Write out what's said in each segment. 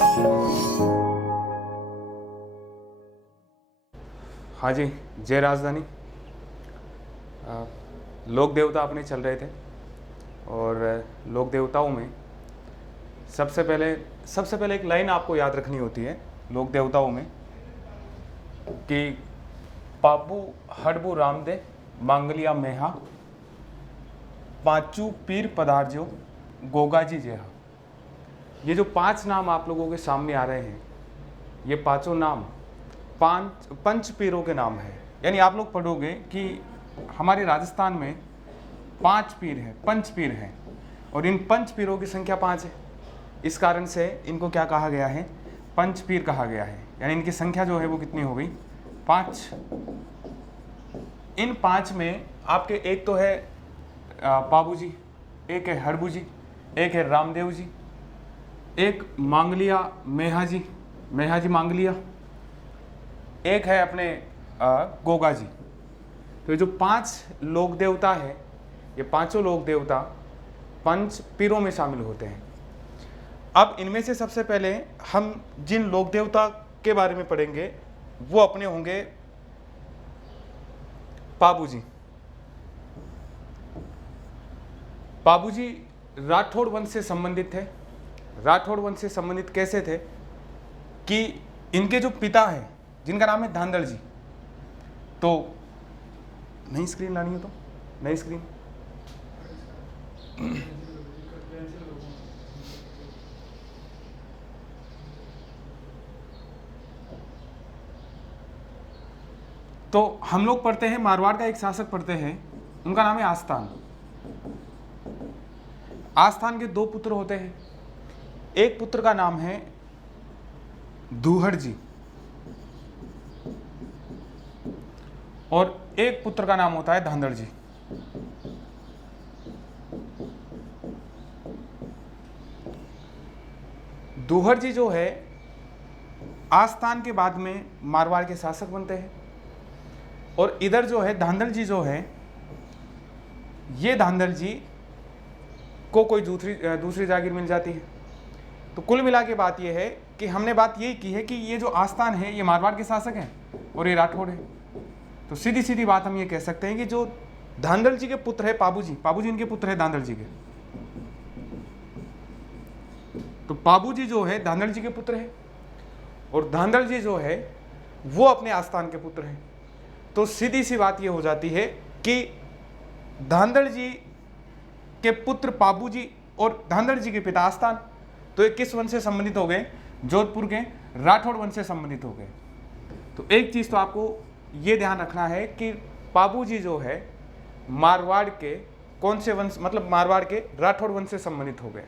हाँ जी, जय राजधानी। लोक देवता अपने चल रहे थे और लोक देवताओं में सबसे पहले एक लाइन आपको याद रखनी होती है लोक देवताओं में कि पापू हडबू रामदे मांगलिया मेहा पांचू पीर पदार्जो गोगाजी जेहा। ये जो 5 नाम आप लोगों के सामने आ रहे हैं, ये पांचों नाम पंच पीरों के नाम हैं। यानी आप लोग पढ़ोगे कि हमारे राजस्थान में 5 पीर हैं, पंच पीर हैं, और इन पंच पीरों की संख्या 5 है। इस कारण से इनको क्या कहा गया है? पंच पीर कहा गया है। यानी इनकी संख्या जो है वो कितनी हो गई? 5। इन 5 में आपके एक तो है पाबू जी, एक है हड़बू जी, एक है रामदेव जी, एक मांगलिया मेहा जी मांगलिया, एक है अपने गोगा जी। तो ये जो 5 लोक देवता है, ये पांचों लोक देवता पंच पीरों में शामिल होते हैं। अब इनमें से सबसे पहले हम जिन लोक देवता के बारे में पढ़ेंगे वो अपने होंगे पाबू जी। पाबू जी राठौड़ वंश से संबंधित थे। राठौड़ वंश से संबंधित कैसे थे कि इनके जो पिता हैं जिनका नाम है धांधड़ जी, तो नई स्क्रीन लानी है तो नई स्क्रीन। तो हम लोग पढ़ते हैं मारवाड़ का एक शासक पढ़ते हैं, उनका नाम है आस्थान। आस्थान के 2 पुत्र होते हैं। एक पुत्र का नाम है दूहड़ जी और एक पुत्र का नाम होता है धांधड़ जी। दूहड़ जी जो है आस्थान के बाद में मारवाड़ के शासक बनते हैं, और इधर जो है धांधड़ जी जो है, ये धांधड़ जी को कोई दूसरी जागीर मिल जाती है। तो कुल मिला के बात ये है कि हमने बात यही की है कि ये जो आस्थान है ये मारवाड़ के शासक हैं और ये राठौड़ है। तो सीधी सीधी बात हम ये कह सकते हैं कि जो धांधड़ जी के पुत्र है पाबू जी इनके पुत्र है धांधड़ जी के। तो पाबू जी जो है धांधड़ जी के पुत्र है और धांधड़ जी जो है वो अपने आस्थान के पुत्र हैं। तो सीधी सी बात ये हो जाती है कि धांधड़ जी के पुत्र पाबू जी और धांधड़ जी के पिता आस्थान, तो ये किस वंश से संबंधित हो गए? जोधपुर के राठौड़ वंश से संबंधित हो गए। तो एक चीज तो आपको ये ध्यान रखना है कि पाबू जी जो है मारवाड़ के कौन से वंश, मतलब मारवाड़ के राठौड़ वंश से संबंधित हो गए।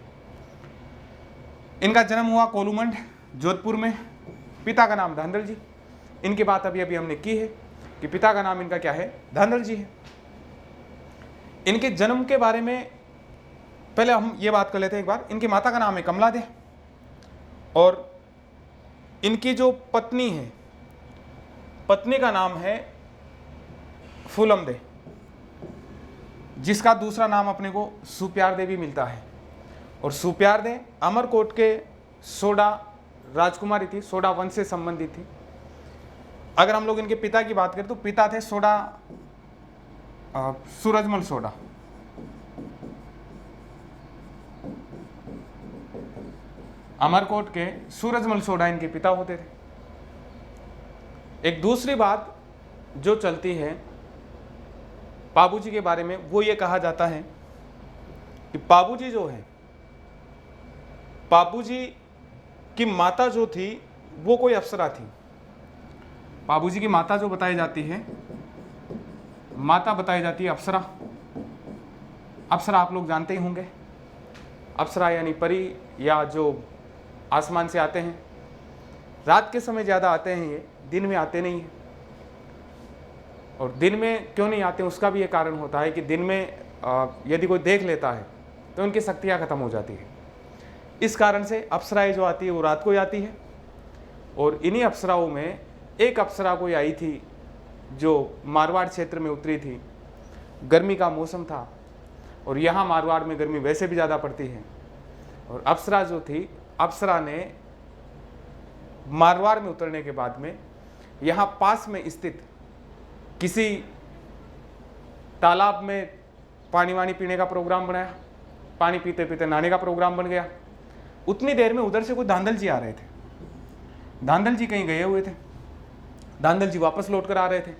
इनका जन्म हुआ कोलूमंड जोधपुर में। पिता का नाम धांधड़ जी। इनकी बात अभी हमने की है कि पिता का नाम इनका क्या है? धांधड़ जी है। इनके जन्म के बारे में पहले हम ये बात कर लेते हैं एक बार। इनकी माता का नाम है कमला दे और इनकी जो पत्नी है, पत्नी का नाम है फूलम दे, जिसका दूसरा नाम अपने को सुप्यार दे भी मिलता है। और सुप्यार दे अमरकोट के सोडा राजकुमारी थी, सोडा वंश से संबंधित थी। अगर हम लोग इनके पिता की बात करें तो पिता थे सोडा सूरजमल सोडा। अमरकोट के सूरजमल सोडा इनके पिता होते थे। एक दूसरी बात जो चलती है पाबू जी के बारे में, वो ये कहा जाता है कि पाबू जी जो है, पाबू जी की माता जो थी वो कोई अप्सरा थी। पाबू जी की माता जो बताई जाती है, माता बताई जाती है अप्सरा। अप्सरा आप लोग जानते ही होंगे, अप्सरा यानी परी, या जो आसमान से आते हैं। रात के समय ज़्यादा आते हैं, ये दिन में आते नहीं हैं। और दिन में क्यों नहीं आते उसका भी ये कारण होता है कि दिन में यदि कोई देख लेता है तो उनकी शक्तियाँ खत्म हो जाती है। इस कारण से अप्सराएं जो आती है वो रात को ही आती है। और इन्हीं अप्सराओं में एक अप्सरा कोई आई थी जो मारवाड़ क्षेत्र में उतरी थी। गर्मी का मौसम था और यहाँ मारवाड़ में गर्मी वैसे भी ज़्यादा पड़ती है। और अप्सरा जो थी, अप्सरा ने मारवाड़ में उतरने के बाद में यहाँ पास में स्थित किसी तालाब में पानी वानी पीने का प्रोग्राम बनाया, पानी पीते पीते नहाने का प्रोग्राम बन गया। उतनी देर में उधर से कोई धांधल जी आ रहे थे। धांधल जी कहीं गए हुए थे, धांधल जी वापस लौट कर आ रहे थे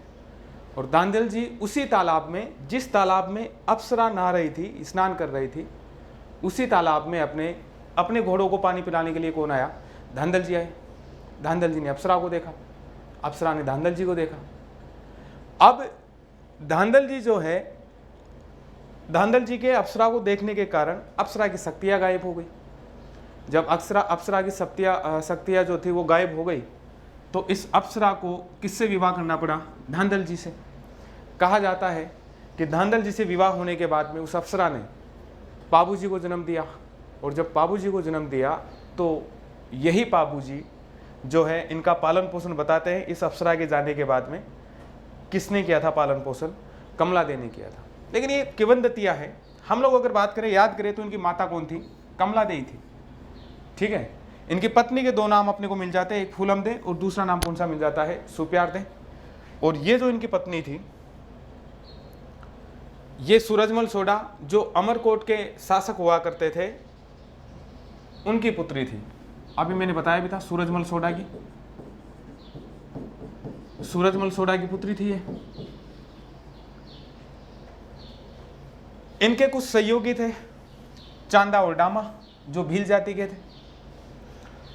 और धांधल जी उसी तालाब में, जिस तालाब में अप्सरा नहा रही थी, स्नान कर रही थी, उसी तालाब में अपने घोड़ों को पानी पिलाने के लिए कौन आया? धांधल जी आए। धांधल जी ने अप्सरा को देखा, अप्सरा ने धांधल जी को देखा। अब धांधल जी जो है, धांधल जी के अप्सरा को देखने के कारण अप्सरा की शक्तियाँ गायब हो गई। जब अप्सरा की शक्तियाँ जो थी वो गायब हो गई तो इस अप्सरा को किससे विवाह करना पड़ा? धांधल जी से। कहा जाता है कि धांधल जी से विवाह होने के बाद में उस अप्सरा ने पाबू जी को जन्म दिया और जब पाबू जी को जन्म दिया तो यही पाबू जी जो है इनका पालन पोषण बताते हैं। इस अप्सरा के जाने के बाद में किसने किया था पालन पोषण? कमला देवी ने किया था। लेकिन ये किंवदंतियाँ है। हम लोग अगर बात करें, याद करें तो इनकी माता कौन थी? कमला देवी थी। ठीक है, इनकी पत्नी के दो नाम अपने को मिल जाते हैं, एक फूलम दे और दूसरा नाम कौन सा मिल जाता है? सुप्यार दे। और ये जो इनकी पत्नी थी, ये सूरजमल सोडा जो अमरकोट के शासक हुआ करते थे, उनकी पुत्री थी। अभी मैंने बताया भी था सूरजमल सोडा की, सूरजमल सोडा की पुत्री थी ये। इनके कुछ सहयोगी थे, चांदा और डामा, जो भील जाति के थे।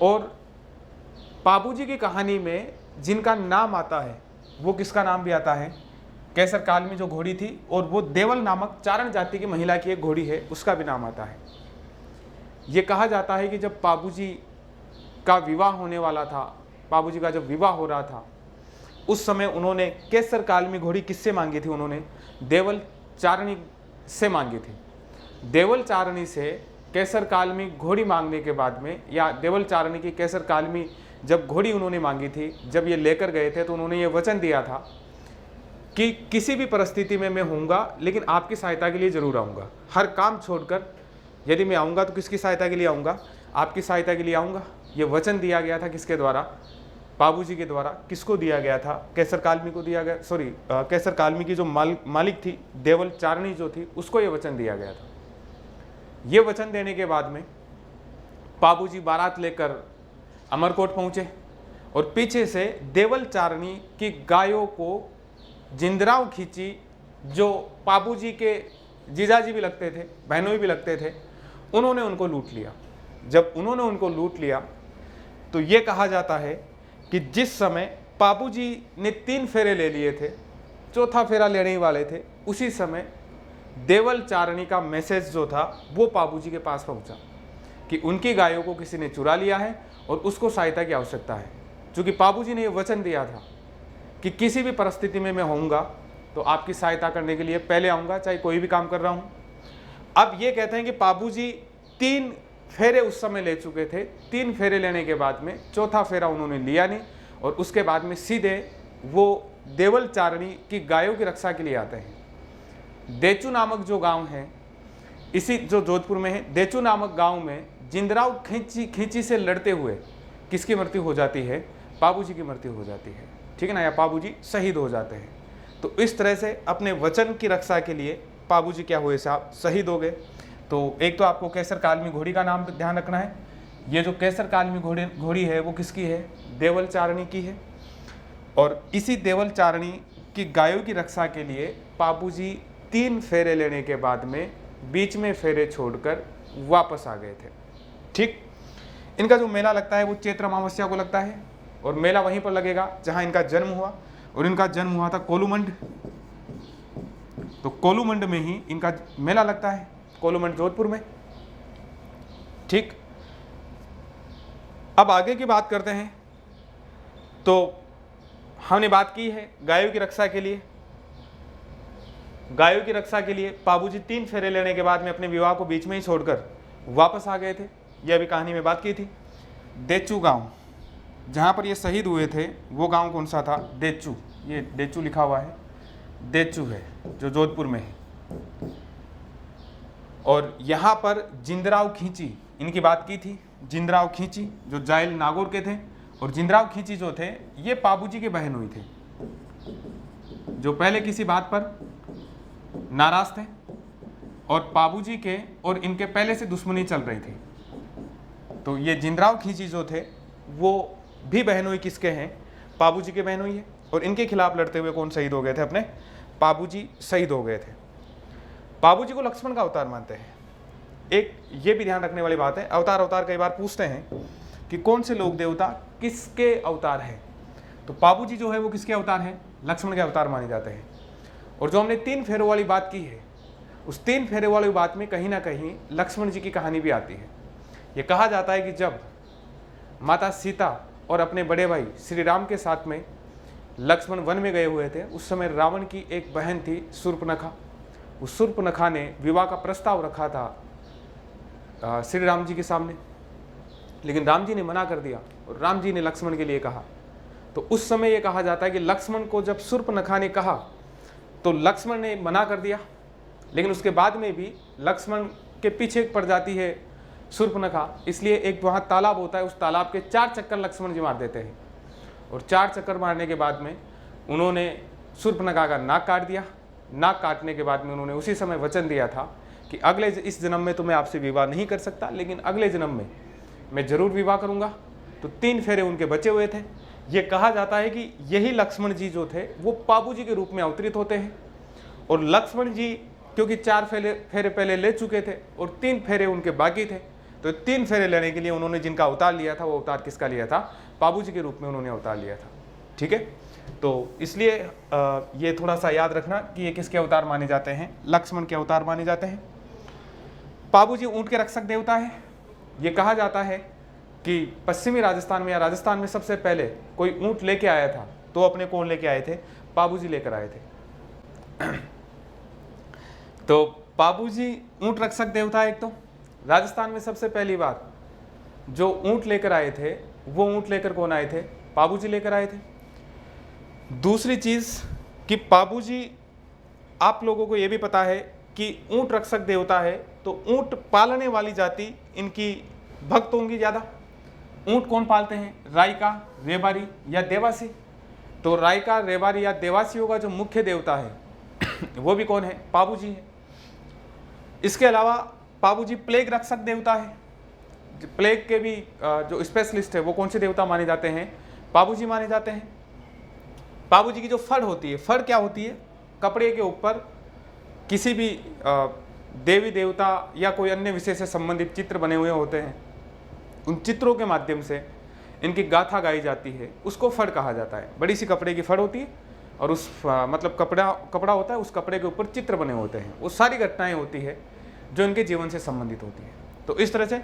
और पाबू जी की कहानी में जिनका नाम आता है वो किसका नाम भी आता है? कैसर काल में जो घोड़ी थी, और वो देवल नामक चारण जाति की महिला की एक घोड़ी है, उसका भी नाम आता है। ये कहा जाता है कि जब पाबू जी का विवाह होने वाला था, पाबू जी का जब विवाह हो रहा था, उस समय उन्होंने केसर काल में घोड़ी किससे मांगी थी? उन्होंने देवल चारणी से मांगी थी। देवल चारणी से केसर काल में घोड़ी मांगने के बाद में, या देवल चारणी की केसर काल में जब घोड़ी उन्होंने मांगी थी, जब ये लेकर गए थे तो उन्होंने ये वचन दिया था कि किसी भी परिस्थिति में मैं होऊंगा, लेकिन आपकी सहायता के लिए जरूर आऊँगा। हर काम छोड़कर यदि मैं आऊँगा तो किसकी सहायता के लिए आऊँगा? आपकी सहायता के लिए आऊँगा। ये वचन दिया गया था किसके द्वारा? पाबू जी के द्वारा। किसको दिया गया था? केसर कालमी को दिया गया, सॉरी केसर कालमी की जो मालिक थी, देवल चारणी जो थी, उसको ये वचन दिया गया था। ये वचन देने के बाद में पाबू जी बारात लेकर अमरकोट पहुंचे और पीछे से देवल चारणी की गायों को जिंदराव खींची, जो पाबू जी के जीजाजी भी लगते थे, बहनोई भी लगते थे, उन्होंने उनको लूट लिया। जब उन्होंने उनको लूट लिया तो ये कहा जाता है कि जिस समय पाबू जी ने 3 फेरे ले लिए थे, चौथा फेरा लेने ही वाले थे, उसी समय देवल चारणी का मैसेज जो था वो पाबू जी के पास पहुंचा कि उनकी गायों को किसी ने चुरा लिया है और उसको सहायता की आवश्यकता है। क्योंकि पाबू जी ने ये वचन दिया था कि किसी भी परिस्थिति में मैं होऊंगा तो आपकी सहायता करने के लिए पहले आऊँगा, चाहे कोई भी काम कर रहा हूँ। अब ये कहते हैं कि पाबू जी 3 फेरे उस समय ले चुके थे। 3 फेरे लेने के बाद में चौथा फेरा उन्होंने लिया नहीं और उसके बाद में सीधे वो देवल चारणी की गायों की रक्षा के लिए आते हैं। देचू नामक जो गांव है, इसी जो जोधपुर में है, देचू नामक गांव में जिंदराव खींची से लड़ते हुए किसकी मृत्यु हो जाती है? पाबू जी की मृत्यु हो जाती है। ठीक है ना, या पाबू जी शहीद हो जाते हैं। तो इस तरह से अपने वचन की रक्षा के लिए पाबू जी क्या हुए साहब? शहीद हो गए। तो एक तो आपको केसर कालमी घोड़ी का नाम ध्यान रखना है। ये जो केसर कालमी घोड़ी है वो किसकी है? देवल चारणी की है। और इसी देवल चारणी की गायों की रक्षा के लिए पाबू जी 3 फेरे लेने के बाद में बीच में फेरे छोड़कर वापस आ गए थे। ठीक, इनका जो मेला लगता है वो चैत्र अमावस्या को लगता है और मेला वहीं पर लगेगा जहां इनका जन्म हुआ, और इनका जन्म हुआ था कोलूमंड। तो कोलूमंड में ही इनका मेला लगता है, कोलूमंड जोधपुर में। ठीक, अब आगे की बात करते हैं। तो हमने बात की है गायों की रक्षा के लिए। गायों की रक्षा के लिए पाबू जी 3 फेरे लेने के बाद में अपने विवाह को बीच में ही छोड़कर वापस आ गए थे। यह अभी कहानी में बात की थी। देचू गांव जहां पर ये शहीद हुए थे वो गांव कौन सा था? देचू। ये देचू लिखा हुआ है, देचू है जो जोधपुर में है। और यहाँ पर जिंदराव खींची, इनकी बात की थी। जिंदराव खींची जो जायल नागौर के थे, और जिंदराव खींची जो थे ये पाबूजी के बहन हुई थे, जो पहले किसी बात पर नाराज थे और पाबूजी के और इनके पहले से दुश्मनी चल रही थी। तो ये जिंदराव खींची जो थे वो भी बहनोई किसके हैं, पाबूजी के बहनोई है। और इनके खिलाफ लड़ते हुए कौन शहीद हो गए थे, अपने पाबूजी शहीद हो गए थे। पाबूजी को लक्ष्मण का अवतार मानते हैं। एक ये भी ध्यान रखने वाली बात है, अवतार कई बार पूछते हैं कि कौन से लोक देवता किसके अवतार है। तो पाबूजी जो है वो किसके अवतार है, लक्ष्मण के अवतार माने जाते हैं। और जो हमने 3 फेरों वाली बात की है, उस 3 फेरों वाली बात में कहीं ना कहीं लक्ष्मण जी की कहानी भी आती है। ये कहा जाता है कि जब माता सीता और अपने बड़े भाई श्री राम के साथ में लक्ष्मण वन में गए हुए थे, उस समय रावण की एक बहन थी शूर्पणखा। उस शूर्पणखा ने विवाह का प्रस्ताव रखा था श्री राम जी के सामने, लेकिन राम जी ने मना कर दिया और राम जी ने लक्ष्मण के लिए कहा। तो उस समय ये कहा जाता है कि लक्ष्मण को जब शूर्पणखा ने कहा तो लक्ष्मण ने मना कर दिया, लेकिन उसके बाद में भी लक्ष्मण के पीछे पड़ जाती है शूर्पणखा। इसलिए एक वहाँ तालाब होता है, उस तालाब के 4 चक्कर लक्ष्मण जी मार देते हैं। और 4 चक्कर मारने के बाद में उन्होंने शूर्पणखा का नाक काट दिया। नाक काटने के बाद में उन्होंने उसी समय वचन दिया था कि अगले इस जन्म में तो मैं आपसे विवाह नहीं कर सकता, लेकिन अगले जन्म में मैं जरूर विवाह करूंगा। तो 3 फेरे उनके बचे हुए थे। ये कहा जाता है कि यही लक्ष्मण जी जो थे वो पाबूजी के रूप में अवतरित होते हैं। और लक्ष्मण जी क्योंकि 4 फेरे पहले ले चुके थे और 3 फेरे उनके बाकी थे, तो 3 फेरे लेने के लिए उन्होंने जिनका अवतार लिया था वो अवतार किसका लिया था, पाबूजी के रूप में उन्होंने अवतार लिया था। ठीक है, तो इसलिए ये थोड़ा सा याद रखना कि ये किसके अवतार माने जाते हैं, लक्ष्मण के अवतार माने जाते हैं। पाबूजी ऊंट के रक्षक देवता है। ये कहा जाता है कि पश्चिमी राजस्थान में या राजस्थान में सबसे पहले कोई ऊंट लेके आया था तो अपने कौन लेके आए थे, पाबूजी लेकर आए थे। तो पाबूजी ऊंट रक्षक देवता है। एक तो राजस्थान में सबसे पहली बार जो ऊंट लेकर आए थे वो ऊंट लेकर कौन आए थे, पाबूजी लेकर आए थे। दूसरी चीज कि पाबूजी, आप लोगों को ये भी पता है कि ऊंट रक्षक देवता है तो ऊंट पालने वाली जाति इनकी भक्त होंगी ज्यादा। ऊंट कौन पालते हैं, रायका, रेबारी या देवासी। तो रायका, रेबारी या देवासियों का जो मुख्य देवता है वो भी कौन है, पाबूजी है। इसके अलावा पाबूजी प्लेग रक्षक देवता है। प्लेग के भी जो स्पेशलिस्ट है वो कौन से देवता माने जाते हैं, पाबूजी माने जाते हैं। पाबूजी की जो फड़ होती है, फड़ क्या होती है, कपड़े के ऊपर किसी भी देवी देवता या कोई अन्य विषय से संबंधित चित्र बने हुए होते हैं, उन चित्रों के माध्यम से इनकी गाथा गाई जाती है, उसको फड़ कहा जाता है। बड़ी सी कपड़े की फड़ होती है और उस मतलब कपड़ा होता है, उस कपड़े के ऊपर चित्र बने होते हैं, वो सारी घटनाएं होती है जो इनके जीवन से संबंधित होती है। तो इस तरह से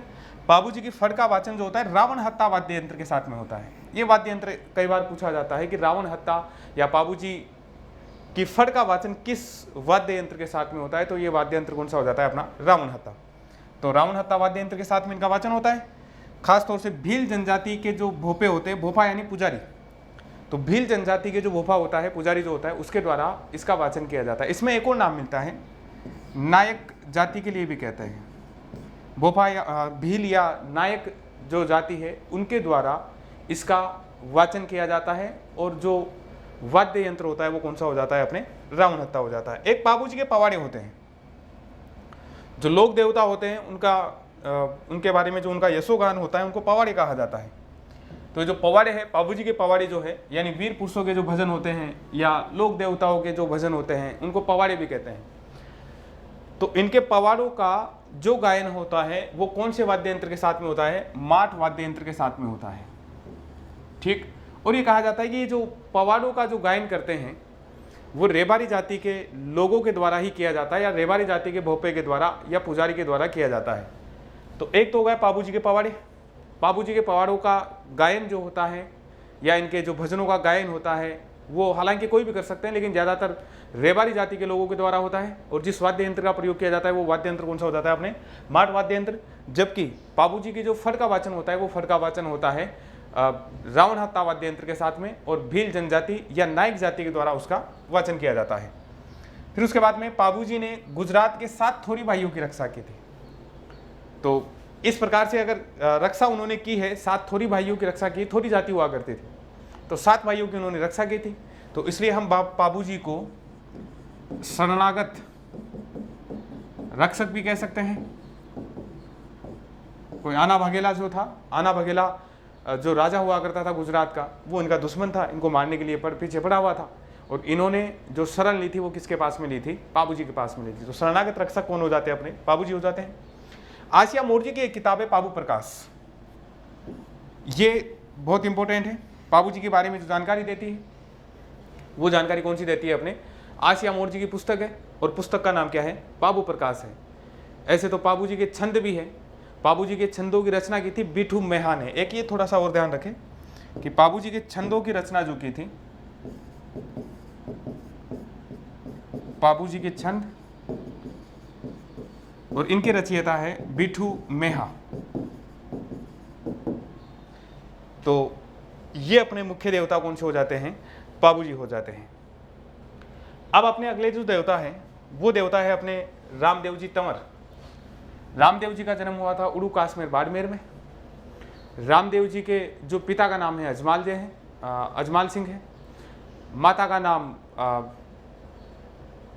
पाबूजी की फड़ का वाचन जो होता है रावण हत्ता वाद्य यंत्र के साथ में होता है। ये वाद्य यंत्र कई बार पूछा जाता है कि रावण हत्ता या पाबूजी की फड़ का वाचन किस वाद्य यंत्र के साथ में होता है, तो ये वाद्य यंत्र कौन सा हो जाता है, अपना रावण हत्ता। तो रावण हत्ता वाद्य यंत्र के साथ में इनका वाचन होता है। खासतौर से भील जनजाति के जो भोपे होते हैं, भोपा यानी पुजारी, तो भील जनजाति के जो भोपा होता है, पुजारी जो होता है, उसके द्वारा इसका वाचन किया जाता है। इसमें एक और नाम मिलता है, नायक जाति के लिए भी कहते हैं। भोपा या भील या नायक जो जाति है उनके द्वारा इसका वाचन किया जाता है। और जो वाद्य यंत्र होता है वो कौन सा हो जाता है, अपने रावण हत्ता हो जाता है। एक पाबूजी के पवाड़े होते हैं, जो लोक देवता होते हैं उनके बारे में जो उनका यशोगान होता है उनको पवाड़े कहा जाता है। तो जो पवाड़े है, पाबूजी के पवाड़े जो है यानी वीर पुरुषों के जो भजन होते हैं या लोक देवताओं के जो भजन होते हैं उनको पवाड़े भी कहते हैं। तो इनके पवाड़ों का जो गायन होता है वो कौन से वाद्य यंत्र के साथ में होता है, माट वाद्य यंत्र के साथ में होता है। ठीक, और ये कहा जाता है कि ये जो पवाड़ों का जो गायन करते हैं वो रेबारी जाति के लोगों के द्वारा ही किया जाता है, या रेबारी जाति के भोपे के द्वारा या पुजारी के द्वारा किया जाता है। तो एक तो हो गया पाबूजी के पवाड़े। पाबूजी के पवाड़ों का गायन जो होता है या इनके जो भजनों का गायन होता है वो हालांकि कोई भी कर सकते हैं, लेकिन ज़्यादातर रेबारी जाति के लोगों के द्वारा होता है। और जिस वाद्य यंत्र का प्रयोग किया जाता है वो वाद्य यंत्र कौन सा हो जाता है, अपने माट वाद्य यंत्र। जबकि पाबूजी की जो फड़ का वाचन होता है वो फड़ का वाचन होता है रावण हत्ता वाद्य यंत्र के साथ में, और भील जनजाति या नायक जाति के द्वारा उसका वाचन किया जाता है। फिर उसके बाद में पाबूजी ने गुजरात के 7 थोरी भाइयों की रक्षा की थी। तो इस प्रकार से अगर रक्षा उन्होंने की है, 7 थोड़ी भाइयों की रक्षा की, थोड़ी जाति हुआ करती थी, तो 7 भाइयों की उन्होंने रक्षा की थी। तो इसलिए हम पाबू जी को शरणागत रक्षक भी कह सकते हैं। कोई आना बघेला जो था, आना बघेला जो राजा हुआ करता था गुजरात का, वो इनका दुश्मन था, इनको मारने के लिए पीछे पड़ा हुआ था, और इन्होंने जो शरण ली थी वो किसके पास में ली थी? पाबू जी के पास में ली थी। तो शरणागत रक्षक कौन हो जाते हैं? अपने पाबू जी हो जाते हैं। आसिया मोर्जी की एक किताब है पाबू प्रकाश, ये बहुत इंपॉर्टेंट है। पाबू जी के बारे में जो जानकारी देती है वो जानकारी कौन सी देती है? अपने आसिया मोर्जी की पुस्तक है, और पुस्तक का नाम क्या है? पाबू प्रकाश है। ऐसे तो पाबू जी के छंद भी है, पाबू जी के छंदों की रचना की थी बिठू मेहा ने। एक ये थोड़ा सा और ध्यान रखें कि पाबू जी के छंदों की रचना जो की थी, पाबू जी के छंद और इनके रचयिता है बिठू मेहा। तो ये अपने मुख्य देवता कौन से हो जाते हैं? पाबू जी हो जाते हैं। अब अपने अगले जो देवता है वो देवता है अपने रामदेव जी तंवर। रामदेव जी का जन्म हुआ था उड़ू काश्मीर बाड़मेर में। रामदेव जी के जो पिता का नाम है अजमाल जे है, अजमाल सिंह है, माता का नाम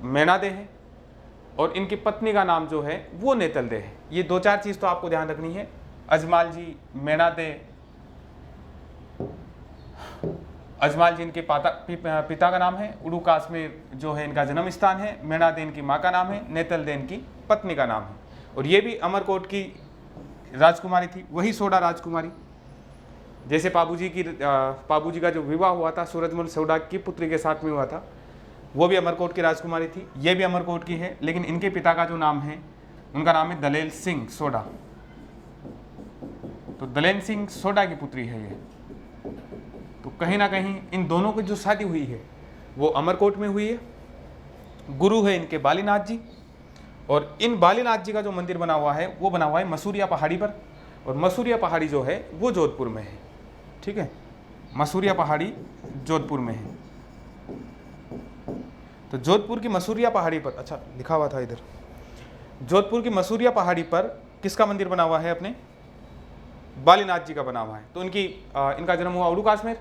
मैनादे है, और इनकी पत्नी का नाम जो है वो नेतलदे है। ये 2-4 चीज़ तो आपको ध्यान रखनी है। अजमाल जी, मैनादे, अजमाल जी इनके पिता का नाम है, उड़ू काश्मीर जो है इनका जन्म स्थान है, मैनादे इनकी माँ का नाम है, नेतलदे इनकी पत्नी का नाम है। और ये भी अमरकोट की राजकुमारी थी, वही सोडा राजकुमारी। जैसे पाबू जी का जो विवाह हुआ था सूरजमल सोडा की पुत्री के साथ में हुआ था, वो भी अमरकोट की राजकुमारी थी, ये भी अमरकोट की है, लेकिन इनके पिता का जो नाम है उनका नाम है दलेल सिंह सोडा। तो दलेल सिंह सोडा की पुत्री है ये। तो कहीं ना कहीं इन दोनों की जो शादी हुई है वो अमरकोट में हुई है। गुरु है इनके बालीनाथ जी, और इन बालीनाथ जी का जो मंदिर बना हुआ है वो बना हुआ है मसूरिया पहाड़ी पर, और मसूरिया पहाड़ी जो है वो जोधपुर में है। ठीक है, मसूरिया पहाड़ी जोधपुर में है। तो जोधपुर की मसूरिया पहाड़ी पर, अच्छा लिखा हुआ था इधर, जोधपुर की मसूरिया पहाड़ी पर किसका मंदिर बना हुआ है? अपने बालीनाथ जी का बना हुआ है। तो इनका जन्म हुआ उड़ू काश्मीर।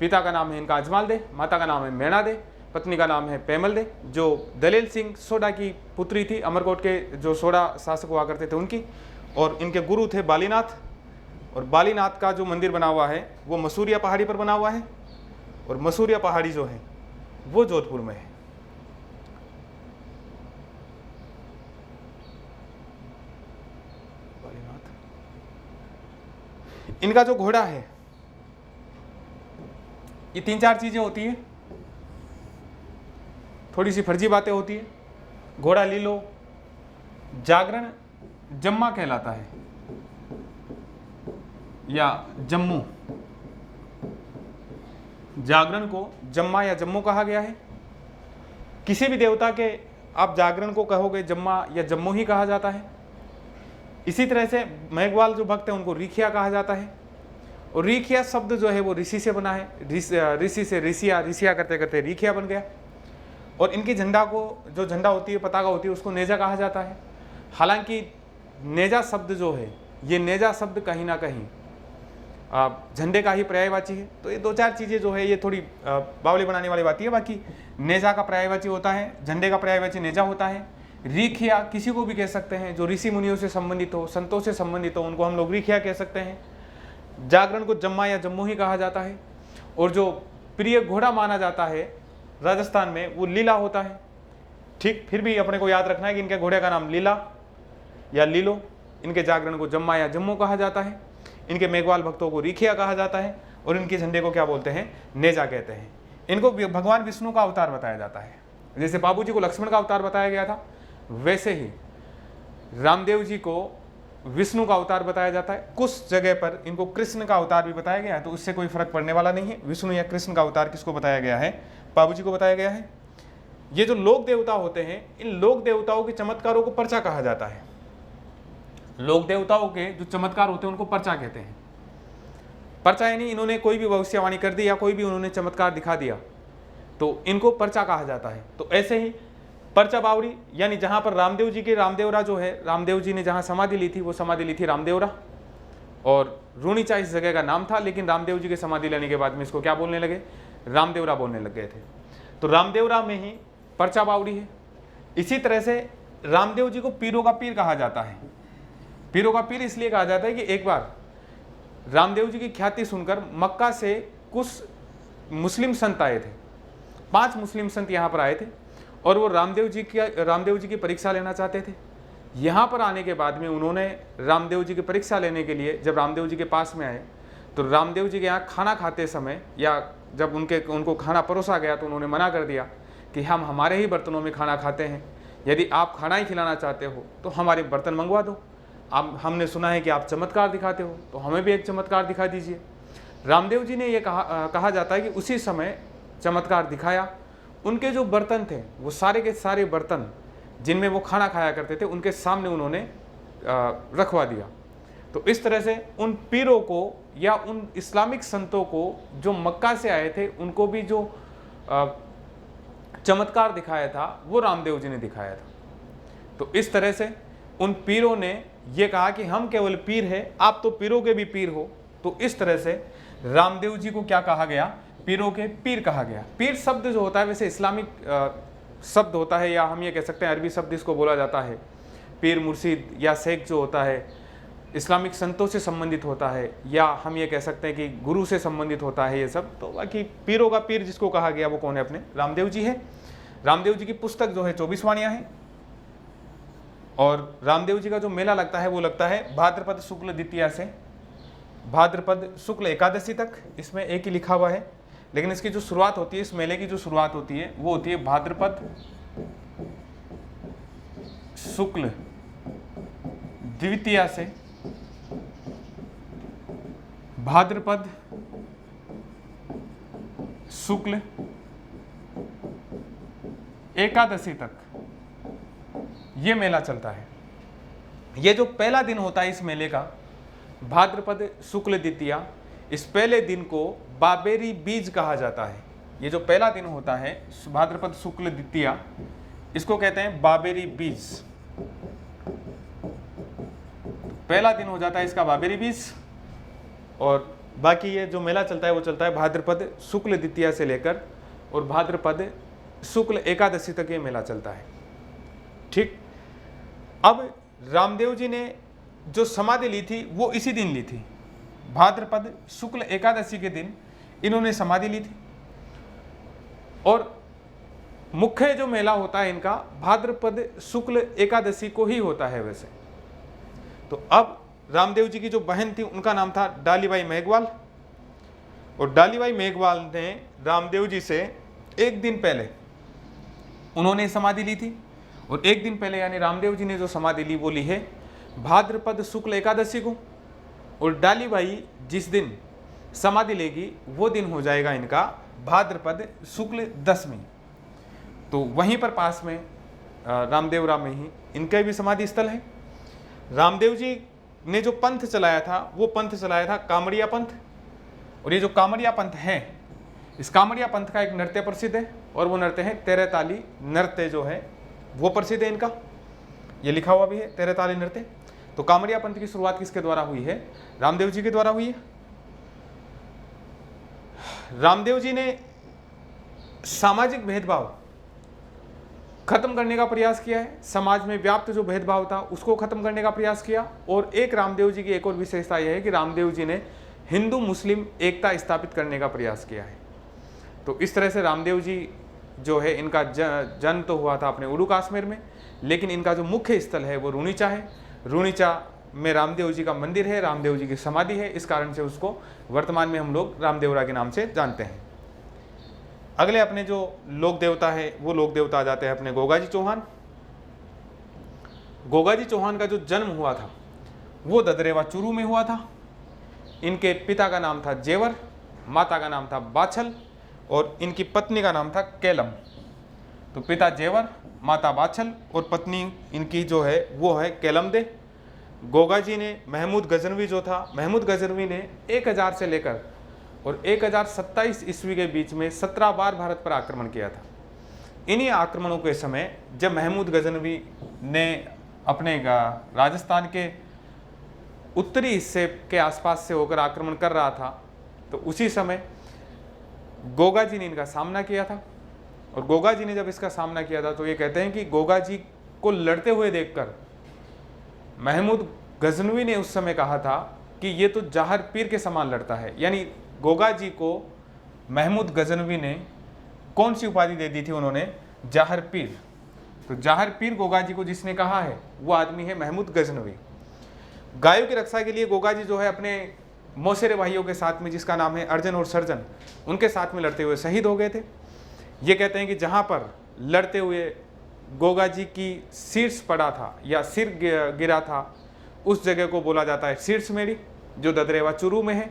पिता का नाम है इनका अजमाल दे, माता का नाम है मैना दे, पत्नी का नाम है पेमल दे, जो दलेल सिंह सोडा की पुत्री थी, अमरकोट के जो सोडा शासक हुआ करते थे उनकी। और इनके गुरु थे बालीनाथ, और बालीनाथ का जो मंदिर बना हुआ है वो मसूरिया पहाड़ी पर बना हुआ है, और मसूरिया पहाड़ी जो है वो जोधपुर में है। बालीनाथ, इनका जो घोड़ा है, ये 3-4 चीजें होती है, थोड़ी सी फर्जी बातें होती है। घोड़ा लीलो, जागरण जम्मा कहलाता है या जम्मू, जागरण को जम्मा या जम्मू कहा गया है। किसी भी देवता के आप जागरण को कहोगे जम्मा या जम्मू ही कहा जाता है। इसी तरह से मेघवाल जो भक्त है उनको रीखिया कहा जाता है, और रीखिया शब्द जो है वो ऋषि से बना है, ऋषि से ऋषिया, ऋषिया करते करते रीखिया बन गया। और इनकी झंडा को, जो झंडा होती है, पताका होती है, उसको नेजा कहा जाता है। हालांकि नेजा शब्द जो है, ये नेजा शब्द कहीं ना कहीं झंडे का ही पर्यायवाची है। तो ये 2-4 चीज़ें जो है ये थोड़ी बावली बनाने वाली बात है। बाकी नेजा का पर्यायवाची होता है, झंडे का पर्यायवाची नेजा होता है। रीखिया किसी को भी कह सकते हैं जो ऋषि मुनियों से संबंधित हो, संतों से संबंधित हो, उनको हम लोग रीखिया कह सकते हैं। जागरण को जम्मा या जम्मू ही कहा जाता है। और जो प्रिय घोड़ा माना जाता है राजस्थान में वो लीला होता है। ठीक, फिर भी अपने को याद रखना है कि इनके घोड़े का नाम लीला या लीलो, इनके जागरण को जम्मा या जम्मू कहा जाता है, इनके मेघवाल भक्तों को रीखिया कहा जाता है, और इनके झंडे को क्या बोलते हैं? नेजा कहते हैं। इनको भगवान विष्णु का अवतार बताया जाता है। जैसे बाबू जी को लक्ष्मण का अवतार बताया गया था, वैसे ही रामदेव जी को विष्णु का अवतार बताया जाता है। कुछ जगह पर इनको कृष्ण का अवतार भी बताया गया है, तो इससे कोई फर्क पड़ने वाला नहीं है। विष्णु या कृष्ण का अवतार किसको बताया गया है? बाबू जी को बताया गया है। ये जो लोक देवता होते हैं, इन लोक देवताओं के चमत्कारों को पर्चा कहा जाता है। लोक देवताओं के जो चमत्कार होते हैं उनको पर्चा कहते हैं। पर्चा यानी इन्होंने कोई भी भविष्यवाणी कर दी या कोई भी उन्होंने चमत्कार दिखा दिया, तो इनको पर्चा कहा जाता है। तो ऐसे ही परचा बावड़ी यानी जहाँ पर रामदेव जी के रामदेवरा जो है, रामदेव जी ने जहाँ समाधि ली थी वो समाधि ली थी रामदेवरा, और रूणीचा इस जगह का नाम था, लेकिन रामदेव जी के समाधि लेने के बाद में इसको क्या बोलने लगे, रामदेवरा बोलने लग गए थे। तो रामदेवरा में ही परचा बावड़ी है। इसी तरह से रामदेव जी को पीरों का पीर कहा जाता है। पीरों का पीर इसलिए कहा जाता है कि एक बार रामदेव जी की ख्याति सुनकर मक्का से कुछ मुस्लिम संत आए थे, 5 मुस्लिम संत यहाँ पर आए थे, और वो रामदेव जी की परीक्षा लेना चाहते थे। यहाँ पर आने के बाद में उन्होंने रामदेव जी की परीक्षा लेने के लिए जब रामदेव जी के पास में आए, तो रामदेव जी के यहाँ खाना खाते समय या जब उनको खाना परोसा गया तो उन्होंने मना कर दिया कि हम हमारे ही बर्तनों में खाना खाते हैं, यदि आप खाना ही खिलाना चाहते हो तो हमारे बर्तन मंगवा दो। अब हमने सुना है कि आप चमत्कार दिखाते हो, तो हमें भी एक चमत्कार दिखा दीजिए। रामदेव जी ने ये कहा जाता है कि उसी समय चमत्कार दिखाया। उनके जो बर्तन थे वो सारे के सारे बर्तन जिनमें वो खाना खाया करते थे उनके सामने उन्होंने रखवा दिया। तो इस तरह से उन पीरों को या उन इस्लामिक संतों को जो मक्का से आए थे उनको भी जो चमत्कार दिखाया था वो रामदेव जी ने दिखाया था। तो इस तरह से उन पीरों ने ये कहा कि हम केवल पीर है, आप तो पीरों के भी पीर हो। तो इस तरह से रामदेव जी को क्या कहा गया, पीरों के पीर कहा गया। पीर शब्द जो होता है वैसे इस्लामिक शब्द होता है, या हम ये कह सकते हैं अरबी शब्द इसको बोला जाता है। पीर मुर्शिद या शेख जो होता है इस्लामिक संतों से संबंधित होता है, या हम ये कह सकते हैं कि गुरु से संबंधित होता है ये सब। तो बाकी पीरों का पीर जिसको कहा गया वो कौन है, अपने रामदेव जी है। रामदेव जी की पुस्तक जो है 24 वाणियाँ हैं, और रामदेव जी का जो मेला लगता है वो लगता है भाद्रपद शुक्ल द्वितीया से भाद्रपद शुक्ल एकादशी तक। इसमें एक ही लिखा हुआ है, लेकिन इसकी जो शुरुआत होती है, इस मेले की जो शुरुआत होती है वो होती है भाद्रपद शुक्ल द्वितीया से भाद्रपद शुक्ल एकादशी तक ये मेला चलता है। ये जो पहला दिन होता है इस मेले का, भाद्रपद शुक्ल द्वितीया, इस पहले दिन को बाबेरी बीज कहा जाता है। ये जो पहला दिन होता है भाद्रपद शुक्ल द्वितीया, इसको कहते हैं बाबेरी बीज। पहला दिन हो जाता है इसका बाबेरी बीज, और बाकी ये जो मेला चलता है वो चलता है भाद्रपद शुक्ल द्वितीया से लेकर और भाद्रपद शुक्ल एकादशी तक ये मेला चलता है। ठीक, अब रामदेव जी ने जो समाधि ली थी वो इसी दिन ली थी, भाद्रपद शुक्ल एकादशी के दिन इन्होंने समाधि ली थी। और मुख्य जो मेला होता है इनका भाद्रपद शुक्ल एकादशी को ही होता है वैसे। तो अब रामदेव जी की जो बहन थी उनका नाम था डालीबाई मेघवाल, और डालीबाई मेघवाल ने रामदेव जी से एक दिन पहले उन्होंने समाधि ली थी, और एक दिन पहले यानी रामदेव जी ने जो समाधि ली वो ली है भाद्रपद शुक्ल एकादशी को, और डालीबाई जिस दिन समाधि लेगी वो दिन हो जाएगा इनका भाद्रपद शुक्ल दशमी। तो वहीं पर पास में रामदेवरा में ही इनका भी समाधि स्थल है। रामदेव जी ने जो पंथ चलाया था वो पंथ चलाया था कामड़िया पंथ, और ये जो कामड़िया पंथ है, इस कामड़िया पंथ का एक नृत्य प्रसिद्ध है, और वो नृत्य है तेरह ताली नृत्य जो है वो प्रसिद्ध है इनका, ये लिखा हुआ भी है तेरह ताली नृत्य। तो कामड़िया पंथ की शुरुआत किसके द्वारा हुई है, रामदेव जी के द्वारा हुई है। रामदेव जी ने सामाजिक भेदभाव खत्म करने का प्रयास किया है, समाज में व्याप्त जो भेदभाव था उसको खत्म करने का प्रयास किया। और एक रामदेव जी की एक और विशेषता यह है कि रामदेव जी ने हिंदू मुस्लिम एकता स्थापित करने का प्रयास किया है। तो इस तरह से रामदेव जी जो है इनका जन्म तो हुआ था अपने उड़ू कश्मीर में, लेकिन इनका जो मुख्य स्थल है वो रूणीचा है। रूणीचा में रामदेव जी का मंदिर है, रामदेव जी की समाधि है, इस कारण से उसको वर्तमान में हम लोग रामदेवरा के नाम से जानते हैं। अगले अपने जो लोक देवता है वो लोक देवता आ जाते हैं अपने गोगाजी चौहान। गोगाजी चौहान का जो जन्म हुआ था वो ददरेवा चूरू में हुआ था। इनके पिता का नाम था जेवर, माता का नाम था बाछल, और इनकी पत्नी का नाम था केलम। तो पिता जेवर, माता बाछल, और पत्नी इनकी जो है वो है केलम दे। गोगा जी ने महमूद गजनवी जो था, महमूद गजनवी ने 1000 से लेकर और 1027 ईस्वी के बीच में 17 बार भारत पर आक्रमण किया था। इन्हीं आक्रमणों के समय जब महमूद गजनवी ने अपने राजस्थान के उत्तरी हिस्से के आसपास से होकर आक्रमण कर रहा था, तो उसी समय गोगा जी ने इनका सामना किया था। और गोगा जी ने जब इसका सामना किया था तो ये कहते हैं कि गोगा जी को लड़ते हुए देखकर महमूद गजनवी ने उस समय कहा था कि ये तो जाहर पीर के समान लड़ता है। यानी गोगा जी को महमूद गजनवी ने कौन सी उपाधि दे दी थी? उन्होंने जाहर पीर। तो जाहर पीर गोगा जी को जिसने कहा है वो आदमी है महमूद गजनवी। गायों की रक्षा के लिए गोगा जी जो है अपने मौसेरे भाइयों के साथ में, जिसका नाम है अर्जन और सर्जन, उनके साथ में लड़ते हुए शहीद हो गए थे। ये कहते हैं कि जहाँ पर लड़ते हुए गोगा जी की शीर्ष पड़ा था या सिर गिरा था, उस जगह को बोला जाता है शीर्ष मेड़ी, जो ददरेवा चुरू में है।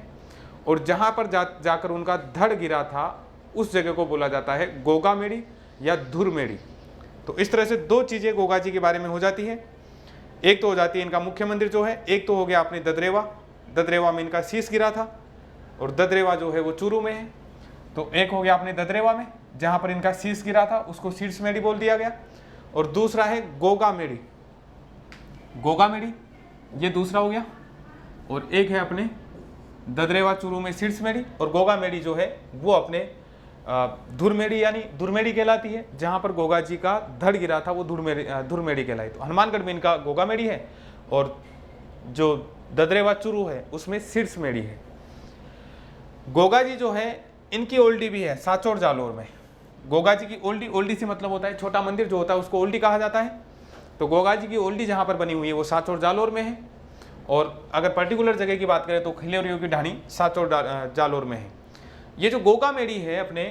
और जहाँ पर जाकर उनका धड़ गिरा था, उस जगह को बोला जाता है गोगा मेड़ी या धुर मेड़ी। तो इस तरह से दो चीज़ें गोगा जी के बारे में हो जाती है। एक तो हो जाती है इनका मुख्य मंदिर जो है, एक तो हो गया अपने ददरेवा में इनका शीश गिरा था, और ददरेवा जो है वो चूरू में है। तो एक हो गया अपने ददरेवा में जहाँ पर इनका शीश गिरा था, उसको शीर्ष मेड़ी बोल दिया गया। और दूसरा है गोगा मेड़ी, गोगा मेड़ी ये दूसरा हो गया। और एक है अपने ददरेवा चूरू में शीर्ष मेड़ी, और गोगा मेड़ी जो है वो अपने धुरमेड़ी यानी धुरमेड़ी कहलाती है। जहाँ पर गोगा जी का धड़ गिरा था वो धुरमेड़ी कहलाई। तो हनुमानगढ़ में इनका गोगा मेड़ी है, और जो ददरेवा चूरू है उसमें शीर्ष मेड़ी है। गोगा जी जो है इनकी ओल्डी भी है साचौर जालोर में। गोगा जी की ओल्डी, ओल्डी से मतलब होता है छोटा मंदिर जो होता है उसको ओल्डी कहा जाता है। तो गोगा जी की ओल्डी जहाँ पर बनी हुई है वो साचौर जालोर में है। और अगर पर्टिकुलर जगह की बात करें तो खिलेरियों की ढाणी साचौर जालोर में है। ये जो गोगा मेड़ी है, अपने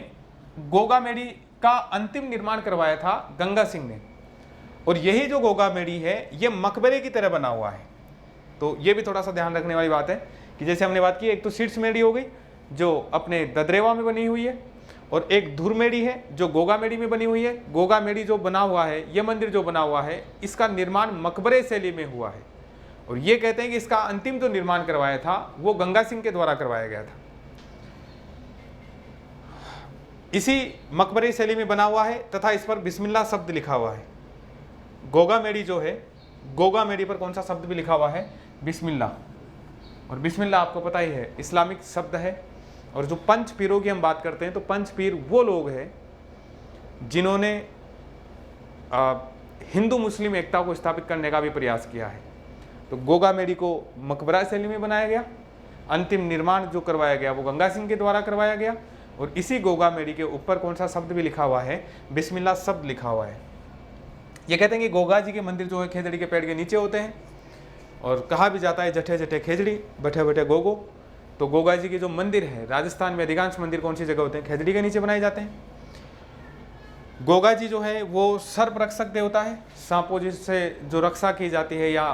गोगा मेड़ी का अंतिम निर्माण करवाया था गंगा सिंह ने। और यही जो गोगा मेड़ी है ये मकबरे की तरह बना हुआ है। तो ये भी थोड़ा सा ध्यान रखने वाली बात है कि जैसे हमने बात की, एक तो शीर्ष मेड़ी हो गई जो अपने ददरेवा में बनी हुई है, और एक धुर मेड़ी है जो गोगा मेड़ी में बनी हुई है। गोगा मेड़ी जो बना हुआ है, ये मंदिर जो बना हुआ है, इसका निर्माण मकबरे शैली में हुआ है। और ये कहते हैं कि इसका अंतिम जो निर्माण करवाया था वो गंगा सिंह के द्वारा करवाया गया था। इसी मकबरे शैली में बना हुआ है तथा इस पर बिस्मिल्लाह शब्द लिखा हुआ है। गोगा मेड़ी जो है, गोगा मेड़ी पर कौन सा शब्द भी लिखा हुआ है? बिस्मिल्लाह। और बिस्मिल्लाह आपको पता ही है इस्लामिक शब्द है। और जो पंच पीरों की हम बात करते हैं तो पंच पीर वो लोग हैं जिन्होंने हिंदू मुस्लिम एकता को स्थापित करने का भी प्रयास किया है। तो गोगा मेड़ी को मकबरा शैली में बनाया गया, अंतिम निर्माण जो करवाया गया वो गंगा सिंह के द्वारा करवाया गया। और इसी गोगा मेड़ी के ऊपर कौन सा शब्द भी लिखा हुआ है? बिस्मिल्लाह शब्द लिखा हुआ है। ये कहते हैं कि गोगा जी के मंदिर जो है खेजड़ी के पेड़ के नीचे होते हैं, और कहा भी जाता है जठे जठे खेजड़ी बैठे बैठे गोगो। तो गोगा जी के जो मंदिर है, राजस्थान में अधिकांश मंदिर कौन सी जगह होते हैं? खेजड़ी के नीचे बनाए जाते हैं। गोगा जी जो है वो सर्प रक्षक देवता है। सांपों जिससे जो रक्षा की जाती है या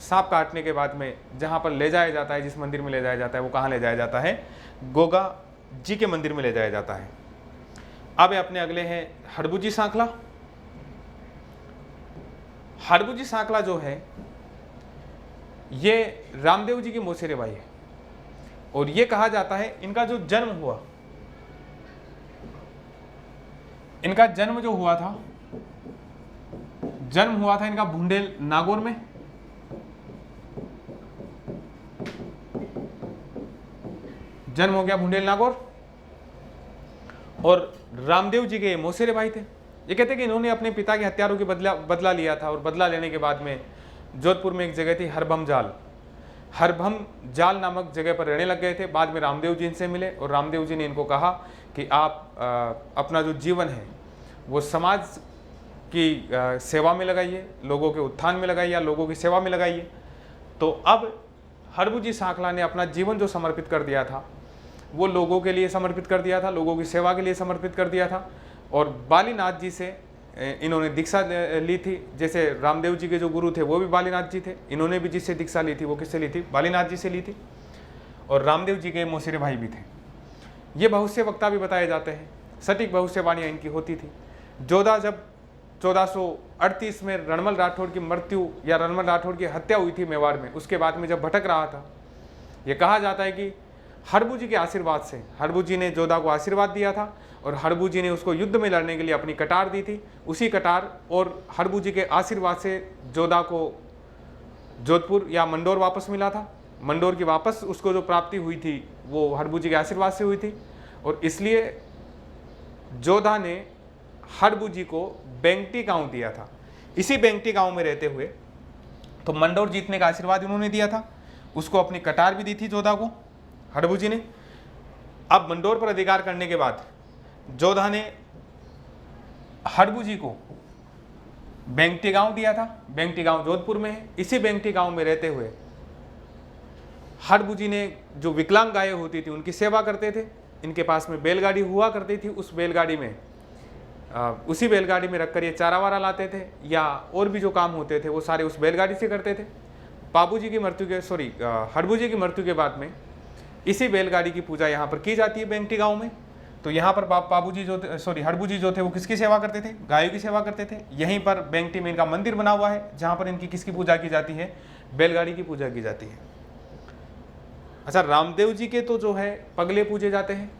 सांप काटने के बाद में जहाँ पर ले जाया जाता है, जिस मंदिर में ले जाया जाता है, वो कहाँ ले जाया जाता है? गोगा जी के मंदिर में ले जाया जाता है। अब अपने अगले हैं हड़बुजी सांकला। हड़बुजी सांकला जो है ये रामदेव जी की मौसेरे भाई है। और ये कहा जाता है इनका जो जन्म हुआ, इनका जन्म जो हुआ था, जन्म हुआ था इनका भुंडेल नागौर में। जन्म हो गया भुंडेल नागौर। और रामदेव जी के मौसेरे भाई थे। ये कहते हैं कि इन्होंने अपने पिता के हत्यारों की बदला लिया था। और बदला लेने के बाद में जोधपुर में एक जगह थी हरभम जाल नामक जगह पर रहने लग गए थे। बाद में रामदेव जी इनसे मिले और रामदेव जी ने इनको कहा कि आप अपना जो जीवन है वो समाज की सेवा में लगाइए, लोगों के उत्थान में लगाइए या लोगों की सेवा में लगाइए। तो अब हड़बुजी सांकला ने अपना जीवन जो समर्पित कर दिया था वो लोगों के लिए समर्पित कर दिया था, लोगों की सेवा के लिए समर्पित कर दिया था। और बालीनाथ जी से इन्होंने दीक्षा ली थी। जैसे रामदेव जी के जो गुरु थे वो भी बालीनाथ जी थे, इन्होंने भी जिससे दीक्षा ली थी वो किससे ली थी? बालीनाथ जी से ली थी। और रामदेव जी के मौसेरे भाई भी थे। ये भविष्य वक्ता भी बताए जाते हैं, सटीक भविष्यवाणियाँ इनकी होती थी। जोधा जब 1438 में रणमल राठौड़ की मृत्यु या रणमल राठौड़ की हत्या हुई थी मेवाड़ में, उसके बाद में जब भटक रहा था, ये कहा जाता है कि हड़बू जी के आशीर्वाद से, हड़बू जी ने जोधा को आशीर्वाद दिया था और हड़बू जी ने उसको युद्ध में लड़ने के लिए अपनी कटार दी थी। उसी कटार और हड़बू जी के आशीर्वाद से जोधा को जोधपुर या मंडोर वापस मिला था। मंडोर की वापस उसको जो प्राप्ति हुई थी वो हड़बू जी के आशीर्वाद से हुई थी और इसलिए जोधा ने हड़बू जी को बेंगटी गांव दिया था। इसी बेंगटी गांव में रहते हुए तो मंडोर जीतने का आशीर्वाद उन्होंने दिया था, उसको अपनी कटार भी दी थी जोधा को हड़बू जी ने। अब मंडोर पर अधिकार करने के बाद जोधा ने हड़बू जी को बेंगटी गांव दिया था। बेंगटी गांव जोधपुर में है। इसी बेंगटी गांव में रहते हुए हड़बू जी ने जो विकलांग गायें होती थी उनकी सेवा करते थे। इनके पास में बैलगाड़ी हुआ करती थी, उस बैलगाड़ी में उसी बैलगाड़ी में रखकर ये चारा वारा लाते थे या और भी जो काम होते थे वो सारे उस बैलगाड़ी से करते थे। हड़बू जी की मृत्यु के बाद में इसी बैलगाड़ी की पूजा यहाँ पर की जाती है बेंगटी गांव में। तो यहाँ पर हड़बू जी जो थे वो किसकी सेवा करते थे? गायों की सेवा करते थे। यहीं पर बेंगटी में इनका मंदिर बना हुआ है जहाँ पर इनकी किसकी पूजा की जाती है? बैलगाड़ी की पूजा की जाती है। अच्छा, रामदेव जी के तो जो है पगले पूजे जाते हैं।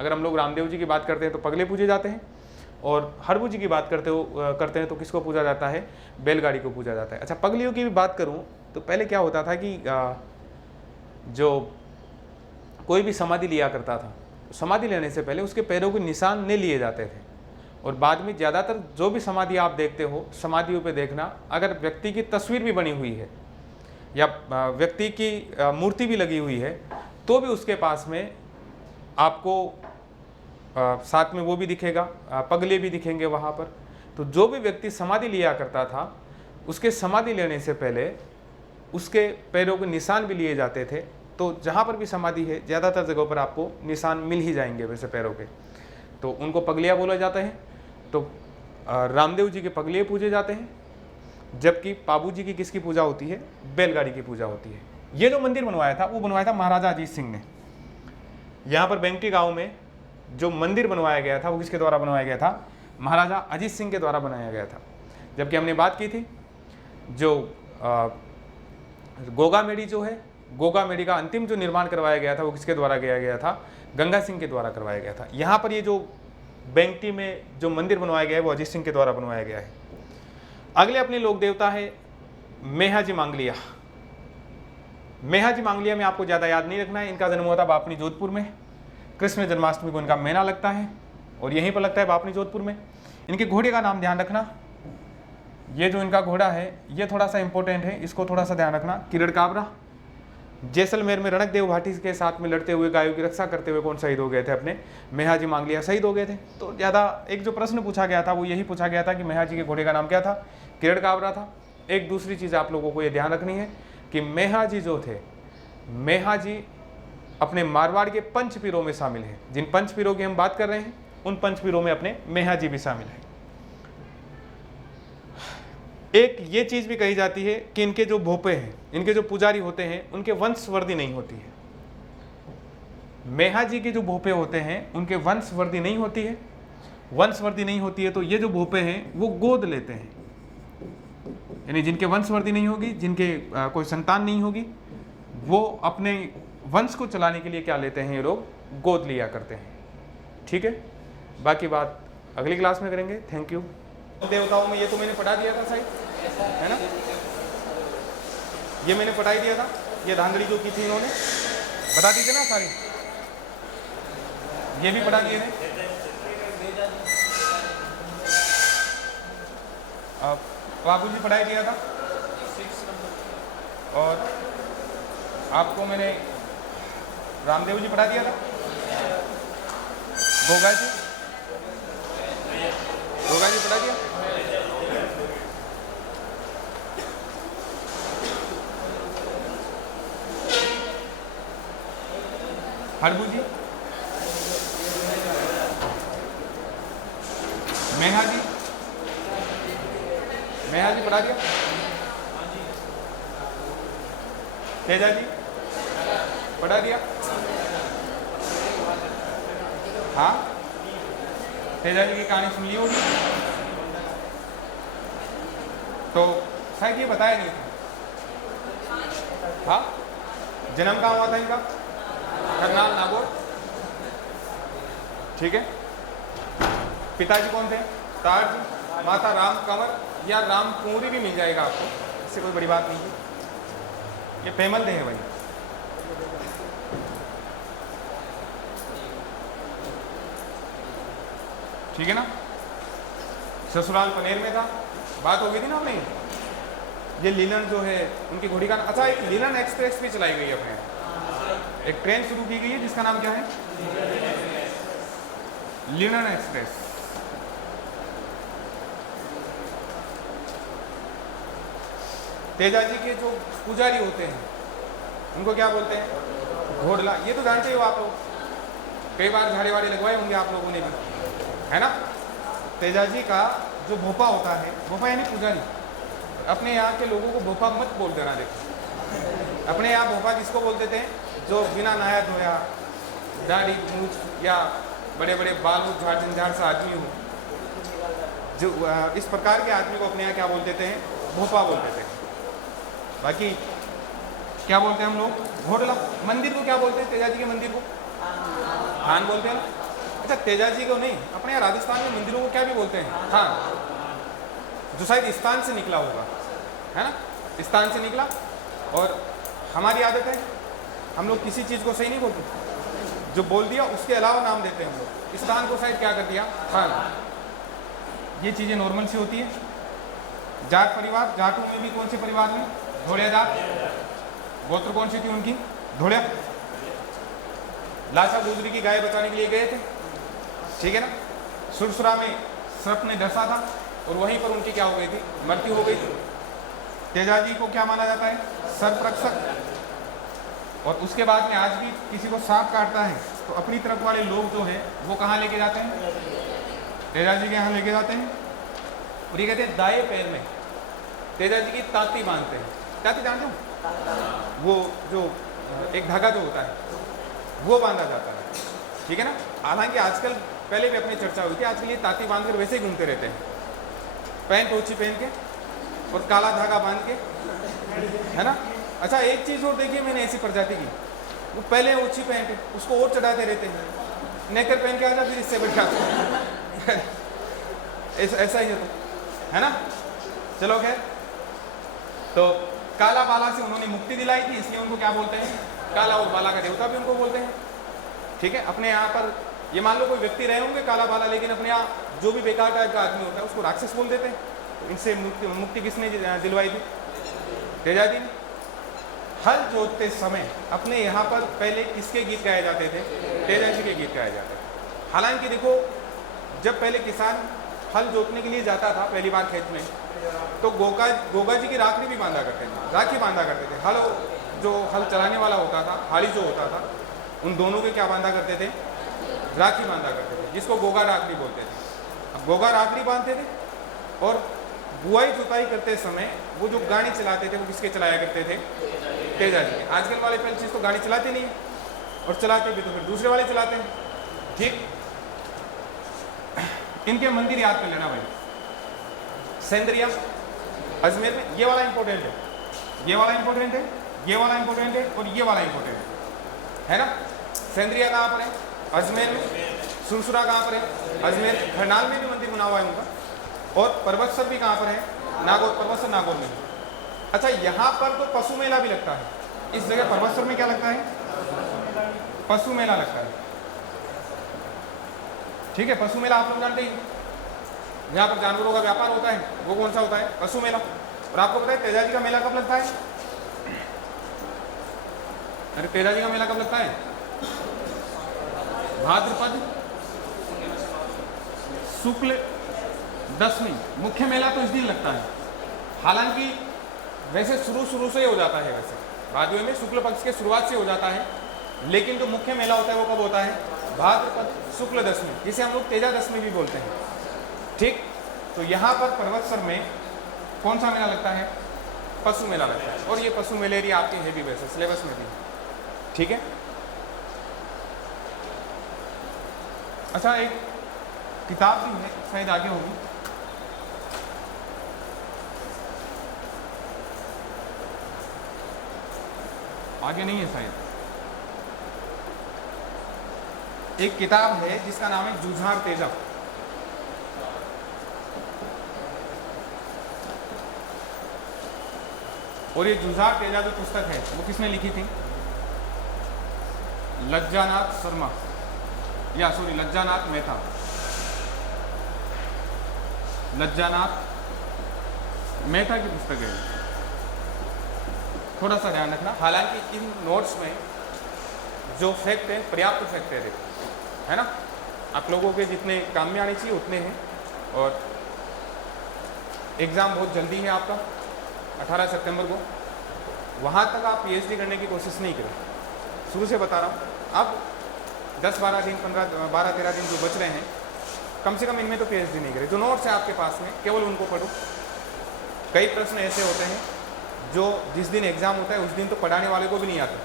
अगर हम लोग रामदेव जी की बात करते हैं तो पगले पूजे जाते हैं और हड़बू जी की बात करते हैं तो किसको पूजा जाता है? बैलगाड़ी को पूजा जाता है। अच्छा, पगलियों की भी बात करूं तो पहले क्या होता था कि जो कोई भी समाधि लिया करता था, समाधि लेने से पहले उसके पैरों के निशान नहीं लिए जाते थे और बाद में ज़्यादातर जो भी समाधि आप देखते हो, समाधियों पे देखना अगर व्यक्ति की तस्वीर भी बनी हुई है या व्यक्ति की मूर्ति भी लगी हुई है तो भी उसके पास में आपको साथ में वो भी दिखेगा, पगले भी दिखेंगे वहाँ पर। तो जो भी व्यक्ति समाधि लिया करता था उसके समाधि लेने से पहले उसके पैरों के निशान भी लिए जाते थे। तो जहाँ पर भी समाधि है ज़्यादातर जगहों पर आपको निशान मिल ही जाएंगे वैसे पैरों के, तो उनको पगलिया बोला जाता है। तो रामदेव जी के पगलिए पूजे जाते हैं, जबकि पाबू जी की किसकी पूजा होती है? बैलगाड़ी की पूजा होती है। ये जो मंदिर बनवाया था वो बनवाया था महाराजा अजीत सिंह ने। यहाँ पर बेंगटी गांव में जो मंदिर बनवाया गया था वो किसके द्वारा बनवाया गया था? महाराजा अजीत सिंह के द्वारा बनाया गया था। जबकि हमने बात की थी जो गोगा मेड़ी जो है, गोगा मेड़ी का अंतिम जो निर्माण करवाया गया था वो किसके द्वारा किया गया था? गंगा सिंह के द्वारा करवाया गया था। यहाँ पर ये जो बेंगटी में जो मंदिर बनवाया गया है वो अजीत सिंह के द्वारा बनवाया गया है। अगले अपने लोक देवता है मेहाजी मांगलिया। मेहाजी मांगलिया में आपको ज़्यादा याद नहीं रखना है। इनका जन्म हुआ था बापनी जोधपुर में। कृष्ण जन्माष्टमी को इनका मेला लगता है और यहीं पर लगता है बापनी जोधपुर में। इनके घोड़े का नाम ध्यान रखना, ये जो इनका घोड़ा है ये थोड़ा सा इंपॉर्टेंट है, इसको थोड़ा सा ध्यान रखना। किरण काबरा। जैसलमेर में रणक देव भाटी के साथ में लड़ते हुए, गायों की रक्षा करते हुए कौन शहीद हो गए थे? अपने मेहाजी मांगलिया शहीद हो गए थे। तो ज़्यादा एक जो प्रश्न पूछा गया था वो यही पूछा गया था कि मेहाजी के घोड़े का नाम क्या था? किरण काबरा था। एक दूसरी चीज़ आप लोगों को ये ध्यान रखनी है कि मेहाजी जो थे, मेहाजी अपने मारवाड़ के पंच पीरों में शामिल हैं। जिन पंच पीरों की हम बात कर रहे हैं उन पंच पीरों में अपने मेहाजी भी शामिल है। एक ये चीज़ भी कही जाती है कि इनके जो भोपे हैं, इनके जो पुजारी होते हैं, उनके वंशवर्दी नहीं होती है। मेहाजी के जो भोपे होते हैं उनके वंशवर्दी नहीं होती है। वंशवर्दी नहीं होती है तो ये जो भोपे हैं वो गोद लेते हैं, यानी जिनके वंशवर्दी नहीं होगी, जिनके कोई संतान नहीं होगी, वो अपने वंश को चलाने के लिए क्या लेते हैं? ये लोग गोद लिया करते हैं। ठीक है, बाकी बात अगली क्लास में करेंगे। Thank you. देवताओं में ये तो मैंने पढ़ा दिया था शायद, है ना? ये मैंने पढ़ाई दिया था। ये धांधली जो की थी इन्होंने बता दी थी ना सारी, ये भी पढ़ा दिए थे। बाबू जी पढ़ाई दिया था और आपको मैंने रामदेव जी पढ़ा दिया था। गोगा जी पढ़ा दिया। हड़बू जी, मेहाजी पढ़ा दिया। तेजा जी पढ़ा दिया। हाँ, तेजा जी की कहानी सुन ली होगी। तो शायद ये बताया नहीं था। हाँ, जन्म कहाँ हुआ था इनका? करनाल नागौर। ठीक है। पिताजी कौन थे? तार जी। माता राम कंवर या राम कुंवरी भी मिल जाएगा आपको, इससे कोई बड़ी बात नहीं है। ये पेमल दे है भाई। ठीक है ना। ससुराल पनेर में था, बात हो गई थी ना हमें। ये लीलन जो है उनकी घोड़ी का। अच्छा, एक लीलन एक्सप्रेस भी चलाई गई है अपने यहाँ। एक ट्रेन शुरू की गई है जिसका नाम क्या है? Linen express. तेजाजी के जो पुजारी होते हैं उनको क्या बोलते हैं? घोड़ला। ये तो जानते हो आप लोग, कई बार झाड़े वाड़े लगवाए होंगे आप लोगों ने भी, है ना। तेजाजी का जो भोपा होता है, भोपा यानी पुजारी, अपने यहाँ के लोगों को भोपा मत बोल देना। देखो अपने यहाँ भोपा किसको बोल देते हैं? जो बिना नहाया धोया, दाढ़ी मूछ या बड़े बड़े बाल मूछ झाड़ झंझाड़ सा आदमी हो, जो इस प्रकार के आदमी को अपने यहाँ क्या बोल देते हैं? भोपा बोल देते हैं। बाकी क्या बोलते हैं हम लोग? घोड़ला। मंदिर को क्या बोलते हैं? तेजाजी के मंदिर को थान बोलते हैं। अच्छा, तेजाजी को नहीं, अपने यहाँ राजस्थान में मंदिरों को क्या भी बोलते हैं? थान, जो शायद स्थान से निकला होगा, है ना। स्थान से निकला। और हमारी आदत है, हम लोग किसी चीज़ को सही नहीं बोलते, जो बोल दिया उसके अलावा नाम देते हैं हम लोग। स्थान को शायद क्या कर दिया? थान। ये चीज़ें नॉर्मल सी होती है। जाट परिवार, जाटों में भी कौन से परिवार में? धोड़िया जाट। गोत्र कौन सी थी उनकी? धोड़िया। लाशा गुजरी की गाय बचाने के लिए गए थे, ठीक है ना। सुरसुरा में सर्प ने डसा था और वहीं पर उनकी क्या हो गई थी? मृत्यु हो गई थी। तेजाजी को क्या माना जाता है? सर्प रक्षक। और उसके बाद में आज भी किसी को सांप काटता है तो अपनी तरफ वाले लोग जो है वो कहाँ लेके जाते हैं? तेजाजी के यहाँ लेके जाते हैं। और ये कहते हैं दाएं पैर में तेजाजी की ताती बांधते हैं। ताती जानते हो? वो जो एक धागा जो होता है वो बांधा जाता है, ठीक है ना। हालांकि आजकल, पहले भी अपनी चर्चा हुई थी, आजकल ये ताती बांध कर वैसे ही घूमते रहते हैं, पैंट ओछी पहन के और काला धागा बांध के, है ना। अच्छा, एक चीज़ और देखिए मैंने ऐसी प्रजाति की, वो पहले ओछी पहन के उसको और चढ़ाते रहते हैं, नेकर पहन के आ जा, फिर इससे बढ़िया ऐसा ही है तो, है ना। चलो खैर, तो काला बाला से उन्होंने मुक्ति दिलाई थी, इसलिए उनको क्या बोलते हैं? काला और बाला का देवता भी उनको बोलते हैं, ठीक है। अपने यहाँ पर ये मान लो कोई व्यक्ति रहे होंगे काला बाला, लेकिन अपने यहाँ जो भी बेकार टाइप का आदमी होता है उसको राक्षस बोल देते हैं। तो इनसे मुक्ति किसने दिलवाई थी? तेजाजी ने। हल जोतते समय अपने यहाँ पर पहले किसके गीत गाए जाते थे? तेजाजी के गीत गाए जाते थे। हालांकि देखो, जब पहले किसान हल जोतने के लिए जाता था पहली बार खेत में, तो गोगा जी की राखड़ी भी बांधा करते थे, राखी बांधा करते थे। हल जो हल चलाने वाला होता था, हाड़ी जो होता था, उन दोनों के क्या बांधा करते थे? राखी बांधा करते थे, जिसको गोगा राखड़ी बोलते थे। अब गोगा राखड़ी बांधते थे और बुआई जुताई करते समय वो जो गाड़ी चलाते थे वो किसके चलाया करते थे? तेजाजी के। आजकल वाले पहले चीज़ तो गाड़ी चलाते नहीं, और चलाते भी तो फिर दूसरे वाले चलाते हैं, ठीक। इनके मंदिर याद कर लेना भाई। सेंद्रिया अजमेर में, ये वाला इंपॉर्टेंट है, ये वाला इंपॉर्टेंट है, ये वाला इंपॉर्टेंट है और ये वाला इंपॉर्टेंट है ना। सेंद्रिया कहाँ पर है? अजमेर में। सुरसुरा कहाँ पर है? अजमेर। खरनाल में भी मंदिर बना हुआ है उनका। और परबतसर भी कहाँ पर है? नागौर। परबतसर नागौर में। अच्छा, यहाँ पर तो पशु मेला भी लगता है। इस जगह परबतसर में क्या लगता है? पशु मेला लगता है, ठीक है। पशु मेला आप लोग जानते ही, जहाँ पर जानवरों का व्यापार होता है, वो कौन सा होता है? पशु मेला। और आपको पता है तेजाजी का मेला कब लगता है? अरे तेजाजी का मेला कब लगता है? भाद्रपद शुक्ल दशमी। मुख्य मेला तो इस दिन लगता है। हालांकि वैसे शुरू से हो जाता है, वैसे भादवे में शुक्ल पक्ष के शुरुआत से हो जाता है, लेकिन जो मुख्य मेला होता है वो कब होता है? भाद्रपद शुक्ल दशमी, जिसे हम लोग तेजा दशमी भी बोलते हैं, ठीक। तो यहाँ पर परबतसर में कौन सा मेला लगता है? पशु मेला लगता है। और ये पशु मेलेरी आपके है भी वैसे सिलेबस में भी, ठीक है। अच्छा, एक किताब भी है, शायद आगे होगी, आगे नहीं है शायद, एक किताब है जिसका नाम है जुझार तेजा। और ये जुझार तेजा जो पुस्तक है वो किसने लिखी थी? लज्जानाथ शर्मा, या सॉरी लज्जानाथ मेहता। लज्जानाथ मेहता की पुस्तक है। थोड़ा सा ध्यान रखना, हालांकि इन नोट्स में जो फैक्ट है पर्याप्त फैक्ट है ना, आप लोगों के जितने काम में आने चाहिए उतने हैं। और एग्ज़ाम बहुत जल्दी है आपका 18 सितंबर को, वहाँ तक आप पीएचडी करने की कोशिश नहीं करें, शुरू से बता रहा हूँ। अब 10-12 दिन 12-13 दिन जो बच रहे हैं, कम से कम इनमें तो पीएचडी नहीं करें। जो नोट्स है आपके पास में केवल उनको पढ़ो। कई प्रश्न ऐसे होते हैं जो जिस दिन एग्ज़ाम होता है उस दिन तो पढ़ाने वाले को भी नहीं आता,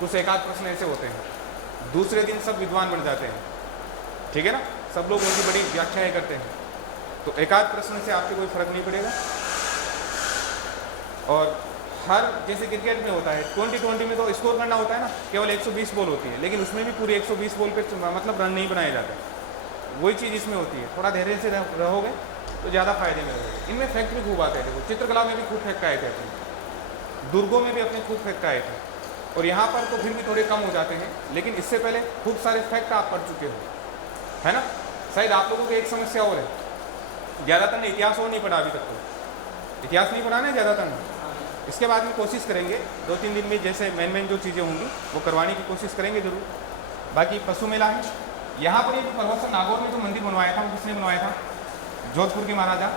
कुछ एक आध प्रश्न ऐसे होते हैं, दूसरे दिन सब विद्वान बन जाते हैं, ठीक है ना, सब लोग उनकी बड़ी व्याख्याएं करते हैं। तो एक आध प्रश्न से आपके कोई फर्क नहीं पड़ेगा। और हर जैसे क्रिकेट में होता है 20-20 में तो स्कोर करना होता है ना, केवल 120 बॉल होती है, लेकिन उसमें भी पूरी 120 बॉल पे मतलब रन नहीं बनाए जाते। वही चीज़ इसमें होती है, थोड़ा धैर्य से रहोगे तो ज़्यादा फायदे में रहोगे। इनमें फैक्ट भी खूब आते हैं, देखो चित्रकला में भी खूब फैक्ट आए थे अपने, दुर्गों में भी अपने खूब फैक्ट आए थे, और यहाँ पर तो फिर भी थोड़े कम हो जाते हैं, लेकिन इससे पहले खूब सारे फैक्ट आप पढ़ चुके हो, है ना। शायद आप लोगों की एक समस्या और है, ज़्यादातर ने इतिहास और नहीं पढ़ा अभी तक, तो इतिहास नहीं पढ़ा ना ज़्यादातर ने। इसके बाद में कोशिश करेंगे 2-3 दिन में जैसे मेन जो चीज़ें होंगी वो करवाने की कोशिश करेंगे ज़रूर। बाकी पशु मेला है यहाँ पर, ये प्रोफेसर नागौर ने जो मंदिर बनवाया था वो किसने बनवाया था? जोधपुर के महाराजा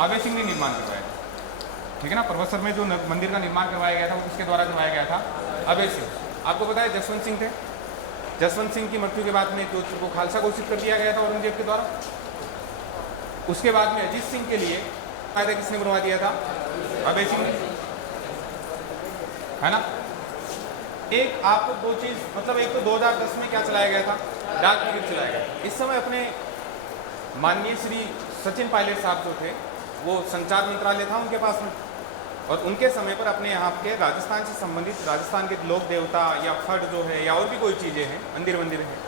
अभय सिंह ने निर्माण करवाया था, ठीक है ना। प्रोफेसर में जो मंदिर का निर्माण करवाया गया था वो किसके द्वारा करवाया गया था? अभय सिंह। आपको पता है जसवंत सिंह थे, जसवंत सिंह की मृत्यु के बाद में जोधपुर को खालसा घोषित कर दिया गया था औरंगजेब के द्वारा। उसके बाद में अजीत सिंह के लिए कायदा किसने बनवा दिया था? अभय सिंह ने, है ना। एक आपको दो चीज़, मतलब एक तो 2010 में क्या चलाया गया था? डाक टिकट चलाया गया। इस समय अपने माननीय श्री सचिन पायलट साहब जो थे वो संचार मंत्रालय था उनके पास में, और उनके समय पर अपने यहाँ के राजस्थान से संबंधित राजस्थान के लोक देवता या फट जो है या और भी कोई चीज़ें हैं, मंदिर हैं,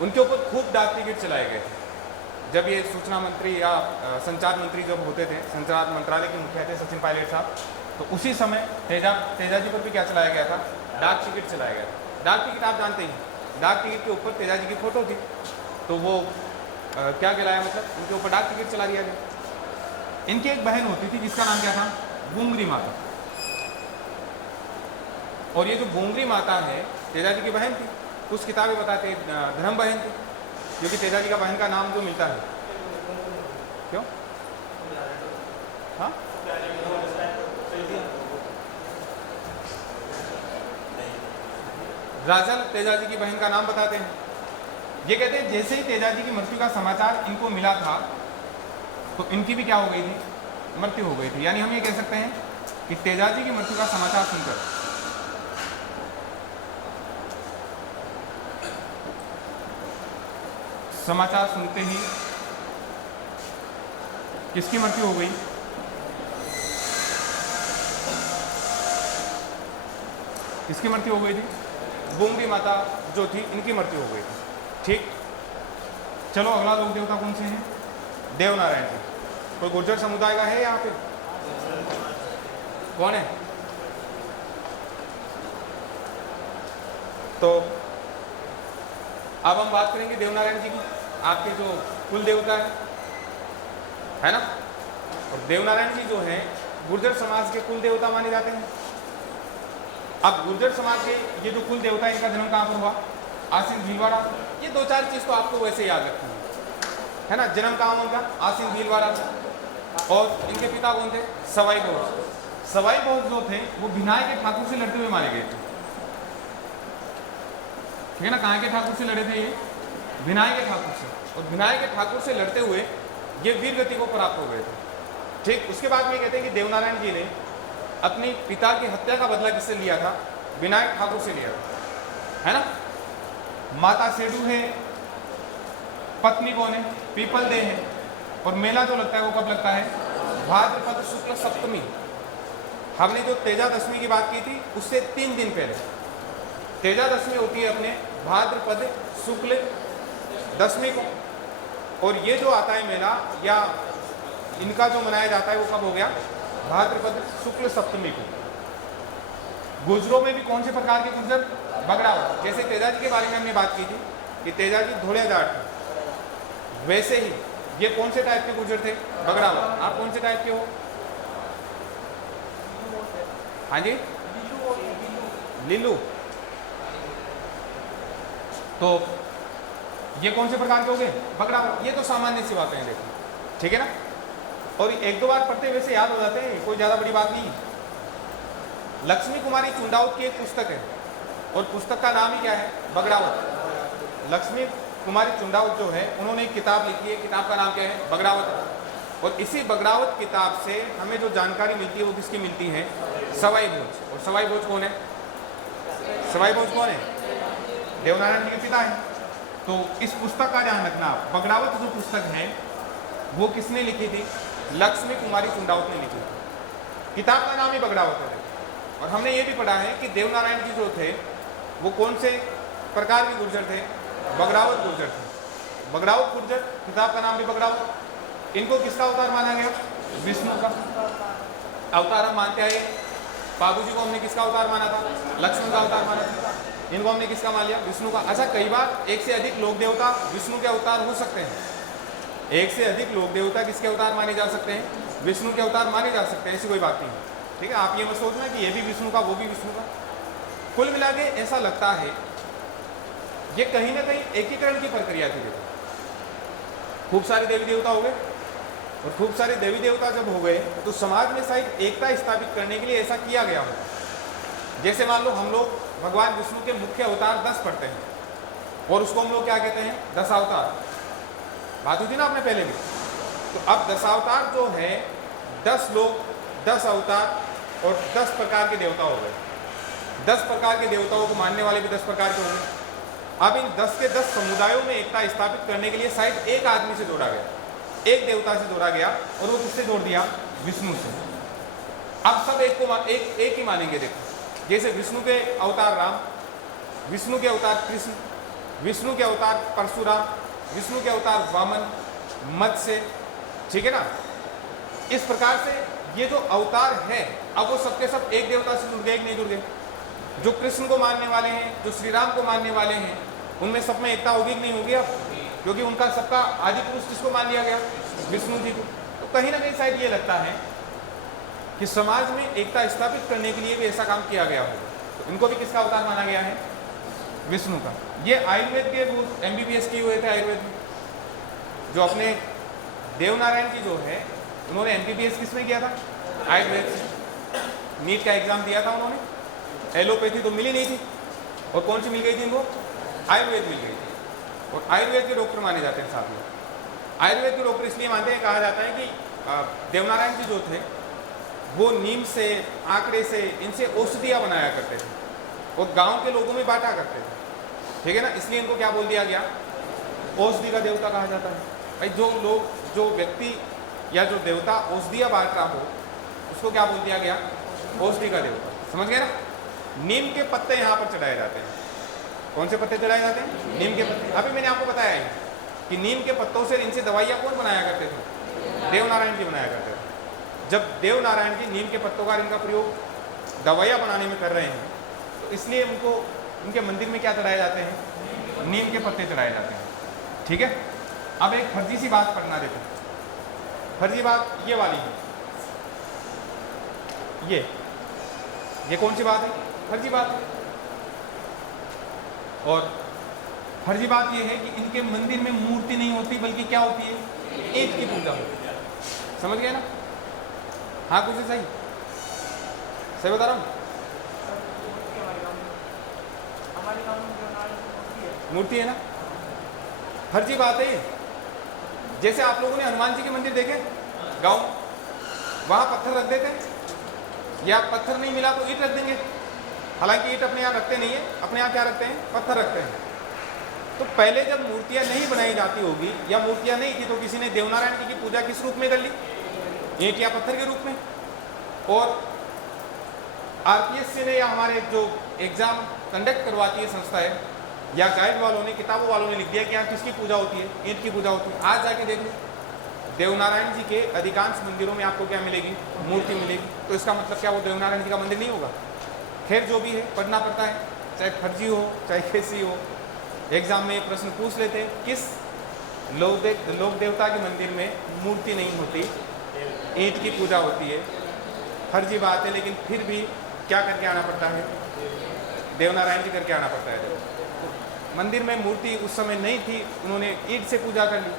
उनके ऊपर खूब डाक टिकट चलाए गए थे। जब ये सूचना मंत्री या संचार मंत्री जब होते थे, संचार मंत्रालय के मुखिया थे सचिन पायलट साहब, तो उसी समय तेजा जी पर भी क्या चलाया गया था? डाक टिकट चलाया गया था। डाक टिकट आप जानते हैं, डाक टिकट के ऊपर तेजा जी की फोटो थी, तो वो क्या कहलाया, मतलब उनके ऊपर डाक टिकट चला दिया गया। इनकी एक बहन होती थी जिसका नाम क्या था? बुंगरी माता। और ये जो बुंगरी माता है तेजा जी की बहन थी, कुछ किताबें बताते धर्म बहन थी, क्योंकि तेजा जी का बहन का नाम जो मिलता है, क्यों? हाँ, राजा तेजा जी की बहन का नाम बताते हैं। ये कहते हैं जैसे ही तेजा जी की मृत्यु का समाचार इनको मिला था तो इनकी भी क्या हो गई थी? मृत्यु हो गई थी। यानी हम ये कह सकते हैं कि तेजा जी की मृत्यु का समाचार सुनकर समाचार सुनते ही किसकी मृत्यु हो गई? किसकी मृत्यु हो गई थी? बुंगरी माता जो थी इनकी मृत्यु हो गई थी। ठीक, चलो अगला लोक देवता कौन से हैं? देवनारायण जी। कोई गुर्जर समुदाय का है यहाँ पे? कौन है? तो अब हम बात करेंगे देवनारायण जी की, आपके जो कुल देवता है ना। और देवनारायण जी जो है गुर्जर समाज के कुल देवता माने जाते हैं। अब गुर्जर समाज के ये जो कुल देवता है इनका जन्म कहाँ पर हुआ? आसीन भीलवाड़ा। ये दो चार चीज तो आपको वैसे याद रखनी है ना। जन्म कहाँ उनका? आसीन भीलवाड़ा। और इनके पिता कौन थे? सवाई भोज। सवाई भोज जो थे वो भिनाय के ठाकुर से लड़ते हुए मारे गए थे, ठीक है ना। कहाँ के ठाकुर से लड़े थे ये? भिनाय के ठाकुर से। और भिनाय के ठाकुर से लड़ते हुए ये वीर गति को प्राप्त हो गए थे। ठीक, उसके बाद में कहते हैं कि देवनारायण जी ने अपनी पिता की हत्या का बदला किससे लिया था? विनायक ठाकुर से लिया था, है ना। माता सेडू है, पत्नी कौन है? पीपल दे है। और मेला जो लगता है वो कब लगता है? भाद्रपद शुक्ल सप्तमी। हमने जो तेजा दशमी की बात की थी उससे 3 दिन पहले, तेजा दशमी होती है अपने भाद्रपद शुक्ल दशमी को, और ये जो आता है मेला या इनका जो मनाया जाता है वो कब हो गया? भाद्रपद शुक्ल सप्तमी को। गुर्जरों में भी कौन से प्रकार के गुर्जर? बगड़ावत। जैसे तेजा जी के बारे में हमने बात की थी कि तेजा जी धोड़े जाट थे, वैसे ही ये कौन से टाइप के गुर्जर थे? बगड़ावत। आप कौन से टाइप के हो? हाँ जी, लीलू। तो ये कौन से प्रकार के हो गए? बगड़ावत। ये तो सामान्य सी बातें हैं, देखो, ठीक है ना। और एक दो बार पढ़ते वैसे याद हो जाते हैं, कोई ज्यादा बड़ी बात नहीं। लक्ष्मी कुमारी चुंडावत की एक पुस्तक है, और पुस्तक का नाम ही क्या है? बगड़ावत। लक्ष्मी कुमारी चुंडावत जो है उन्होंने एक किताब लिखी है, किताब का नाम क्या है? बगड़ावत। और इसी बगड़ावत किताब से हमें जो जानकारी मिलती है वो किसकी मिलती है? सवाई भोज। और सवाई भोज कौन है? सवाई भोज कौन है? देवनारायण जी के पिता है। तो इस पुस्तक का ध्यान रखना, बगड़ावत जो पुस्तक है वो किसने लिखी थी? लक्ष्मी कुमारी चुंडावत ने लिखी थी। किताब का नाम ही बगड़ावत है। और हमने ये भी पढ़ा है कि देवनारायण जी जो थे वो कौन से प्रकार के गुर्जर थे? बगड़ावत गुर्जर थे। बगड़ावत गुर्जर, किताब का नाम भी बगड़ावत। इनको किसका अवतार माना गया? विष्णु का अवतार हम मानते आए। बाबू जी को हमने किसका अवतार माना था? लक्ष्मण का अवतार माना था। इनको हमने किसका मान लिया? विष्णु का। अच्छा, कई बार एक से अधिक लोक देवता विष्णु के अवतार हो सकते हैं। एक से अधिक लोक देवता किसके अवतार माने जा सकते हैं? विष्णु के अवतार माने जा सकते हैं, ऐसी कोई बात नहीं, ठीक है। आप ये मत सोचना कि ये भी विष्णु का, वो भी विष्णु का। कुल मिला के ऐसा लगता है ये कहीं ना कहीं एकीकरण की प्रक्रिया थी। देखो, खूब सारे देवी देवता हो गए, और खूब सारे देवी देवता जब हो गए तो समाज में शायद एकता स्थापित करने के लिए ऐसा किया गया हो। जैसे मान लो हम लोग भगवान विष्णु के मुख्य अवतार 10 पढ़ते हैं, और उसको हम लोग क्या कहते हैं? दशावतार। बात हुई थी ना आपने पहले भी। तो अब दशावतार जो है 10 लोग, 10 अवतार और 10 प्रकार के देवता हो गए। 10 प्रकार के देवताओं को मानने वाले भी 10 प्रकार के हो गए। अब इन 10 के 10 समुदायों में एकता स्थापित करने के लिए शायद एक आदमी से जोड़ा गया, एक देवता से जोड़ा गया, और वो किससे जोड़ दिया? विष्णु से। अब सब एक ही मानेंगे। देखो, जैसे विष्णु के अवतार राम, विष्णु के अवतार कृष्ण, विष्णु के अवतार परशुराम, विष्णु के अवतार वामन, मत्स्य, ठीक है ना। इस प्रकार से ये जो अवतार है, अब वो सबके सब एक देवता से जुड़ गए कि नहीं जुड़ गए? जो कृष्ण को मानने वाले हैं, जो श्री राम को मानने वाले हैं, उनमें सब में एकता होगी कि नहीं होगी? अब क्योंकि उनका सबका आदि पुरुष किसको मान लिया गया? विष्णु जी को। तो कहीं ना कहीं शायद ये लगता है कि समाज में एकता स्थापित करने के लिए भी ऐसा काम किया गया होगा। तो इनको भी किसका अवतार माना गया है? विष्णु का। ये आयुर्वेद के वो MBBS किए हुए थे आयुर्वेद में, जो अपने देवनारायण जी जो है उन्होंने MBBS किस में किया था? आयुर्वेद से। नीट का एग्जाम दिया था उन्होंने, एलोपैथी तो मिली नहीं थी, और कौन सी मिल गई थी इनको? आयुर्वेद मिल गई थी। और आयुर्वेद के डॉक्टर माने जाते हैं साथ में। आयुर्वेद के डॉक्टर इसलिए मानते हैं, कहा जाता है कि देवनारायण जी जो थे वो नीम से, आंकड़े से, इनसे औषधियाँ बनाया करते थे और गांव के लोगों में बांटा करते थे, ठीक है ना। इसलिए इनको क्या बोल दिया गया? औषधि का देवता कहा जाता है। भाई जो व्यक्ति या जो देवता औषधियाँ बांट रहा हो उसको क्या बोल दिया गया? औषधि का देवता। समझ गए ना। नीम के पत्ते यहाँ पर चढ़ाए जाते हैं। कौन से पत्ते चढ़ाए जाते हैं? नीम के पत्ते। अभी मैंने आपको बताया है कि नीम के पत्तों से, इनसे दवाइयाँ कौन बनाया करते थे? देवनारायण जी बनाया करते थे। जब देवनारायण जी नीम के पत्तों का इनका प्रयोग दवाइयाँ बनाने में कर रहे हैं, तो इसलिए उनको उनके मंदिर में क्या चढ़ाए जाते हैं? नीम के पत्ते चढ़ाए जाते हैं, ठीक है। अब एक फर्जी सी बात पढ़ना देखो। फर्जी बात ये वाली है, ये कौन सी बात है? फर्जी बात है। और फर्जी बात ये है कि इनके मंदिर में मूर्ति नहीं होती, बल्कि क्या होती है? ईंट की पूजा होती है। समझ गए ना। हाँ, कुछ सही सही बता रहा हूँ। मूर्ति है ना। फर्जी बात है ये। जैसे आप लोगों ने हनुमान जी के मंदिर देखे गांव, वहां पत्थर रख देते हैं, या पत्थर नहीं मिला तो ईंट रख देंगे। हालांकि ईंट अपने यहाँ रखते नहीं है, अपने यहाँ क्या रखते हैं? पत्थर रखते हैं। तो पहले जब मूर्तियां नहीं बनाई जाती होगी या मूर्तियां नहीं थी, तो किसी ने देवनारायण जी की पूजा किस रूप में कर ली? ईंट या पत्थर के रूप में। और RPSC ने या हमारे जो एग्जाम कंडक्ट करवाती है संस्थाएं या गाइड वालों ने, किताबों वालों ने लिख दिया कि यहाँ किसकी पूजा होती है, ईंट की पूजा होती है। आज जाके देख लो, देवनारायण जी के अधिकांश मंदिरों में आपको क्या मिलेगी, मूर्ति मिलेगी। तो इसका मतलब क्या वो देवनारायण जी का मंदिर नहीं होगा? खैर जो भी है, पढ़ना पड़ता है, चाहे फर्जी हो चाहे कैसी हो। एग्जाम में प्रश्न पूछ लेते हैं, किस लोक देवता के मंदिर में मूर्ति नहीं होती, ईंट की पूजा होती है। फर्जी बात है, लेकिन फिर भी क्या करके आना पड़ता है, देवनारायण जी करके आना पड़ता है। तो मंदिर में मूर्ति उस समय नहीं थी, उन्होंने ईंट से पूजा कर ली।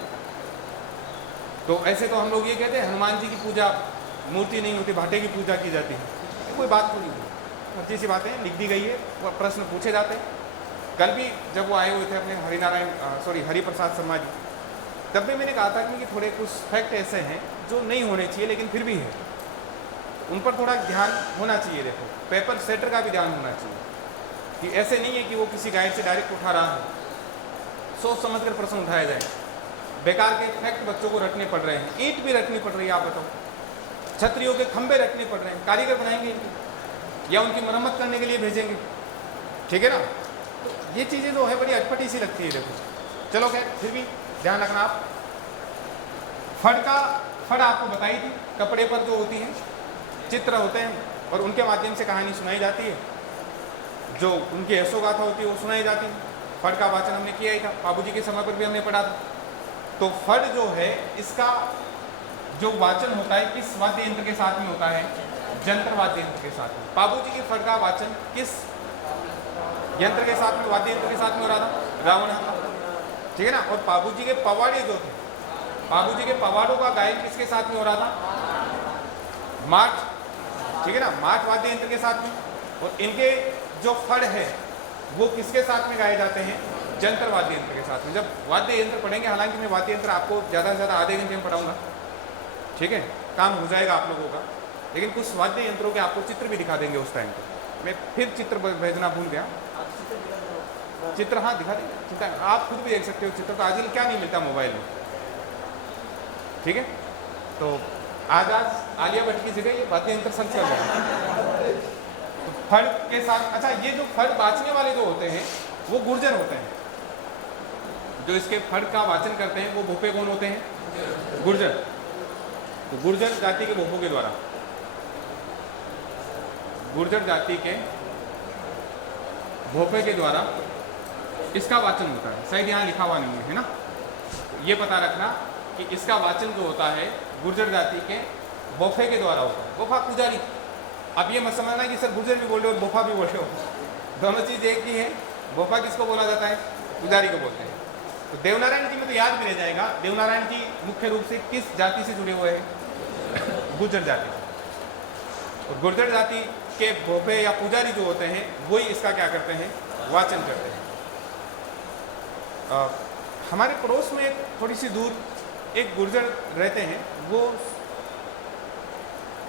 तो ऐसे तो हम लोग ये कहते हैं हनुमान जी की पूजा मूर्ति नहीं होती, भाटे की पूजा की जाती है। कोई बात थोड़ी है, अच्छी सी बातें लिख दी गई है, वो प्रश्न पूछे जाते हैं। कल भी जब वो आए हुए थे अपने हरिप्रसाद शर्मा जी, तब भी मैंने कहा था कि थोड़े कुछ फैक्ट ऐसे हैं जो नहीं होने चाहिए लेकिन फिर भी है, उन पर थोड़ा ध्यान होना चाहिए। देखो, पेपर सेटर का भी ध्यान होना चाहिए कि ऐसे नहीं है कि वो किसी गाइड से डायरेक्ट उठा रहा है, सोच समझ कर प्रश्न उठाए जाए। बेकार के फैक्ट बच्चों को रटने पड़ रहे हैं, ईंट भी रटनी पड़ रही है। आप बताओ, छतरियों के खंभे रखने पड़ रहे हैं, कारीगर बनाएंगे इनकी या उनकी मरम्मत करने के लिए भेजेंगे, ठीक है ना। तो ये चीज़ें जो है बड़ी अटपटी सी लगती है। देखो चलो खैर, फिर भी ध्यान रखना आप। फड़ आपको बताई थी, कपड़े पर जो होती है चित्र होते हैं और उनके माध्यम से कहानी सुनाई जाती है, जो उनकी यशोगाथा होती है वो सुनाई जाती है। फड़ का वाचन हमने किया ही था, बाबूजी के समय पर भी हमने पढ़ा था। तो फड़ जो है, इसका जो वाचन होता है किस वाद्य यंत्र के साथ में होता है, जंत्र वाद्य यंत्र के साथ में। बाबूजी की फड़ का वाचन किस यंत्र के साथ में, वाद्य यंत्र के साथ में हो रहा था, रावण, ठीक है ना। और बाबूजी के पवाड़े जो थे, बाबूजी के पवाड़ों का गायन किसके साथ में हो रहा था, माठ, ठीक है ना, माठ वाद्य यंत्र के साथ में। और इनके जो फड़ है वो किसके साथ में गाए जाते हैं, जंतर वाद्य यंत्र के साथ में। जब वाद्य यंत्र पढ़ेंगे, हालांकि मैं वाद्य यंत्र आपको ज़्यादा से ज़्यादा आधे घंटे में पढ़ाऊंगा, ठीक है, काम हो जाएगा आप लोगों का। लेकिन कुछ वाद्य यंत्रों के आपको चित्र भी दिखा देंगे उस टाइम पर। मैं फिर चित्र भेजना भूल गया, चित्र हाँ दिखा देंगे, चिंता आप खुद भी देख सकते हो चित्र। तो आजकल क्या नहीं मिलता मोबाइल में, ठीक है। तो आज आलिया भट्ट की जगह ये वाद्य यंत्र सर्च कर रहे हैं। तो फड़ के साथ, अच्छा ये जो फड़ बाचने वाले जो होते हैं वो गुर्जर होते हैं, जो इसके फड़ का वाचन करते हैं वो भोपे कौन होते हैं, गुर्जर। तो गुर्जर जाति के भोपों के द्वारा, गुर्जर जाति के भोपे के द्वारा इसका वाचन होता है। शायद यहाँ लिखा हुआ नहीं है ना, ये पता रखना कि इसका वाचन जो होता है गुर्जर जाति के बोफे के द्वारा होता है। बोफा पुजारी, अब ये मत समझना कि सर गुर्जर भी बोल रहे हो बोफा भी बोल रहे हो, दोनों चीज़ एक ही है। बोफा किसको बोला जाता है, पुजारी को बोलते हैं। तो देवनारायण जी में तो याद भी रह जाएगा, देवनारायण जी मुख्य रूप से किस जाति से जुड़े हुए हैं, गुर्जर जाति। और गुर्जर जाति के भोपे या पुजारी जो होते हैं वही इसका क्या करते हैं, वाचन करते हैं। हमारे पड़ोस में थोड़ी सी दूर एक गुर्जर रहते हैं, वो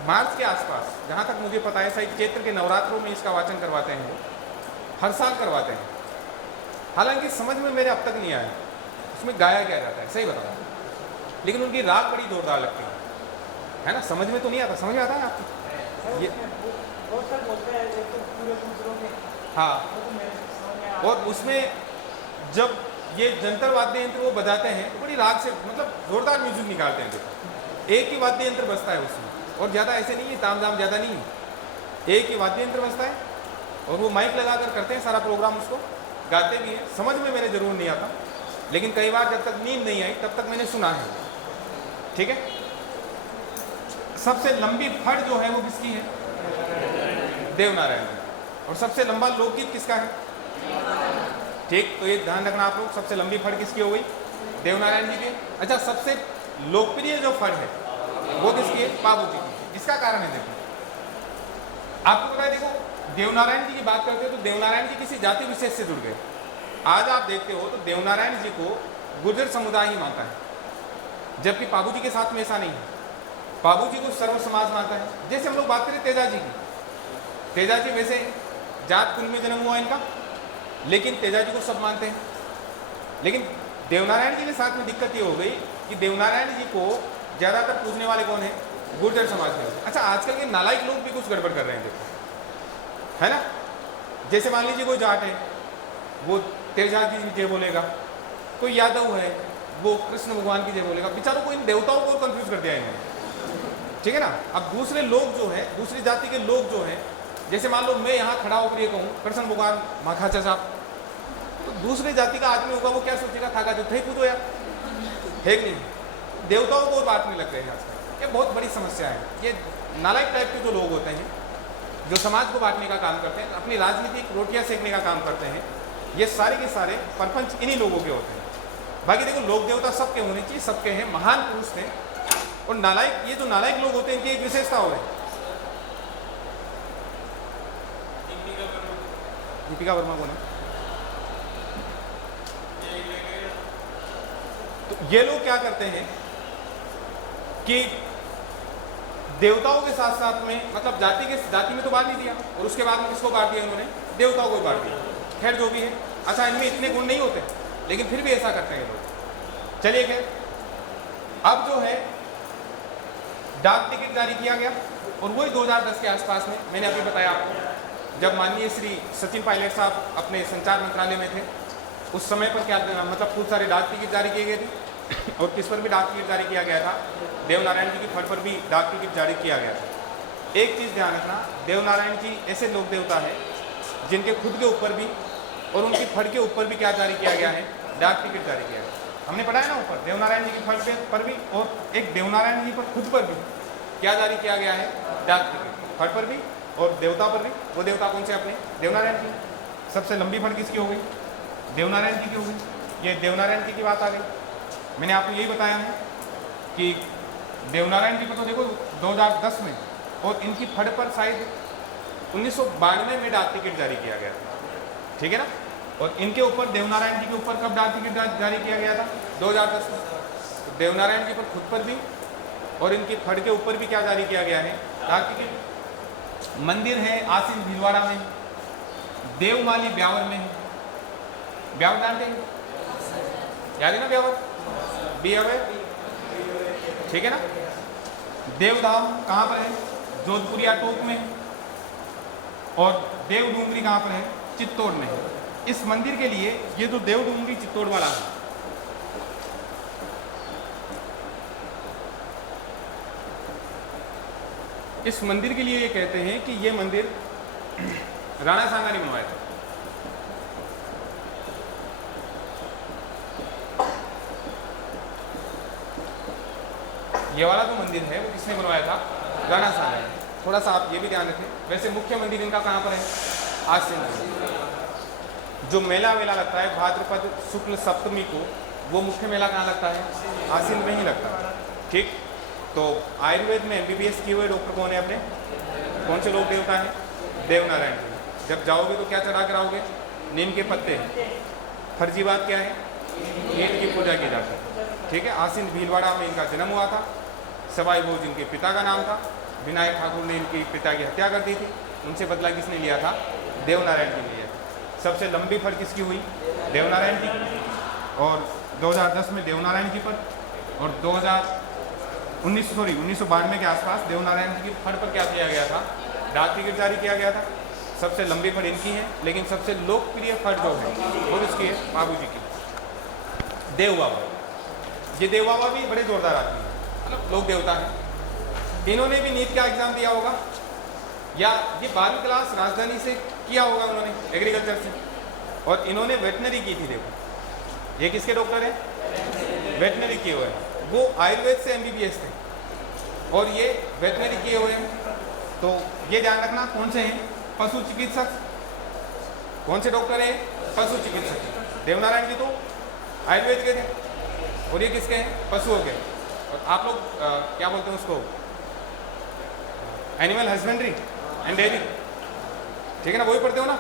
मार्च के आसपास, जहाँ तक मुझे पता है शायद चैत्र के नवरात्रों में इसका वाचन करवाते हैं, वो हर साल करवाते हैं। हालांकि समझ में मेरे अब तक नहीं आया उसमें गाया क्या जाता है, सही बताओ, लेकिन उनकी राग बड़ी जोरदार लगती है ना। समझ में तो नहीं आता, समझ में आता है आपको ये, हाँ। और उसमें जब ये जंतर वाद्य यंत्र वो बजाते हैं तो बड़ी राग से, मतलब जोरदार म्यूजिक निकालते हैं। देखो एक ही वाद्य यंत्र बजता है उसमें, और ज़्यादा ऐसे नहीं है, ताम झाम ज़्यादा नहीं है, एक ही वाद्य यंत्र बजता है और वो माइक लगा कर करते हैं सारा प्रोग्राम, उसको गाते भी हैं। समझ में मेरे जरूर नहीं आता, लेकिन कई बार जब तक नींद नहीं आई तब तक मैंने सुना है, ठीक है। सबसे लंबी फड़ जो है वो किसकी है, देवनारायण जी। और सबसे लंबा लोकगीत किसका है, ठीक। तो ये ध्यान रखना आप लोग, सबसे लंबी फड़ किसकी हो गई, देवनारायण जी की। अच्छा, सबसे लोकप्रिय जो फड़ है वो किसकी है, बाबूजी की। इसका कारण है, देखो आपको पता है, देखो देवनारायण जी की बात करते हो तो देवनारायण जी किसी जाति विशेष से जुड़ गए। आज आप देखते हो तो देवनारायण जी को गुर्जर समुदाय ही मानता है, जबकि बाबूजी के साथ में ऐसा नहीं है। बाबूजी को सर्व समाज मानता है। जैसे हम लोग बात करें तेजा जी की, तेजा जी वैसे जात कुल में जन्म हुआ इनका, लेकिन तेजा जी को सब मानते हैं। लेकिन देवनारायण जी के साथ में दिक्कत ये हो गई कि देवनारायण जी को ज़्यादातर पूजने वाले कौन है, गुर्जर समाज में। अच्छा, आजकल के नालायक लोग भी कुछ गड़बड़ कर रहे हैं, देखो, है ना। जैसे मान लीजिए कोई जाट है, वो तेरजाल की जय बोलेगा, कोई यादव है वो कृष्ण भगवान की जय बोलेगा। बेचारों को इन देवताओं को कंफ्यूज कर दिया इन्होंने, ठीक है ना। अब दूसरे लोग जो है, दूसरी जाति के लोग जो हैं, जैसे मान लो मैं यहाँ खड़ा होकर ये कहूँ कृष्ण भगवान माखाचा साहब, तो दूसरे जाति का आदमी होगा वो क्या सोचेगा, थाका जो थे पूछो यार, है कि नहीं। देवताओं को बांटने लग गए हैं आजकल, ये बहुत बड़ी समस्या है। ये नालायक टाइप के जो लोग होते हैं, जो समाज को बांटने का काम करते हैं, अपनी राजनीतिक रोटियां सेकने का काम करते हैं, ये सारे के सारे परपंच इन्हीं लोगों के होते हैं। बाकी देखो लोक देवता सबके होने चाहिए, सबके हैं, महान पुरुष थे। और नालायक, ये जो नालायक लोग होते हैं इनकी एक विशेषता हो है। दीपिका वर्मा कौन है? तो ये लोग क्या करते हैं कि देवताओं के साथ साथ में, मतलब जाति में तो बांट नहीं दिया, और उसके बाद में किसको बांट दिया उन्होंने, देवताओं को बांट दिया। खैर जो भी है, अच्छा इनमें इतने गुण नहीं होते, लेकिन फिर भी ऐसा करते हैं लोग। चलिए खैर, अब जो है डाक टिकट जारी किया गया, और वही 2010 के आसपास में, मैंने अभी बताया आपको, जब माननीय श्री सचिन पायलट साहब अपने संचार मंत्रालय में थे, उस समय पर क्या मतलब खूब सारे डाक टिकट जारी किए गए थे, और किस पर भी डाक टिकट जारी किया गया था, देवनारायण जी की फट पर भी डाक टिकट जारी किया गया था। एक चीज़ ध्यान रखना, देवनारायण जी ऐसे लोक देवता है जिनके खुद के ऊपर भी और उनकी फट के ऊपर भी क्या जारी किया गया है, डाक टिकट जारी किया गया। हमने पढ़ा है ना ऊपर, देवनारायण जी की फट पर भी और एक देवनारायण जी पर खुद पर भी क्या जारी किया गया है, डाक टिकट, फट पर भी और देवता पर भी। वो देवता कौन से अपने, देवनारायण जी। सबसे लंबी फट किसकी हो गई, देवनारायण जी की हो गई। ये देवनारायण जी की बात आ गई। मैंने आपको यही बताया है कि देवनारायण जी पर तो देखो 2010 में, और इनकी फट पर शायद 1992 में डाक टिकट जारी किया गया था, ठीक है ना। और इनके ऊपर, देवनारायण जी के ऊपर कब डाक टिकट जारी किया गया था, 2010 में। तो देवनारायण जी पर खुद पर भी और इनकी फट के ऊपर भी क्या जारी किया गया है, डाक टिकट। मंदिर है आसिन भीलवाड़ा में, देवमाली ब्यावर में है। ब्यावर जानते हैं, याद है ना ब्यावर, ब्यावर, ठीक है ना। देवधाम कहाँ पर है, जोधपुरिया टोक में, और देवडूंगरी कहाँ पर है, चित्तौड़ में है। इस मंदिर के लिए ये जो देवडूंगरी चित्तौड़ वाला है, इस मंदिर के लिए ये कहते हैं कि ये मंदिर राणा सांगा ने बनवाया था। ये वाला जो मंदिर है वो किसने बनवाया था, राणा सांगा ने। थोड़ा सा आप ये भी ध्यान रखें। वैसे मुख्य मंदिर इनका कहाँ पर है, आसिन। जो मेला वेला लगता है भाद्रपद शुक्ल सप्तमी को, वो मुख्य मेला कहाँ लगता है, आसिन में ही लगता है, ठीक। तो आयुर्वेद में MBBS किए हुए डॉक्टर कौन है अपने, कौन से लोग देवता हैं, देवनारायण जी। जब जाओगे तो क्या चढ़ा कर आओगे, नीम के पत्ते। फर्जी बात क्या है, नीम की पूजा की जाती है, ठीक है। आसिन भीलवाड़ा में इनका जन्म हुआ था। सवाई भोज इनके पिता का नाम था। विनायक ठाकुर ने इनकी पिता की हत्या कर दी थी, उनसे बदला किसने लिया था, देवनारायण जी ने लिया। सबसे लंबी फट किसकी हुई, देवनारायण जी की। और 2010 में देवनारायण जी पर, और 1992 के आसपास देवनारायण जी की फट पर क्या किया गया था, डाक टिकट जारी किया गया था। सबसे लंबी फट इनकी है, लेकिन सबसे लोकप्रिय फट जो है वो इसकी है, बाबू जी की, देव बाबा। ये देव बाबा भी बड़े जोरदार आदमी हैं, मतलब लोक देवता हैं। इन्होंने भी नीट का एग्जाम दिया होगा, या ये 12वीं क्लास राजधानी से किया होगा उन्होंने, एग्रीकल्चर से। और इन्होंने वेटनरी की थी। देखो ये किसके डॉक्टर हैं, वेटनरी किए हुए हैं। वो आयुर्वेद से MBBS थे, और ये वेटनरी किए हुए हैं। तो ये ध्यान रखना कौन से हैं, पशु चिकित्सक। कौन से डॉक्टर हैं, पशु चिकित्सक। देवनारायण जी तो आयुर्वेद के थे, और ये किसके हैं, पशुओं के। और आप लोग क्या बोलते हैं उसको, एनिमल हस्बेंड्री एंड डेयरी, ठीक है ना, वही पढ़ते हो ना।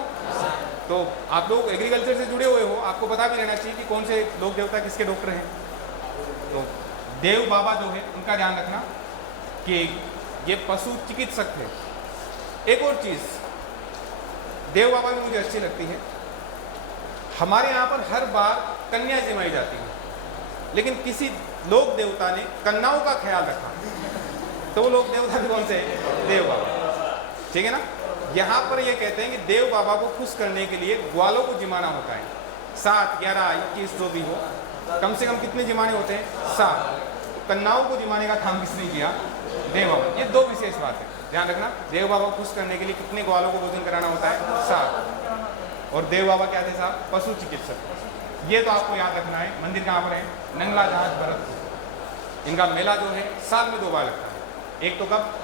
तो आप लोग एग्रीकल्चर से जुड़े हुए हो, आपको पता भी रहना चाहिए कि कौन से लोक देवता किसके डॉक्टर हैं। तो देव बाबा जो है उनका ध्यान रखना कि ये पशु चिकित्सक थे। एक और चीज़ देव बाबा की मुझे अच्छी लगती है, हमारे यहाँ पर हर बार कन्या जमाई जाती है, लेकिन किसी लोक देवता ने कन्याओं का ख्याल रखा। तो वो लोक देवता भी कौन से हैं, देव बाबा, ठीक है ना। यहाँ पर ये कहते हैं कि देव बाबा को खुश करने के लिए ग्वालों को जिमाना होता है। 7, 11, 21 जो भी हो, कम से कम कितने जिमाने होते हैं? 7। कन्नाओं को जिमाने का काम किसने किया? देव बाबा। ये 2 विशेष बात है, ध्यान रखना। देव बाबा को खुश करने के लिए कितने ग्वालों को भोजन कराना होता है? 7। और देव बाबा क्या थे साहब? पशु चिकित्सक। ये तो आपको याद रखना है। मंदिर कहाँ पर है? नंगला जहाज भरतपुर। इनका मेला जो है साल में 2 बार लगता है। एक तो कब?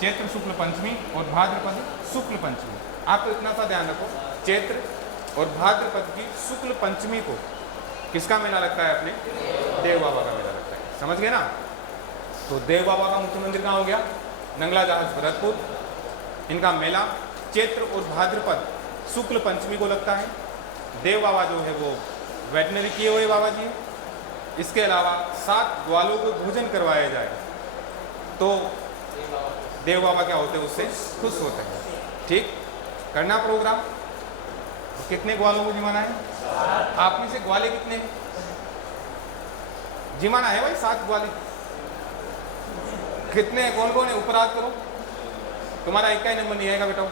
चैत्र शुक्ल पंचमी और भाद्रपद शुक्ल पंचमी। आपको इतना सा ध्यान रखो, चैत्र और भाद्रपद की शुक्ल पंचमी को किसका मेला लगता है? अपने देव बाबा का मेला लगता है। समझ गए ना? तो देव बाबा का मुख्य मंदिर कहाँ हो गया? नंगला जहाज भरतपुर। इनका मेला चैत्र और भाद्रपद शुक्ल पंचमी को लगता है। देव बाबा जो है वो वेटनरी किए हुए बाबा जी हैं। इसके अलावा 7 ग्वालों को भोजन करवाया जाए तो देव बाबा क्या होते हैं? उससे खुश होते हैं। ठीक, करना प्रोग्राम। कितने ग्वालों को जिमाना है? आप में से ग्वाले कितने जिमाना है भाई? 7 ग्वाले। कितने? कौन कौन है? ऊपर हाथ करो। तुम्हारा एक का ही नंबर नहीं आएगा बेटा।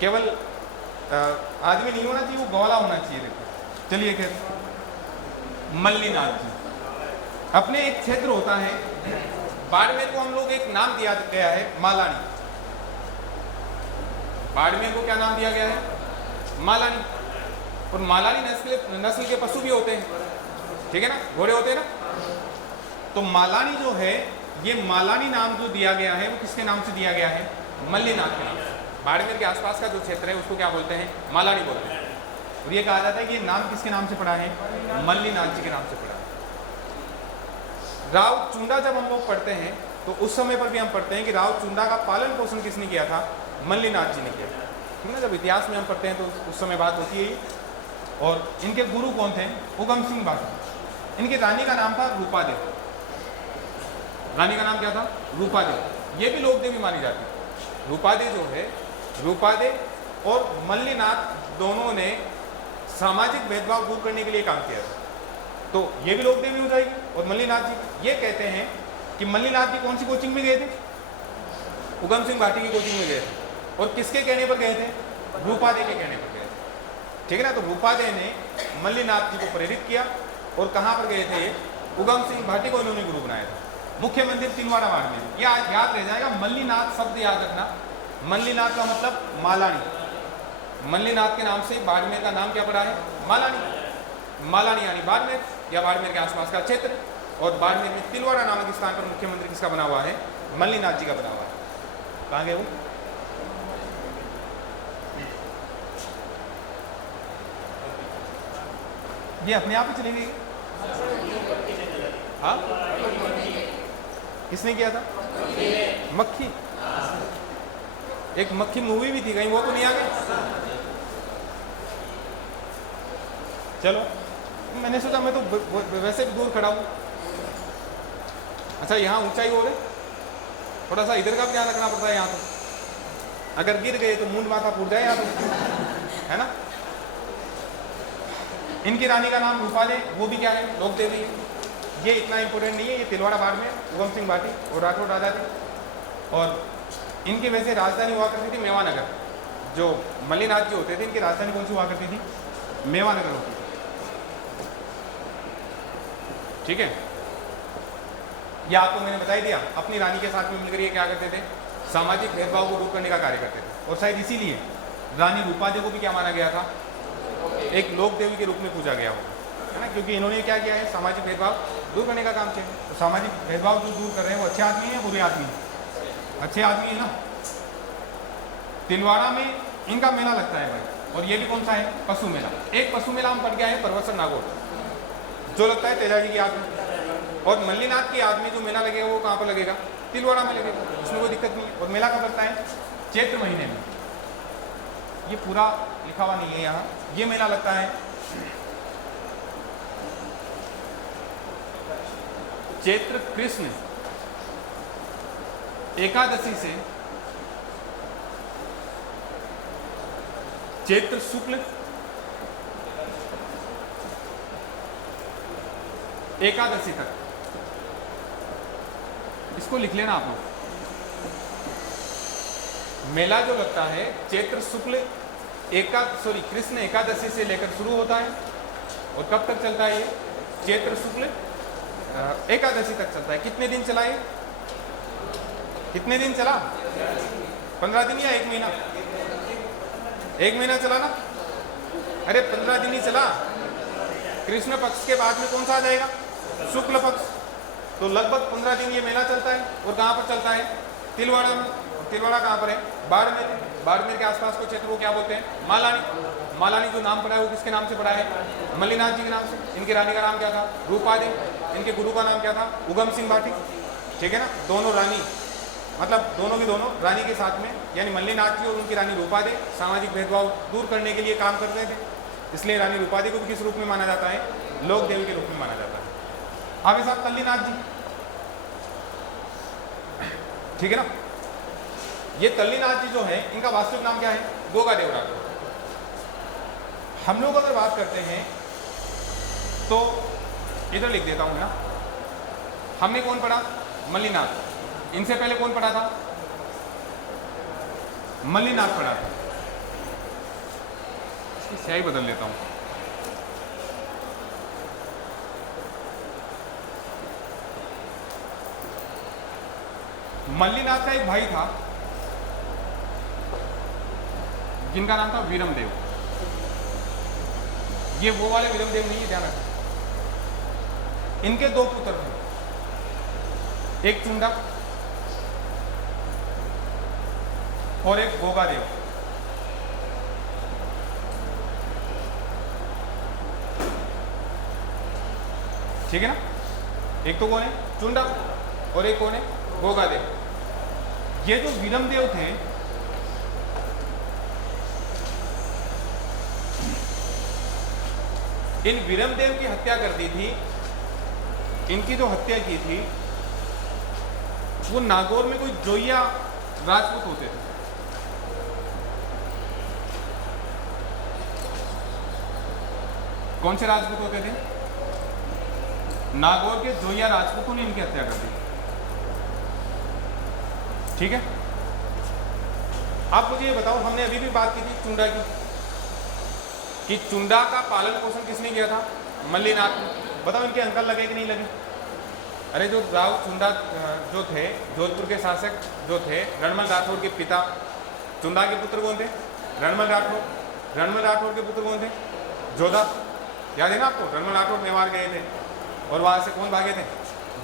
केवल आदमी नहीं होना चाहिए, वो ग्वाला होना चाहिए। देखो चलिए, खैर मल्लीनाथ जी अपने एक क्षेत्र होता है बाड़मेर को हम लोग एक नाम दिया गया है मालानी। बाड़मेर को क्या नाम दिया गया है? मालानी। और मालानी नस्ल के पशु भी होते हैं, ठीक है ना? घोड़े होते हैं ना? तो मालानी जो है, ये मालानी नाम जो दिया गया है वो किसके नाम से दिया गया है? मल्लीनाथ के नाम से। बाड़मेर के आसपास का जो क्षेत्र है उसको क्या बोलते हैं? मालानी बोलते हैं। और ये कहा जाता है कि ये नाम किसके नाम से पड़ा है? मल्लीनाथ जी के नाम से पड़ा है। राव चुंडा जब हम लोग पढ़ते हैं तो उस समय पर भी हम पढ़ते हैं कि राव चुंडा का पालन पोषण किसने किया था? मल्लीनाथ जी ने किया। ठीक है ना? जब इतिहास में हम पढ़ते हैं तो उस समय बात होती है। और इनके गुरु कौन थे? उगम सिंह भाटी। इनकी रानी का नाम था रूपादेव। रानी का नाम क्या था? रूपादेव। ये भी लोक देवी मानी जाती है। रूपादेव जो है, रूपादेव और मल्लीनाथ दोनों ने सामाजिक भेदभाव दूर करने के लिए काम किया था। तो ये भी लोक देवी हो जाएगी। और मल्लीनाथ जी, ये कहते हैं कि मल्लीनाथ जी कौन सी कोचिंग में गए थे? उगम सिंह भाटी की कोचिंग में गए थे। और किसके कहने पर गए थे? रूपादेव के कहने पर गए थे। ठीक है ना? तो रूपादेव ने मल्लीनाथ जी को प्रेरित किया। और कहाँ पर गए थे? उगम सिंह भाटी को इन्होंने गुरु बनाया था। मुख्य मंदिर तिलवाड़ा बाड़मेर। ये आज याद रह जाएगा। मल्लीनाथ शब्द याद रखना। मल्लीनाथ का मतलब मालानी। मल्लीनाथ के नाम से बाड़मेर का नाम क्या पड़ा है? मालानी। मालानी यानी बाड़मेर या बाड़मेर के आसपास का क्षेत्र। और बाड़मेर में तिलवाड़ा नामक स्थान पर मुख्य मंदिर किसका बना हुआ है? मल्लीनाथ जी का बना हुआ है। कहाँ गए वो? ये अपने आप ही चले गए। हाँ, किसने किया था? मक्खी। एक मक्खी मूवी भी थी कहीं, वो तो नहीं आ गई? चलो, मैंने सोचा मैं तो वैसे भी दूर खड़ा हूँ। अच्छा, यहाँ ऊंचाई हो गई, थोड़ा सा इधर का भी ध्यान रखना पड़ता है। यहाँ तो अगर गिर गए तो मुंड माथा फूट जाए यहाँ तो, है ना? इनकी रानी का नाम रूपादेव, वो भी क्या है? लोक देवी है। ये इतना इंपॉर्टेंट नहीं है। ये तिलवाड़ा बाड़मेर उगम सिंह भाटी और राठौड़ राजा थे। और इनकी वैसे राजधानी हुआ करती थी मेवानगर। जो मल्लीनाथ जी होते थे, इनकी राजधानी कौन सी हुआ करती थी? मेवानगर होती थी। ठीक है, ये आपको मैंने बता ही दिया। अपनी रानी के साथ में मिलकर ये क्या करते थे? सामाजिक भेदभाव को दूर करने का कार्य करते थे। और शायद इसीलिए रानी रूपादेव को भी क्या माना गया था? एक लोक देवी के रूप में पूजा गया होगा, है ना? क्योंकि इन्होंने क्या किया है? सामाजिक भेदभाव दूर करने का काम किया। तो सामाजिक भेदभाव जो दूर कर रहे हैं वो अच्छे आदमी है, बुरे आदमी है? अच्छे आदमी है ना। तिलवाड़ा में इनका मेला लगता है भाई। और ये भी कौन सा है? पशु मेला। एक पशु मेला हम पढ़ गया है परवसर नागौर, जो लगता है तेजाजी की याद में। और मल्लीनाथ की याद में जो मेला लगेगा वो कहाँ पर लगेगा? तिलवाड़ा में लगेगा। उसमें कोई दिक्कत नहीं है। और मेला कब लगता है? चैत्र महीने में। ये पूरा लिखा हुआ नहीं है यहाँ। ये मेला लगता है चैत्र कृष्ण एकादशी से चैत्र शुक्ल एकादशी तक। इसको लिख लेना आप लोग। मेला जो लगता है चैत्र शुक्ल कृष्ण एकादशी से लेकर शुरू होता है और कब तक चलता है ये? चैत्र शुक्ल एकादशी तक चलता है। कितने दिन चला ये? कितने दिन चला? 15 दिन या 1 महीना? 1 महीना चला ना? अरे 15 दिन ही चला। कृष्ण पक्ष के बाद में कौन सा आ जाएगा? शुक्ल पक्ष। तो लगभग 15 दिन ये मेला चलता है। और कहाँ पर चलता है? तिलवाड़ा में। तिलवाड़ा कहाँ पर है? बाड़मेर। बाड़मेर के आसपास को क्षेत्र को क्या बोलते हैं? मालानी। मालानी जो नाम पड़ा है वो किसके नाम से पड़ा है? मल्लीनाथ जी के नाम से। इनकी रानी का नाम क्या था? रूपादे। इनके गुरु का नाम क्या था? उगम सिंह भाटी। ठीक है ना? दोनों रानी, मतलब दोनों की दोनों रानी के साथ में, यानी मल्लीनाथ जी और उनकी रानी रूपादे सामाजिक भेदभाव दूर करने के लिए काम कर रहे थे। इसलिए रानी रूपादे को भी किस रूप में माना जाता है? लोक देवी के रूप में माना जाता है। आगे साहब तल्लीनाथ जी, ठीक है ना? ये तल्लीनाथ जी जो है इनका वास्तविक नाम क्या है? गोगा देव राठौर। हम लोग अगर बात करते हैं तो इधर लिख देता हूं ना, हमने कौन पढ़ा? मल्लीनाथ। इनसे पहले कौन पढ़ा था? मल्लीनाथ पढ़ा था। इसकी स्याही बदल लेता हूं। मल्लीनाथ का एक भाई था जिनका नाम था वीरमदेव। ये वो वाले वीरमदेव नहीं है, ध्यान रखना। इनके 2 पुत्र थे, एक चुंडक और एक गोगादेव। ठीक है ना? एक तो कौन है? चुंडक और एक कौन है? गोगादेव। ये जो वीरमदेव थे इन वीरमदेव की हत्या कर दी थी। इनकी जो हत्या की थी वो नागौर में कोई जोइया राजपूत होते थे। कौन से राजपूत होते थे? नागौर के जोइया राजपूतों ने इनकी हत्या कर दी। ठीक है? आप मुझे ये बताओ, हमने अभी भी बात की थी चुंडा की, कि चुंडा का पालन पोषण किसने किया था? मल्लीनाथ ने। बताओ इनके अंकल लगे कि नहीं लगे? अरे जो राव चुंडा जो थे, जोधपुर के शासक जो थे, रणमल राठौर के पिता, चुंडा के पुत्र कौन थे? रणमल राठौर। रणमल राठौर के पुत्र कौन थे? जोधा। याद है ना आपको? रणमल राठौर मेवाड़ गए थे और वहां से कौन भागे थे?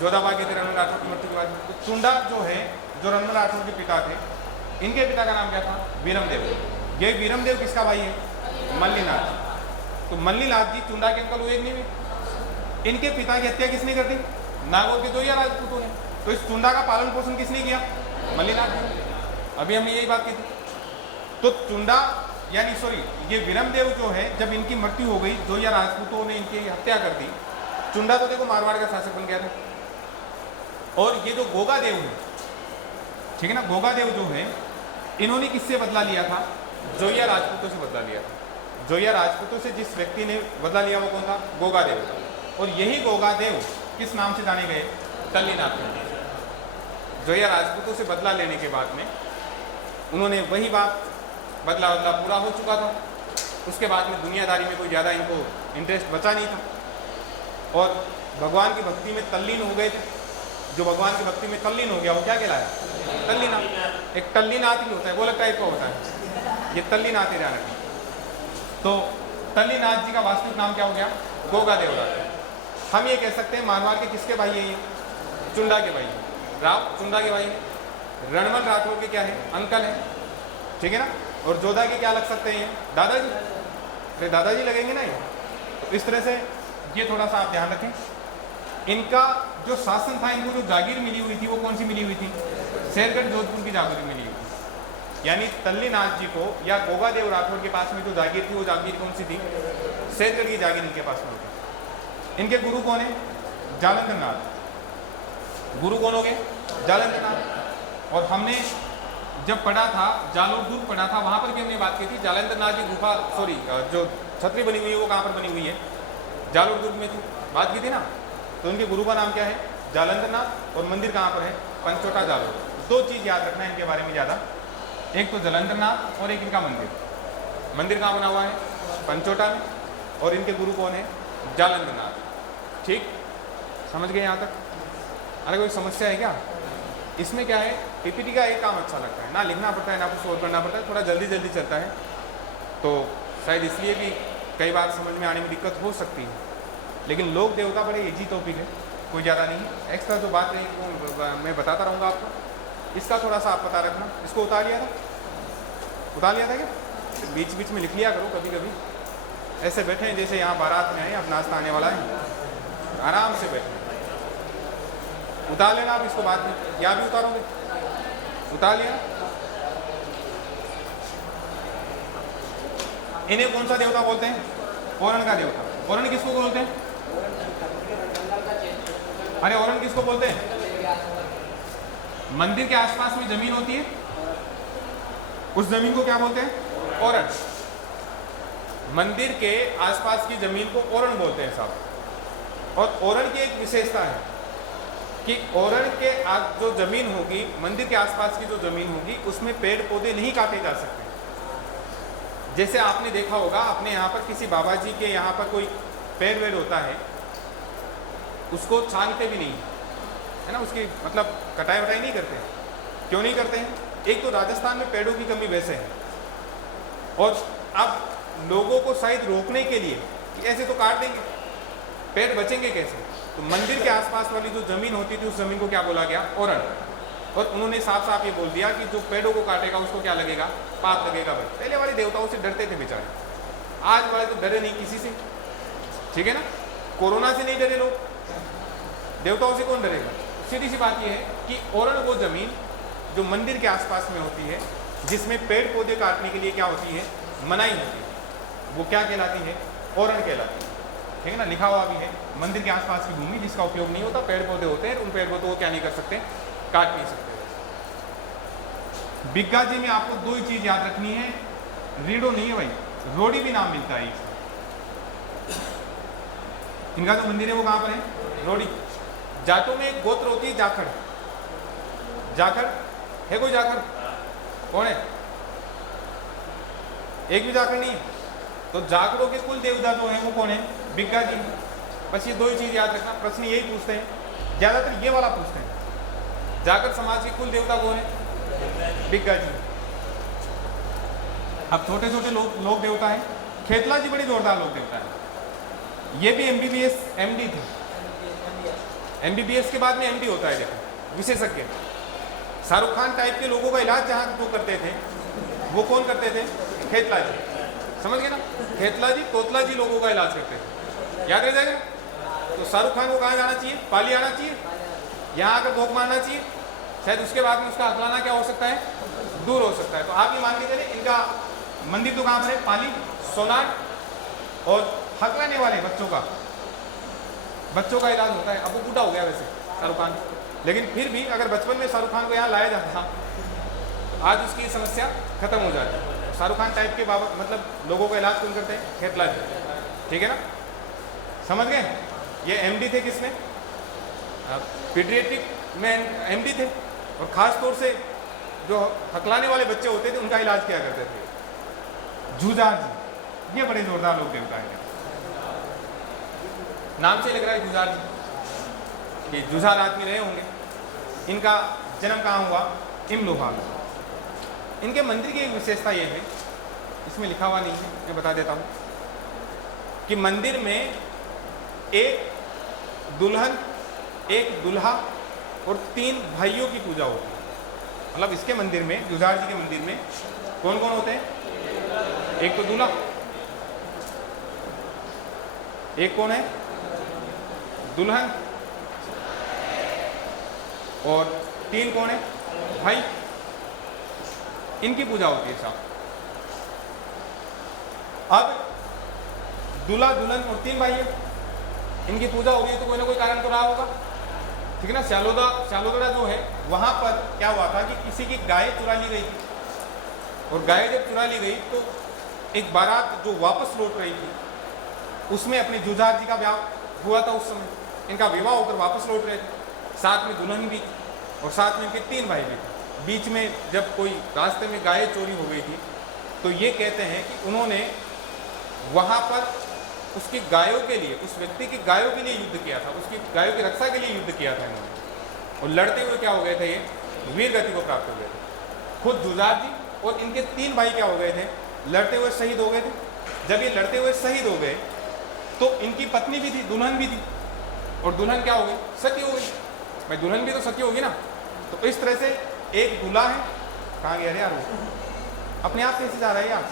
जोधा भागे थे रणमल राठौर की मृत्यु के बाद। तो चुंडा जो है, जो रणमल राठौर के पिता थे, इनके पिता का नाम क्या था? वीरमदेव। ये वीरमदेव किसका भाई है? मल्लीनाथ। तो मल्लीनाथ जी चुंडा के अंकल हुए नहीं हुए? इनके पिता की हत्या किसने कर दी? नागौर के जोइया राजपूतों ने। तो इस चुंडा का पालन पोषण किसने किया? मल्लीनाथ जी। अभी हमने यही बात की थी। तो चुंडा यानी सॉरी ये वीरमदेव जो है, जब इनकी मृत्यु हो गई, जोइया राजपूतों ने इनकी हत्या कर दी। चुंडा तो देखो मारवाड़ का शासक बन गया था। और ये जो गोगादेव है, ठीक है ना, गोगादेव जो है, इन्होंने किससे बदला लिया था? जोइया राजपूतों से बदला लिया था। जोइया राजपूतों से जिस व्यक्ति ने बदला लिया वो कौन था? गोगादेव। और यही गोगादेव किस नाम से जाने गए? तल्लीनाथ। जोइया राजपूतों से बदला लेने के बाद में उन्होंने वही बात, बदला पूरा हो चुका था। उसके बाद में दुनियादारी में कोई ज़्यादा इनको इंटरेस्ट बचा नहीं था और भगवान की भक्ति में तल्लीन हो गए थे। जो भगवान की भक्ति में तल्लीन हो गया वो क्या कहलाया? तल्लीनाथ। एक तल्लीनाथ ही होता है, वो अलग टाइप का होता है, ये तल्लीनाथ ही जाना। तो तल्लीनाथ जी का वास्तविक नाम क्या हो गया? गोगादेव राठौर। हम ये कह सकते हैं मारवाड़ के किसके भाई है? ये चुंडा के भाई, राव चुंडा के भाई है। रणमल राठौर के क्या है? अंकल है। ठीक है ना? और जोधा के क्या लग सकते हैं? दादाजी। फिर दादाजी लगेंगे ना ये। तो इस तरह से ये थोड़ा सा आप ध्यान रखें। इनका जो शासन था, इनको जो जागीर मिली हुई थी वो कौन सी मिली हुई थी? शेरगढ़ जोधपुर की जागीर मिली हुई थी। यानी तल्लीनाथ जी को या गोगादेव राठौर के पास में जो जागीर थी वो जागीर कौन सी थी? शेरगढ़ की जागीर इनके पास में होती। इनके गुरु कौन है? जालंधर नाथ। गुरु कौन हो गए? जालंधर नाथ। और हमने जब पढ़ा था, जालोर दुर्ग पढ़ा था, वहां पर भी हमने बात की थी। जालंधर नाथ की गुफा, सॉरी जो छतरी बनी हुई है वो कहाँ पर बनी हुई है? जालोर दुर्ग में थी, बात की थी ना। तो इनके गुरु का नाम क्या है? जालंधर नाथ। और मंदिर कहाँ पर है? पंचोटा जालोर। 2 चीज़ याद रखना है इनके बारे में ज़्यादा। एक तो जलंधरनाथ और एक इनका मंदिर। मंदिर कहाँ बना हुआ है? पंचोटा में। और इनके गुरु कौन है? जालंधरनाथ। ठीक, समझ गए यहाँ तक? अरे कोई समस्या है क्या इसमें? क्या है, पीपीटी का एक काम अच्छा लगता है, ना लिखना पड़ता है ना कुछ और करना पड़ता है, थोड़ा जल्दी जल्दी चलता है, तो शायद इसलिए भी कई बार समझ में आने में दिक्कत हो सकती है। लेकिन लोक देवता बड़े इजी टॉपिक है, कोई ज़्यादा नहीं है। एक्स्ट्रा जो बात है वो मैं बताता रहूँगा आपको, इसका थोड़ा सा आप पता रखना। इसको उतार लिया था? उतार लिया था क्या? बीच बीच में लिख लिया करो कभी कभी। ऐसे बैठे हैं जैसे यहाँ बारात में आए, अब नाश्ता आने वाला है, आराम से बैठे। उतार लेना आप इसको बाद में, या भी उतारोगे? उतार लिया। इन्हें कौन सा देवता बोलते हैं? ओरण का देवता। ओरण किसको बोलते हैं? अरे ओरण किसको बोलते हैं? मंदिर के आसपास में जमीन होती है, उस जमीन को क्या बोलते हैं? ओरण। मंदिर के आसपास की जमीन को ओरण बोलते हैं साहब। और ओरण की एक विशेषता है कि ओरण के जो जमीन होगी, मंदिर के आसपास की जो जमीन होगी, उसमें पेड़ पौधे नहीं काटे जा सकते। जैसे आपने देखा होगा, अपने यहाँ पर किसी बाबा जी के यहाँ पर कोई पेड़ वेड़ होता है, उसको छांगते भी नहीं है ना, उसकी मतलब कटाई वटाई नहीं करते। क्यों नहीं करते हैं? एक तो राजस्थान में पेड़ों की कमी वैसे है, और अब लोगों को शायद रोकने के लिए कि ऐसे तो काट देंगे, पेड़ बचेंगे कैसे? तो मंदिर के आसपास वाली जो जमीन होती थी, उस जमीन को क्या बोला गया? ओरण। और उन्होंने साफ साफ ये बोल दिया कि जो पेड़ों को काटेगा उसको क्या लगेगा? पाप लगेगा भाई। पहले वाले देवताओं से डरते थे बेचारे, आज वाले तो डरे नहीं किसी से। ठीक है ना? कोरोना से नहीं डरे लोग, देवताओं से कौन डरेगा? सीधी सी बात यह है कि ओरण वो जमीन जो मंदिर के आसपास में होती है, जिसमें पेड़ पौधे काटने के लिए क्या होती है? मनाही होती है, वो क्या कहलाती है? ओरण कहलाती है। ठीक है ना? लिखा हुआ भी है, मंदिर के आसपास की भूमि जिसका उपयोग नहीं होता, पेड़ पौधे होते हैं, उन पेड़ पौधों को क्या नहीं कर सकते? काट नहीं सकते। बिग्गा जी में आपको दो ही चीज याद रखनी है, रीडो नहीं है भाई, रोडी भी नाम मिलता है इनका। जो मंदिर है वो कहां पर है? रोडी। जाटों में एक गोत्र होती है जाखड़। जाखड़ है कोई? जाखड़ कौन है? एक भी जाखड़ नहीं है। तो जाखड़ों के कुल देवता जो है वो कौन है? बिग्गा जी। बस ये दो ही चीज याद रखना, प्रश्न यही पूछते हैं ज्यादातर, ये वाला पूछते हैं। जाखड़ समाज के कुल देवता कौन है? बिग्गा जी। अब छोटे छोटे लोक देवता है। खेतला जी बड़े जोरदार लोक देवता है, ये भी एमबीबीएस एमडी थे। एमबीबीएस के बाद में एमडी होता है, देखो, विशेषज्ञ। शाहरुख खान टाइप के लोगों का इलाज जहां जो करते थे, वो कौन करते थे? खेतला जी। समझ गए ना? खेतला जी, तोतला जी लोगों का इलाज करते थे, याद रह जाएगा। तो शाहरुख खान को कहाँ जाना चाहिए? पाली आना चाहिए, यहाँ आकर धोख मारना चाहिए, शायद उसके बाद में उसका हकलाना क्या हो सकता है? दूर हो सकता है। तो आप ये मान के चले, इनका मंदिर तो कहाँ पर है? पाली, सोनार। और हकलाने वाले बच्चों का इलाज होता है। अब वो बूढ़ा हो गया वैसे शाहरुख खान, लेकिन फिर भी अगर बचपन में शाहरुख खान को यहाँ लाया जाता था, आज उसकी समस्या खत्म हो जाती। शाहरुख खान टाइप के बाबा मतलब लोगों का इलाज कौन करते हैं? खेतला जी। ठीक है ना? समझ गए? ये एमडी थे किसमें? पीडियाट्रिक में एमडी थे, और खास तौर से जो हकलाने वाले बच्चे होते थे उनका इलाज किया करते थे। जुझार जी, ये बड़े जोरदार लोग देवता है, नाम से लग रहा है जुझार जी कि जुझार आदमी रहे होंगे। इनका जन्म कहाँ हुआ? इमलोहा में। इनके मंदिर की एक विशेषता ये है, इसमें लिखा हुआ नहीं है, मैं बता देता हूँ कि मंदिर में एक दुल्हन, एक दूल्हा और 3 भाइयों की पूजा होती है। मतलब इसके मंदिर में, जुझार जी के मंदिर में कौन कौन होते हैं? एक तो दूल्हा, एक कौन है? दुल्हन, और 3 कौन है? भाई। इनकी पूजा होती है साहब। अब दूल्हा, दुल्हन और 3 भाई है, इनकी पूजा हो गई तो कोई ना कोई कारण तो रहा होगा। ठीक है ना? श्यालोदड़ा जो है, वहां पर क्या हुआ था कि किसी की गाय चुरा ली गई थी, और गाय जब चुरा ली गई तो एक बारात जो वापस लौट रही थी, उसमें अपने जुझार जी का ब्याह हुआ था। उस समय इनका विवाह होकर वापस लौट रहे थे, साथ में दुल्हन भी और साथ में इनके 3 भाई भी थे। बीच में जब कोई रास्ते में गाय चोरी हो गई थी, तो ये कहते हैं कि उन्होंने वहाँ पर उसकी गायों के लिए, उस व्यक्ति की गायों के लिए युद्ध किया था, उसकी गायों की रक्षा के लिए युद्ध किया था इन्होंने, और लड़ते हुए क्या हो गए थे, ये वीर गति को प्राप्त हो गए थे। खुद जुजार जी और इनके 3 भाई क्या हो गए थे, लड़ते हुए शहीद हो गए थे। जब ये लड़ते हुए शहीद हो गए तो इनकी पत्नी भी थी, दुल्हन भी थी, और दुल्हन क्या हो गई, सती हो गई। भाई दुल्हन भी तो सती होगी ना। तो इस तरह से एक दूल्हा है, कहाँ गया रे यार वो, अपने आप कैसे जा रहा है यार,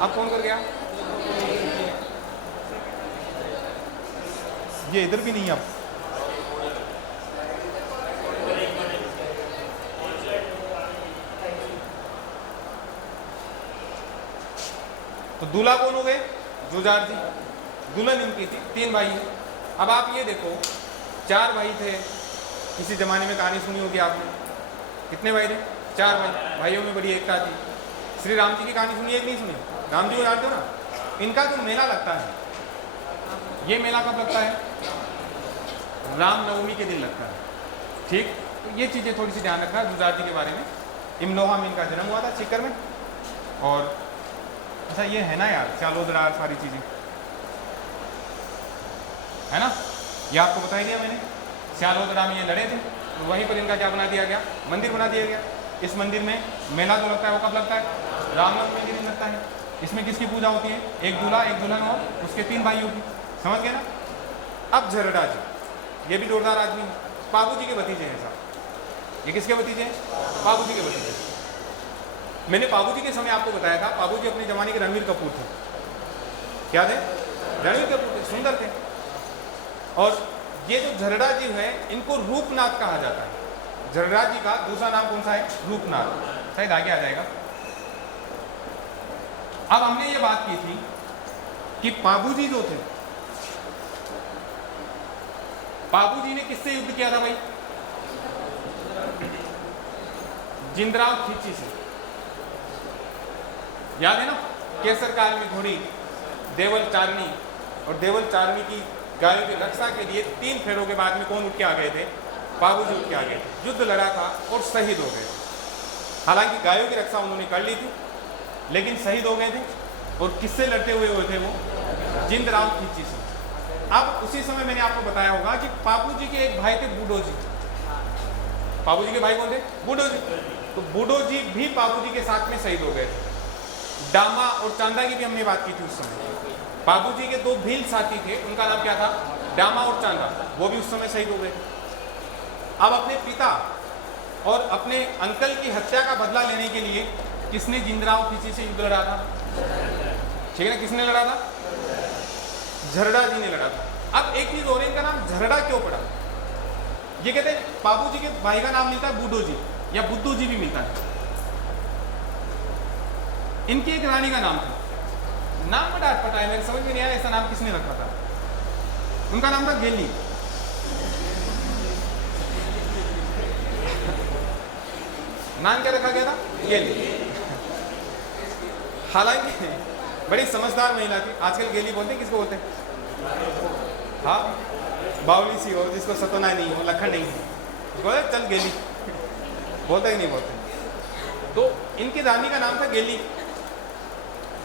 आप कौन कर गया, ये इधर भी नहीं। अब तो दूल्हा कौन हो गए, जुजार जी, दुल्हन इनकी थी, 3 भाई हैं। अब आप ये देखो, 4 भाई थे, किसी जमाने में कहानी सुनी होगी आपने, कितने भाई थे, 4 भाई, भाइयों में बड़ी एकता थी। श्री राम जी की कहानी सुनी है कि नहीं सुनी, राम जी को जानते हो ना। इनका जो मेला लगता है, ये मेला कब लगता है, रामनवमी के दिन लगता है, ठीक। तो ये चीज़ें थोड़ी सी ध्यान रखना जुजार जी के बारे में। इमलोहा में इनका जन्म हुआ था, सीकर में। और अच्छा ये है ना यार, चालोदरार सारी चीज़ें है ना, ये आपको बता ही दिया मैंने। चालोदरा में ये लड़े थे, तो वहीं पर इनका क्या बना दिया गया, मंदिर बना दिया गया। इस मंदिर में मेला जो लगता है वो कब लगता है, रामनवमी के दिन लगता है। इसमें किसकी पूजा होती है, एक दूल्हा, एक दुल्हन और उसके 3 भाइयों की, समझ गए ना। अब झरड़ा जी, ये भी जोरदार आदमी है, बाबू जी के भतीजे हैं साहब। ये किसके भतीजे हैं, बाबू जी के भतीजे। मैंने बाबू जी के समय आपको बताया था, बाबू जी अपने जमाने के रणवीर कपूर थे। क्या थे, रणवीर कपूर थे, सुंदर थे। और ये जो झरड़ा जी है, इनको रूपनाथ कहा जाता है। झरड़ा जी का दूसरा नाम कौन सा है, रूपनाथ, शायद आगे आ जाएगा। अब हमने ये बात की थी कि बाबू जी जो थे, बाबू जी ने किससे युद्ध किया था भाई, जिंदराव खींची से, याद है ना। केसर काल में घोड़ी देवल चारणी, और देवल चारणी की गायों की रक्षा के लिए 3 फेरों के बाद में कौन उठ के आ गए थे, बाबू जी उठ के आ गए थे। युद्ध लड़ा था और शहीद हो गए। हालांकि गायों की रक्षा उन्होंने कर ली थी, लेकिन शहीद हो गए थे। और किससे लड़ते हुए थे वो, जिंदराव खींची से। अब उसी समय मैंने आपको बताया होगा कि बाबू जी के एक भाई थे बूढ़ो जी। बाबू जी के भाई कौन थे, बूढ़ो जी। तो बूढ़ो जी भी बाबू जी के साथ में शहीद हो गए थे। डामा और चांदा की भी हमने बात की थी उस समय। बाबू जी के 2 भील साथी थे, उनका नाम क्या था, डामा और चांदा, वो भी उस समय शहीद हो गए। अब अपने पिता और अपने अंकल की हत्या का बदला लेने के लिए किसने जिंदराव खींची से युद्ध लड़ा था, ठीक है ना, किसने लड़ा था, झरड़ा जी ने लड़ा था। अब एक चीज और, इनका नाम झरड़ा क्यों पड़ा, ये कहते हैं बाबू जी के भाई का नाम मिलता है बूढ़ो जी या बुद्धू जी भी मिलता है। इनकी एक रानी का नाम था, नाम में डांट पटा है, मेरे समझ में नहीं आया ऐसा नाम किसने रखा था। उनका नाम था गेली। नाम क्या रखा गया था, गेली। हालांकि बड़ी समझदार महिला थी। आजकल गेली बोलते हैं, किसको बोलते हैं, हाँ, बावली सी हो, जिसको सतना नहीं हो, लखन नहीं हो, बोले चल गेली, बोलते ही नहीं बोलते। तो इनकी रानी का नाम था गेली।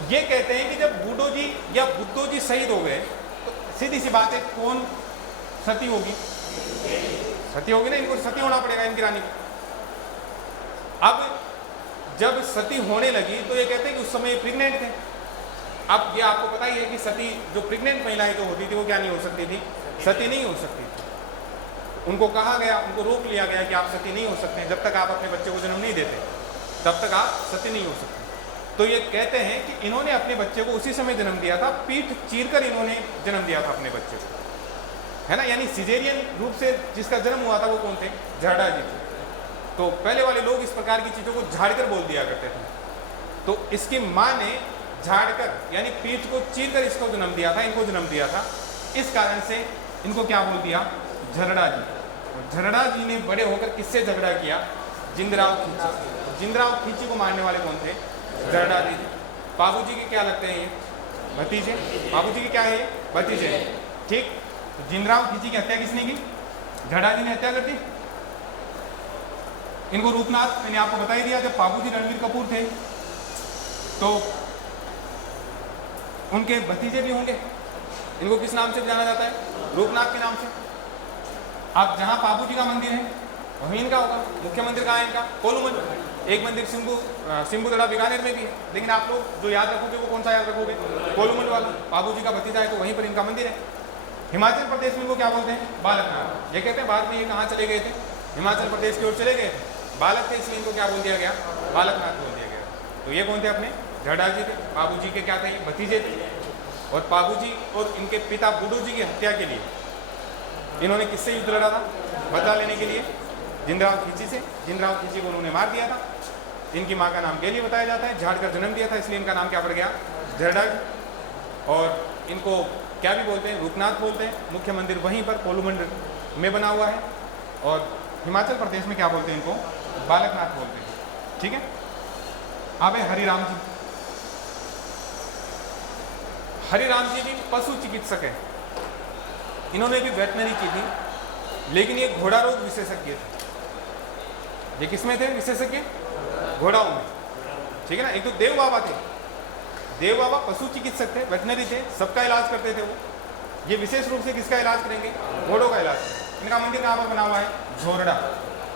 ये कहते हैं कि जब बूढ़ो जी या बुद्धो जी शहीद हो गए, तो सीधी सी बात है, कौन सती होगी, सती होगी ना, इनको सती होना पड़ेगा इनकी रानी को। अब जब सती होने लगी तो ये कहते हैं कि उस समय प्रेग्नेंट थे। अब ये आपको पता ही है कि सती, जो प्रेग्नेंट महिलाएं जो होती थी वो क्या नहीं हो सकती थी, सती नहीं हो सकती थी। उनको कहा गया, उनको रोक लिया गया कि आप सती नहीं हो सकते, जब तक आप अपने बच्चे को जन्म नहीं देते तब तक आप सती नहीं हो सकते। तो ये कहते हैं कि इन्होंने अपने बच्चे को उसी समय जन्म दिया था, पीठ चीरकर इन्होंने जन्म दिया था अपने बच्चे को, है ना। यानी सिजेरियन रूप से जिसका जन्म हुआ था वो कौन थे, झरड़ा जी थे। तो पहले वाले लोग इस प्रकार की चीज़ों को झाड़कर बोल दिया करते थे। तो इसकी माँ ने झाड़कर यानी पीठ को चीरकर इसको जन्म दिया था, इनको जन्म दिया था। इस कारण से इनको क्या बोल दिया, झरड़ा जी। और झरड़ा जी ने बड़े होकर किससे झगड़ा किया, जिंदराव खींची। जिंदराव खींची को मारने वाले कौन थे, झरड़ा जी थे। बाबू जी के क्या लगते हैं, ये भतीजे। बाबू जी के क्या है, ये भतीजे, ठीक। तो जिंदराव खींची की हत्या किसने की, झरड़ा जी ने हत्या कर दी। इनको रूपनाथ मैंने आपको बता ही दिया, जब बाबूजी रणवीर कपूर थे तो उनके भतीजे भी होंगे। इनको किस नाम से जाना जाता है? रूपनाथ के नाम से। अब जहाँ बाबूजी का मंदिर है वहीं इनका होगा। मुख्य मंदिर कहाँ है इनका? कोलूमंड। एक मंदिर सिंबुदड़ा बीकानेर में भी है, लेकिन आप लोग जो याद रखोगे वो कौन सा याद रखोगे? कोलूमंड वाला। बाबूजी का भतीजा है तो वहीं पर इनका मंदिर है। हिमाचल प्रदेश में इनको क्या बोलते हैं? बालकनाथ। ये कहते हैं बाद में ये कहाँ चले गए थे? हिमाचल प्रदेश की ओर चले गए थे, बालक थे इसलिए इनको क्या बोल दिया गया? बालकनाथ बोल दिया गया। तो ये कौन थे? अपने झरडा जी थे। बाबूजी के क्या थे? भतीजे थे। और बाबूजी और इनके पिता बुडू जी की हत्या के लिए इन्होंने किससे युद्ध लड़ा था? बदला लेने के लिए जिंदराव खींची से। जिंदराव खींची को उन्होंने मार दिया था। इनकी माँ का नाम गेली बताया जाता है, झाड़ कर जन्म दिया था, इसलिए इनका नाम क्या पड़ गया? झरडा। और इनको क्या भी बोलते हैं? रूपनाथ बोलते हैं। मुख्य मंदिर वहीं पर कोलूमंड में बना हुआ है। और हिमाचल प्रदेश में क्या बोलते हैं इनको? बालकनाथ बोलते हैं। ठीक है। अब है हरिराम जी। हरिराम जी भी पशु चिकित्सक है। इन्होंने भी वेटनरी की थी, लेकिन ये घोड़ा रोग विशेषज्ञ थे। ये किसमें थे विशेषज्ञ? घोड़ाओं में। ठीक है ना। एक तो देव बाबा थे। देव बाबा पशु चिकित्सक थे, वेटनरी थे, सबका इलाज करते थे वो। ये विशेष रूप से किसका इलाज करेंगे? घोड़ों का इलाज। इनका मंदिर कहाँ पर बना हुआ है? झोरडा।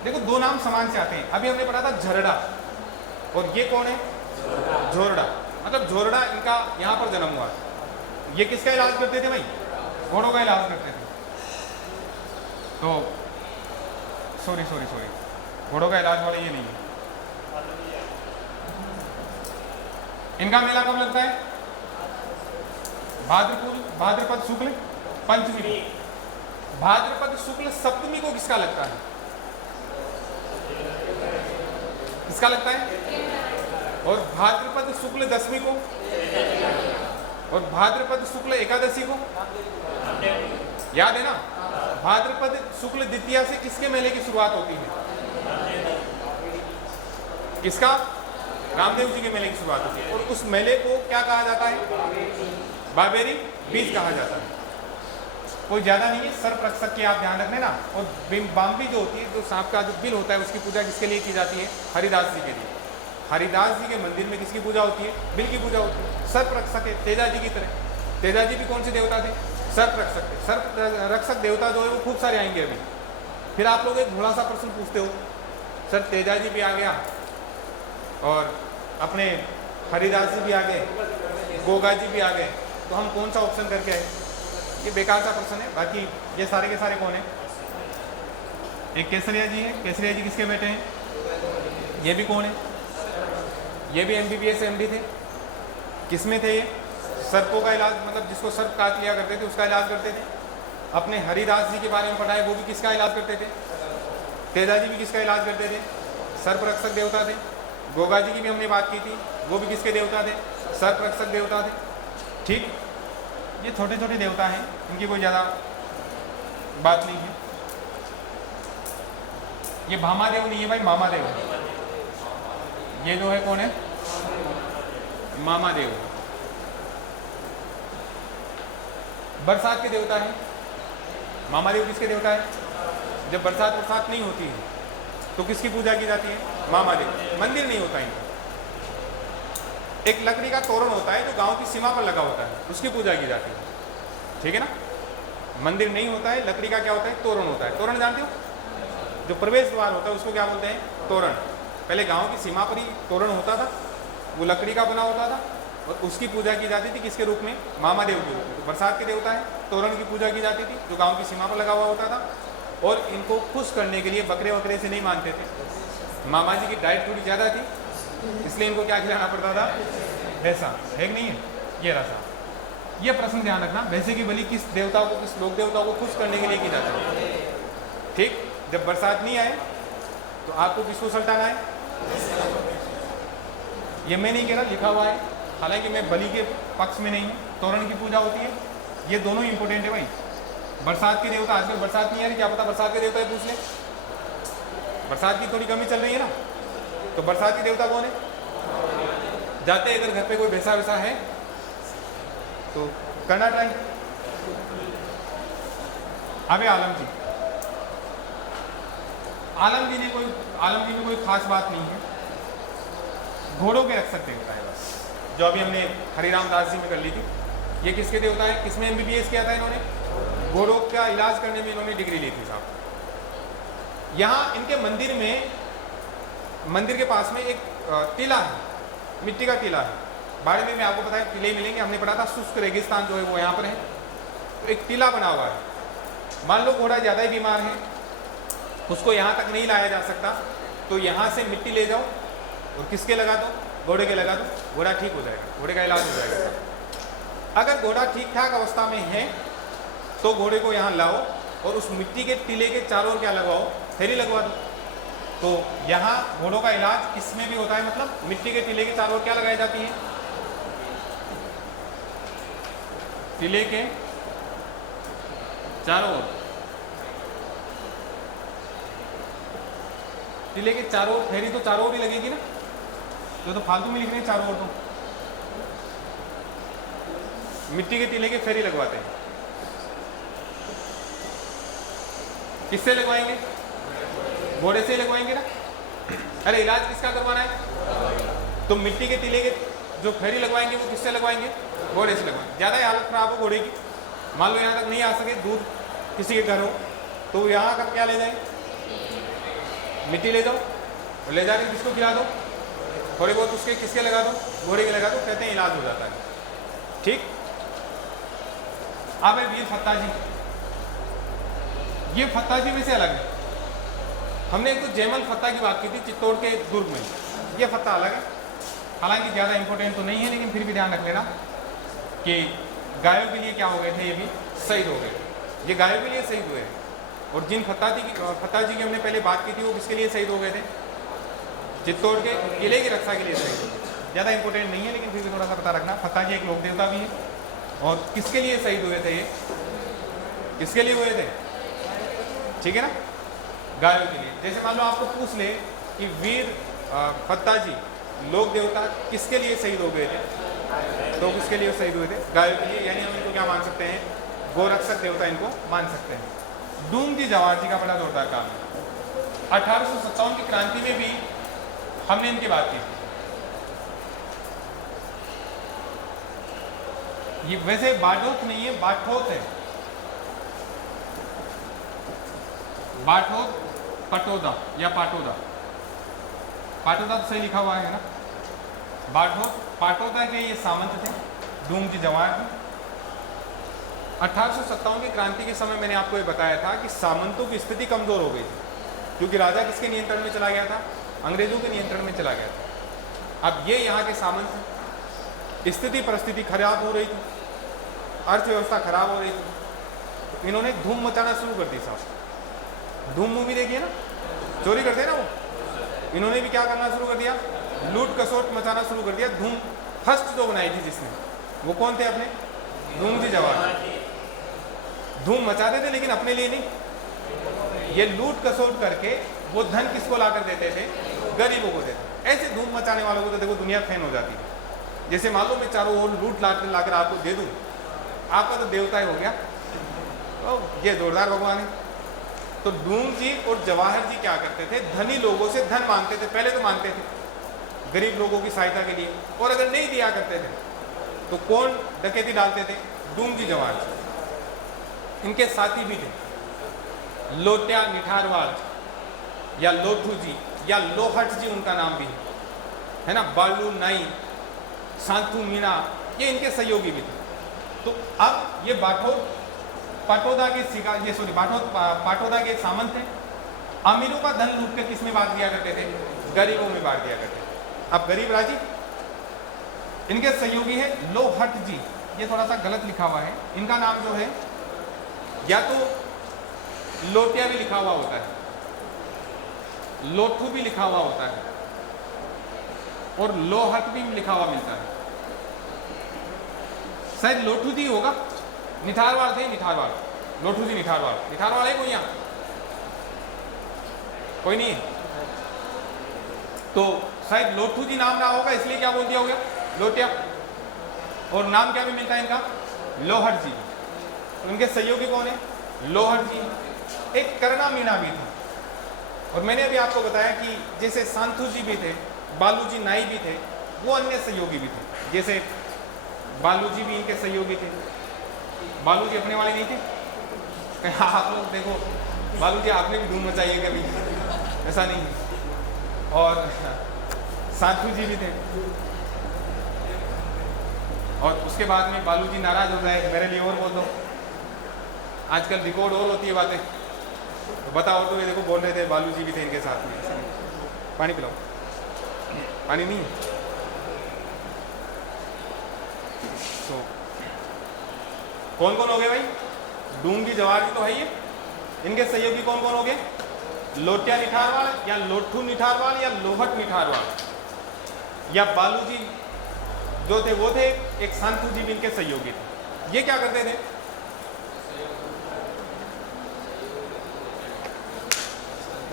देखो दो नाम समान से आते हैं। अभी हमने पढ़ा था झरडा, और ये कौन है? झोरडा। मतलब झोरडा इनका यहाँ पर जन्म हुआ। ये किसका इलाज करते थे भाई? घोड़ों का इलाज करते थे। तो सॉरी घोड़ों का इलाज वाले ये नहीं है। इनका मेला कब लगता है? भाद्रपद शुक्ल पंचमी को। भाद्रपद शुक्ल सप्तमी को किसका लगता है? किसका लगता है? और भाद्रपद शुक्ल दशमी को, और भाद्रपद शुक्ल एकादशी को। याद है ना? भाद्रपद शुक्ल द्वितीया से किसके मेले की शुरुआत होती है? किसका? रामदेव जी के मेले की शुरुआत होती है। और उस मेले को क्या कहा जाता है? बाबेरी बीज कहा जाता है। कोई ज्यादा नहीं है, सर्प रख सकते आप ध्यान रखने ना। और बाम्बी जो होती है, जो सांप का जो बिल होता है, उसकी पूजा किसके लिए की जाती है? हरिदास जी के लिए। हरिदास जी के मंदिर में किसकी पूजा होती है? बिल की पूजा होती है। सर्प रख सके तेजा जी की तरह। तेजा जी भी कौन से देवता थे? सर्प रख सकते। सर्प रक्षक देवता जो है वो खूब सारे आएंगे अभी। फिर आप लोग एक थोड़ा सा प्रश्न पूछते हो, सर तेजा जी भी आ गया और अपने हरिदास जी भी आ गए, गोगा जी भी आ गए, तो हम कौन सा ऑप्शन करके आए? ये बेकार सा प्रश्न है। बाकी ये सारे के सारे कौन है? एक केसरिया जी है। केसरिया जी किसके बेटे हैं? ये भी कौन है? ये भी MBBS MD थे। किसमें थे ये? सर्पों का इलाज, मतलब जिसको सर्प काट लिया करते थे उसका इलाज करते थे। अपने हरिदास जी के बारे में पढ़ा है, वो भी किसका इलाज करते थे? तेजा जी भी किसका इलाज करते थे? सर्प रक्षक देवता थे। गोगा जी की भी हमने बात की थी, वो भी किसके देवता थे? सर्प रक्षक देवता थे। ठीक। ये छोटे छोटे देवता हैं, इनकी कोई ज़्यादा बात नहीं है। ये भामादेव नहीं है भाई, मामादेव। ये जो है कौन है? मामादेव। बरसात के देवता है। मामादेव किसके देवता है? जब बरसात नहीं होती है तो किसकी पूजा की जाती है? मामादेव। मंदिर नहीं होता इनका। एक लकड़ी का तोरण होता है जो गांव की सीमा पर लगा होता है, उसकी पूजा की जाती है। ठीक है ना। मंदिर नहीं होता है, लकड़ी का क्या होता है? तोरण होता है। तोरण जानते हो? जो प्रवेश द्वार होता है उसको क्या बोलते हैं? तोरण। पहले गांव की सीमा पर ही तोरण होता था, वो लकड़ी का बना होता था, और उसकी पूजा की जाती थी। किसके रूप में? मामादेव के रूप में। तो बरसात के देवता है, तोरण की पूजा की जाती थी जो गांव की सीमा पर लगा हुआ होता था। और इनको खुश करने के लिए बकरे वकरे से नहीं मानते थे। मामा जी की डाइट थोड़ी ज़्यादा थी, इसलिए इनको क्या खिलाना पड़ता था? भैंसा। है कि नहीं है? ये रसा। ये प्रश्न ध्यान रखना, भैंसे की बलि किस देवता को, किस लोक देवता को खुश करने के लिए की जाती है? ठीक। जब बरसात नहीं आए तो आपको किसको सल्टाना है? ये मैं नहीं कह रहा, लिखा हुआ है। हालांकि मैं बलि के पक्ष में नहीं हूँ। तोरण की पूजा होती है। ये दोनों ही इंपॉर्टेंट है भाई। बरसात के देवता, आजकल बरसात नहीं आ रही, क्या पता बरसात के देवता है, पूछ ले। बरसात की थोड़ी कमी चल रही है ना, तो बरसात के देवता कौन है? जाते अगर घर पे कोई भैंसा वैसा है तो करना ट्राई। अबे आलम जी, आलमगी में कोई खास बात नहीं है, घोड़ों के रक्षक देवता है बस, जो अभी हमने हरिराम दास जी में कर ली थी। ये किसके देवता है, किसमें MBBS किया था इन्होंने, घोड़ों का इलाज करने में इन्होंने डिग्री ली थी साहब। यहाँ इनके मंदिर के पास में एक टीला है, मिट्टी का टीला है। बारे में आपको पता है टीले मिलेंगे, हमने पढ़ा था शुष्क रेगिस्तान जो है वो यहाँ पर है। तो एक टीला बना हुआ है, मान लो घोड़ा ज़्यादा ही बीमार है, उसको यहाँ तक नहीं लाया जा सकता, तो यहाँ से मिट्टी ले जाओ और किसके लगा दो, घोड़े के लगा दो, घोड़ा ठीक हो जाएगा, घोड़े का इलाज हो जाएगा। अगर घोड़ा ठीक ठाक अवस्था में है तो घोड़े को यहाँ लाओ और उस मिट्टी के टीले के चारों ओर क्या लगवाओ, फेरी लगवा दो। तो यहाँ घोड़ों का इलाज इसमें भी होता है, मतलब मिट्टी के टीले के चारों ओर क्या लगाई जाती है, टीले के चारों ओर, टीले के चारों ओर फेरी तो चारों ओर ही लगेगी ना, तो फालतू में लिख रहे हैं चारों ओर, तो मिट्टी के टीले के फेरी लगवाते हैं। किससे लगवाएंगे, घोड़े से लगवाएंगे ना। अरे इलाज किसका करवाना है, तो मिट्टी के टीले के जो फेरी लगवाएंगे वो किससे लगवाएंगे, घोड़े से लगवाएंगे। ज़्यादा हालत खराब हो घोड़े की, मान लो यहाँ तक नहीं आ सके, दूर किसी के घर हो, तो यहाँ का क्या ले जाए, मिट्टी ले जाओ और ले जाकर किसको खिला दो, थोड़े बहुत उसके किसके लगा दो, घोड़े के लगा दो, कहते हैं इलाज हो जाता है। ठीक। अब है वीर फत्ता जी, ये फत्ता जी में से अलग है। हमने एक तो जयमल फत्ता की बात की थी चित्तौड़ के दुर्ग में, ये फत्ता अलग है, हालांकि ज़्यादा इंपॉर्टेंट तो नहीं है, लेकिन फिर भी ध्यान रख लेना कि गायों के लिए क्या हो गए थे, ये भी शहीद हो गए, ये गायों के लिए शहीद हुए हैं। और जिन फत्ता जी की हमने पहले बात की थी वो किसके लिए शहीद हो गए थे, चित्तौड़ के किले की रक्षा के लिए शहीद हो गए। ज़्यादा इंपॉर्टेंट नहीं है, लेकिन फिर भी थोड़ा सा पता रखना। फत्ता जी एक लोक देवता भी है, और किसके लिए शहीद हुए थे, ये किसके लिए हुए थे, ठीक है ना, गायों के लिए। जैसे मान लो आपको पूछ ले कि वीर फत्ता जी लोक देवता किसके लिए शहीद हो गए थे, तो किसके लिए शहीद हुए थे, गायों के लिए, यानी हम इनको क्या मान सकते हैं, गोरक्षक देवता इनको मान सकते हैं। डूम जी जवाहर जी का बड़ा जोरदार काम है। 1857 की क्रांति में भी हमने इनकी बात की। ये वैसे बाडोत नहीं है, बाठोत है, बाठोत पटोदा या पाटोदा, पाटोदा तो सही लिखा हुआ है ना, बाठोत पाटोदा के ये सामंत थे, डूम जी जवाहर जी। 1857 की क्रांति के समय मैंने आपको ये बताया था कि सामंतों की स्थिति कमजोर हो गई थी, क्योंकि राजा किसके नियंत्रण में चला गया था, अंग्रेजों के नियंत्रण में चला गया था। अब ये यहाँ के सामंत, स्थिति परिस्थिति खराब हो रही थी, अर्थव्यवस्था खराब हो रही थी, इन्होंने धूम मचाना शुरू कर दी साहब। धूम मूवी देखिए ना, चोरी करते हैं ना वो, इन्होंने भी क्या करना शुरू कर दिया, लूट खसोट मचाना शुरू कर दिया। धूम फर्स्ट जो बनाई थी जिसने, वो कौन थे, अपने डूम जी जवाहर। धूम मचाते थे लेकिन अपने लिए नहीं, ये लूट खसोट करके वो धन किसको ला कर देते थे, गरीबों को देते। ऐसे धूम मचाने वालों को तो देखो दुनिया फैन हो जाती है। जैसे मान लो मैं चारों ओर लूट लाकर आपको दे दूं, आपका तो देवता ही हो गया, तो ये जोरदार भगवान है। तो डूम जी और जवाहर जी क्या करते थे, धनी लोगों से धन मांगते थे, पहले तो मांगते थे गरीब लोगों की सहायता के लिए, और अगर नहीं दिया करते थे तो कौन डकैती डालते थे, डूम जी जवाहर जी। इनके साथी भी थे, लोट्या निठारवाल या लोठू जी या लोहट जी उनका नाम भी है ना, बालू नाई, सांतू मीणा, ये इनके सहयोगी भी थे। तो अब ये पाटोदा के सामंत थे, अमीरों का धन लूट कर किसमें बांट दिया करते थे, गरीबों में बांट दिया करते थे। अब गरीब राजी, इनके सहयोगी है लोहट जी, ये थोड़ा सा गलत लिखा हुआ है, इनका नाम जो है या तो लोटिया भी लिखा हुआ होता है, लोठू भी लिखा हुआ होता है, और लोहट भी लिखा हुआ मिलता है। शायद लोठू जी होगा, निठारवाल थे, निठारवाल, लोठू जी निठारवाल है कोई यहाँ, कोई नहीं है, तो शायद लोठू जी नाम ना होगा, इसलिए क्या बोल दिया हो गया, लोटिया। और नाम क्या भी मिलता है इनका, लोहट जी। उनके सहयोगी कौन है, लोहट जी। एक करना मीणा भी था, और मैंने अभी आपको बताया कि जैसे सांथू जी भी थे, बालू जी नाई भी थे, वो अन्य सहयोगी भी थे। जैसे बालू जी भी इनके सहयोगी थे। बालू जी अपने वाले नहीं थे? आप लोग देखो, बालू जी आपने भी धूम मचाई है कभी, ऐसा नहीं है। और सांथू जी भी थे। और उसके बाद में बालू जी नाराज हो जाए, मेरे लिए और बोल दो, आजकल रिकॉर्ड और होती है बातें, तो बताओ। तो ये देखो बोल रहे थे बालू जी भी थे इनके साथ में। पानी पिलाओ, पानी नहीं है तो कौन कौन हो गए भाई? डूंगी जवाहर जी तो है ये। इनके सहयोगी कौन कौन हो गए? लोटिया निठारवाल या लोठू निठारवाल या लोहट निठारवाल या बालू जी जो थे वो थे, एक सांथू जी भी इनके सहयोगी थे। ये क्या करते थे?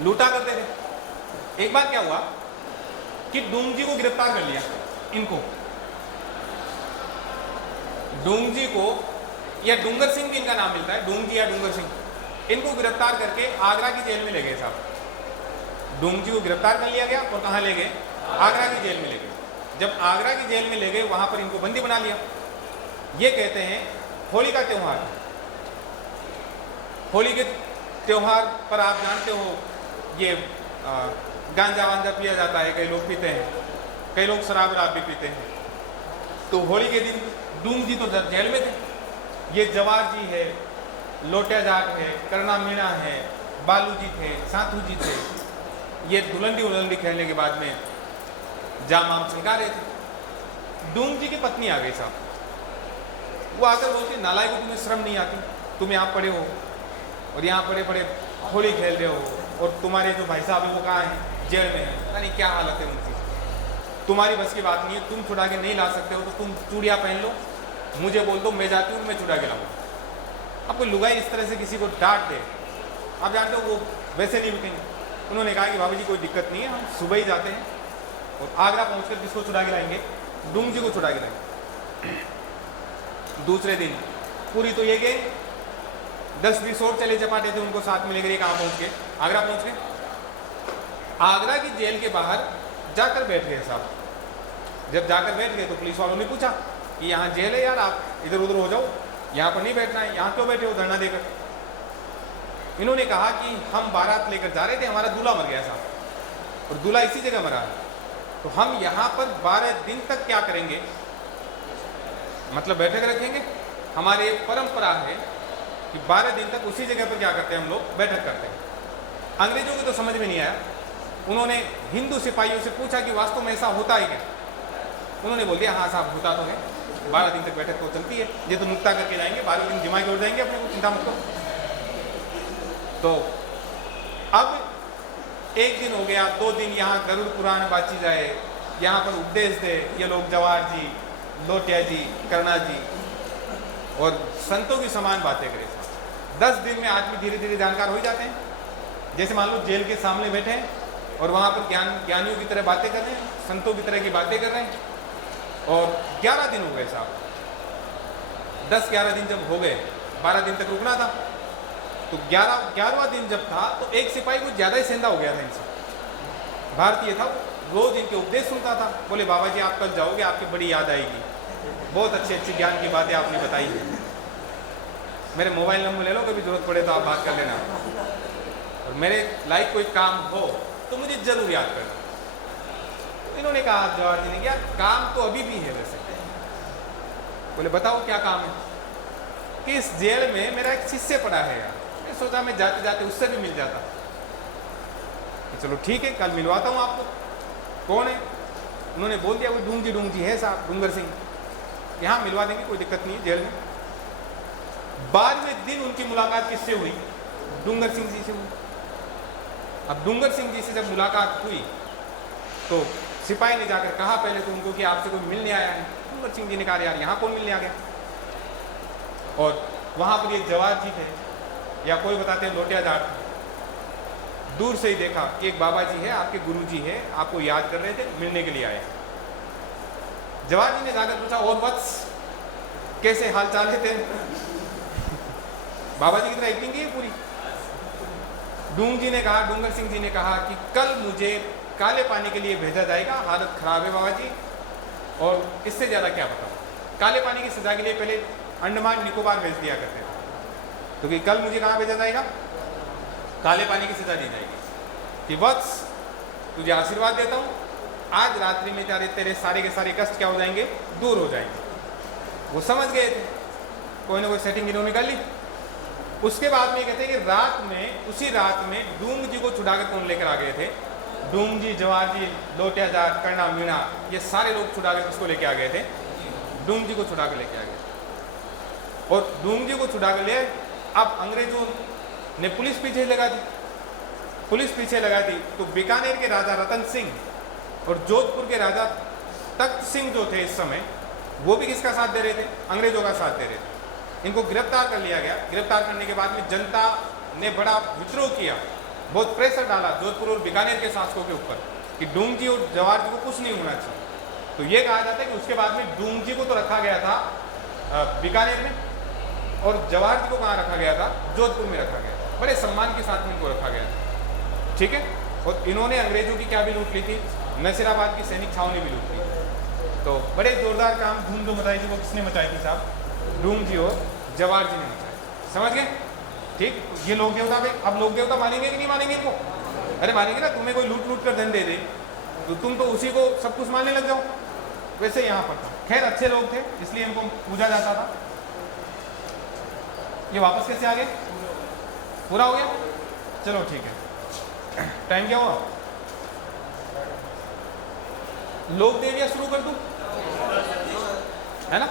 लूटा करते थे। एक बार क्या हुआ कि डूंग जी को गिरफ्तार कर लिया इनको। डूंग जी को, या डूंगर सिंह भी इनका नाम मिलता है, डूंग जी या डूंगर सिंह, इनको गिरफ्तार करके आगरा की जेल में ले गए साहब। डूंग जी को गिरफ्तार कर लिया गया और कहाँ ले गए? आगरा की जेल में ले गए। जब आगरा की जेल में ले गए, वहां पर इनको बंदी बना लिया। ये कहते हैं होली का त्योहार। होली के त्योहार पर आप जानते हो ये गांजा वांजा पिया जाता है, कई लोग पीते हैं, कई लोग शराब वराब भी पीते हैं। तो होली के दिन डूंग जी तो जेल में थे। ये जवाहर जी है, लोटिया जाट है, करना मीणा है, बालू जी थे, सांथू जी थे। ये दुलंडी उलंडी खेलने के बाद में जाम आम छलका रहे थे। डूंग जी की पत्नी आ गई साहब। वो आकर बोलती, नालायक को तुम्हें शर्म नहीं आती? तुम यहाँ पड़े हो और यहाँ पड़े पड़े होली खेल रहे हो, और तुम्हारे जो भाई साहब है वो कहाँ हैं? जेल में है। पता नहीं क्या हालत है उनकी। तुम्हारी बस की बात नहीं है, तुम छुड़ा के नहीं ला सकते हो तो तुम चूड़ियाँ पहन लो, मुझे बोल दो, मैं जाती हूँ, मैं छुड़ा के लाऊंगा। अब कोई लुगाई इस तरह से किसी को डांट दे, आप जानते हो वो वैसे नहीं रुकेंगे। उन्होंने कहा कि भाभी जी कोई दिक्कत नहीं है, हम सुबह ही जाते हैं और आगरा पहुँचकर किसको छुड़ा के लाएंगे? डूंग जी को छुड़ा के लाएंगे। दूसरे दिन पूरी तो ये गए, 10-20 और चले चपाटे थे, उनको साथ में लेकर कहाँ पहुँच गए? आगरा पहुँच गए। आगरा की जेल के बाहर जाकर बैठ गए साहब। जब जाकर बैठ गए तो पुलिस वालों ने पूछा कि यहाँ जेल है यार, आप इधर उधर हो जाओ, यहाँ पर नहीं बैठना है, यहाँ क्यों बैठे हो धरना देकर? इन्होंने कहा कि हम बारात लेकर जा रहे थे, हमारा दूल्हा मर गया साहब, और दूल्हा इसी जगह मरा है, तो हम यहाँ पर 12 दिन तक क्या करेंगे? मतलब बैठक रखेंगे। हमारी एक परंपरा है कि 12 दिन तक उसी जगह पर क्या करते हैं हम लोग? बैठक करते हैं। अंग्रेजों को तो समझ में नहीं आया। उन्होंने हिंदू सिपाहियों से पूछा कि वास्तव में ऐसा होता है क्या? उन्होंने बोल दिया हाँ साहब होता तो है, 12 दिन तक बैठक तो चलती है, ये तो मुक्ता करके जाएंगे, 12 दिन दिमाग उड़ जाएंगे अपने को, चिंता मत करो। तो अब एक दिन हो गया, 2 दिन यहाँ गरुड़ पुराण बाची जाए, यहाँ पर उपदेश दे ये लोग, जवाहर जी, लोटिया जी, करना जी, और संतों की समान बातें करें। 10 दिन में आदमी धीरे धीरे जानकार हो जाते हैं। जैसे मान लो जेल के सामने बैठे हैं और वहाँ पर ज्ञानियों की तरह बातें कर रहे हैं, संतों की तरह की बातें कर रहे हैं। और 11 दिन हो गए साहब। 10-11 दिन जब हो गए, 12 दिन तक रुकना था, तो 11वां दिन जब था तो एक सिपाही कुछ ज़्यादा ही सेंधा हो गया था इनसे। भारतीय था, रोज इनके उपदेश सुनता था। बोले बाबा जी आप कल जाओगे, आपकी बड़ी याद आएगी, बहुत अच्छी अच्छी ज्ञान की बातें आपने बताई है। मेरे मोबाइल नंबर ले लो, कभी जरूरत पड़े तो आप बात कर लेना, और मेरे लाइक कोई काम हो तो मुझे जरूर याद करना। तो इन्होंने कहा, जवाहर जी ने, क्या काम तो अभी भी है वैसे। बोले बताओ क्या काम है? कि इस जेल में मेरा एक शिष्य पड़ा है यार, मैं सोचा मैं जाते जाते उससे भी मिल जाता। चलो ठीक है, कल मिलवाता हूँ आपको। कौन है? उन्होंने बोल दिया वो डूंग जी है साहब, डूंगर सिंह। यहाँ मिलवा देंगे, कोई दिक्कत नहीं है जेल में। 12वें दिन उनकी मुलाकात किससे हुई? डूंगर सिंह जी से हुई। अब डूंगर सिंह जी से जब मुलाकात हुई तो सिपाही ने जाकर कहा पहले तो उनको कि आपसे कोई मिलने आया है। डूंगर सिंह जी ने कहा यार यहाँ कौन मिलने आ गया? और वहाँ पर ये जवाहर जी थे, या कोई बताते हैं लोटिया जाट। दूर से ही देखा कि एक बाबा जी है, आपके गुरु जी है, आपको याद कर रहे थे, मिलने के लिए आए। जवाहर जी ने जाकर पूछा और वत्स कैसे हाल चाल है तेरे? बाबा जी की तरह एक्टिंग की है पूरी। डूंग जी ने कहा, डूंगर सिंह जी ने कहा कि कल मुझे काले पानी के लिए भेजा जाएगा, हालत खराब है बाबा जी, और इससे ज़्यादा क्या बताऊँ। काले पानी की सज़ा के लिए पहले अंडमान निकोबार भेज दिया करते थे, क्योंकि कल मुझे कहाँ भेजा जाएगा, काले पानी की सज़ा दी जाएगी कि वत्स तुझे आशीर्वाद देता हूँ, आज रात्रि में तेरे सारे के सारे कष्ट क्या हो जाएंगे, दूर हो जाएंगे। वो समझ गए थे, कोई ना कोई सेटिंग इन्होंने कर ली। उसके बाद में कहते हैं कि रात में, उसी रात में डूंग जी को छुड़ा कर कौन लेकर आ गए थे, डूंग जी, जवाहर जी, लोटियाजार, कर्णा, मीणा, ये सारे लोग छुड़ा कर किसको लेके आ गए थे, डूंग जी को छुड़ा कर लेके आ गए। और डूंग जी को छुड़ा कर ले, अब अंग्रेजों ने पुलिस पीछे लगा दी, पुलिस पीछे लगा दी, तो बीकानेर के राजा रतन सिंह और जोधपुर के राजा तख्त सिंह जो थे इस समय, वो भी किसका साथ दे रहे थे, अंग्रेजों का साथ दे रहे थे। इनको गिरफ्तार कर लिया गया। गिरफ्तार करने के बाद में जनता ने बड़ा विद्रोह किया, बहुत प्रेशर डाला जोधपुर और बीकानेर के शासकों के ऊपर कि डूंग जी और जवाहर जी को कुछ नहीं होना चाहिए। तो ये कहा जाता है कि उसके बाद में डूंग जी को तो रखा गया था बीकानेर में, और जवाहर जी को कहाँ रखा गया था, जोधपुर में रखा गया था। बड़े सम्मान के साथ में इनको रखा गया था, ठीक है। और इन्होंने अंग्रेजों की क्या भी लूट ली थी, नसीराबाद की सैनिक छावनी भी लूट ली। तो बड़े जोरदार काम, धूम जो मचाई थी वो किसने मचाई थी साहब, डूंग जी और जवाहर जी ने मचाई। समझ गए, ठीक। ये लोक देवता पे, अब लोक देवता मानेंगे कि नहीं मानेंगे इनको, अरे मानेंगे ना। तुम्हें कोई लूट लूट कर धन दे दे तो तुम तो उसी को सब कुछ मानने लग जाओ। वैसे यहाँ पर था, खैर अच्छे लोग थे इसलिए इनको पूजा जाता था। ये वापस कैसे आ गए, पूरा हो गया, चलो ठीक है। टाइम क्या हुआ, लोक देविया शुरू कर दूं, है ना।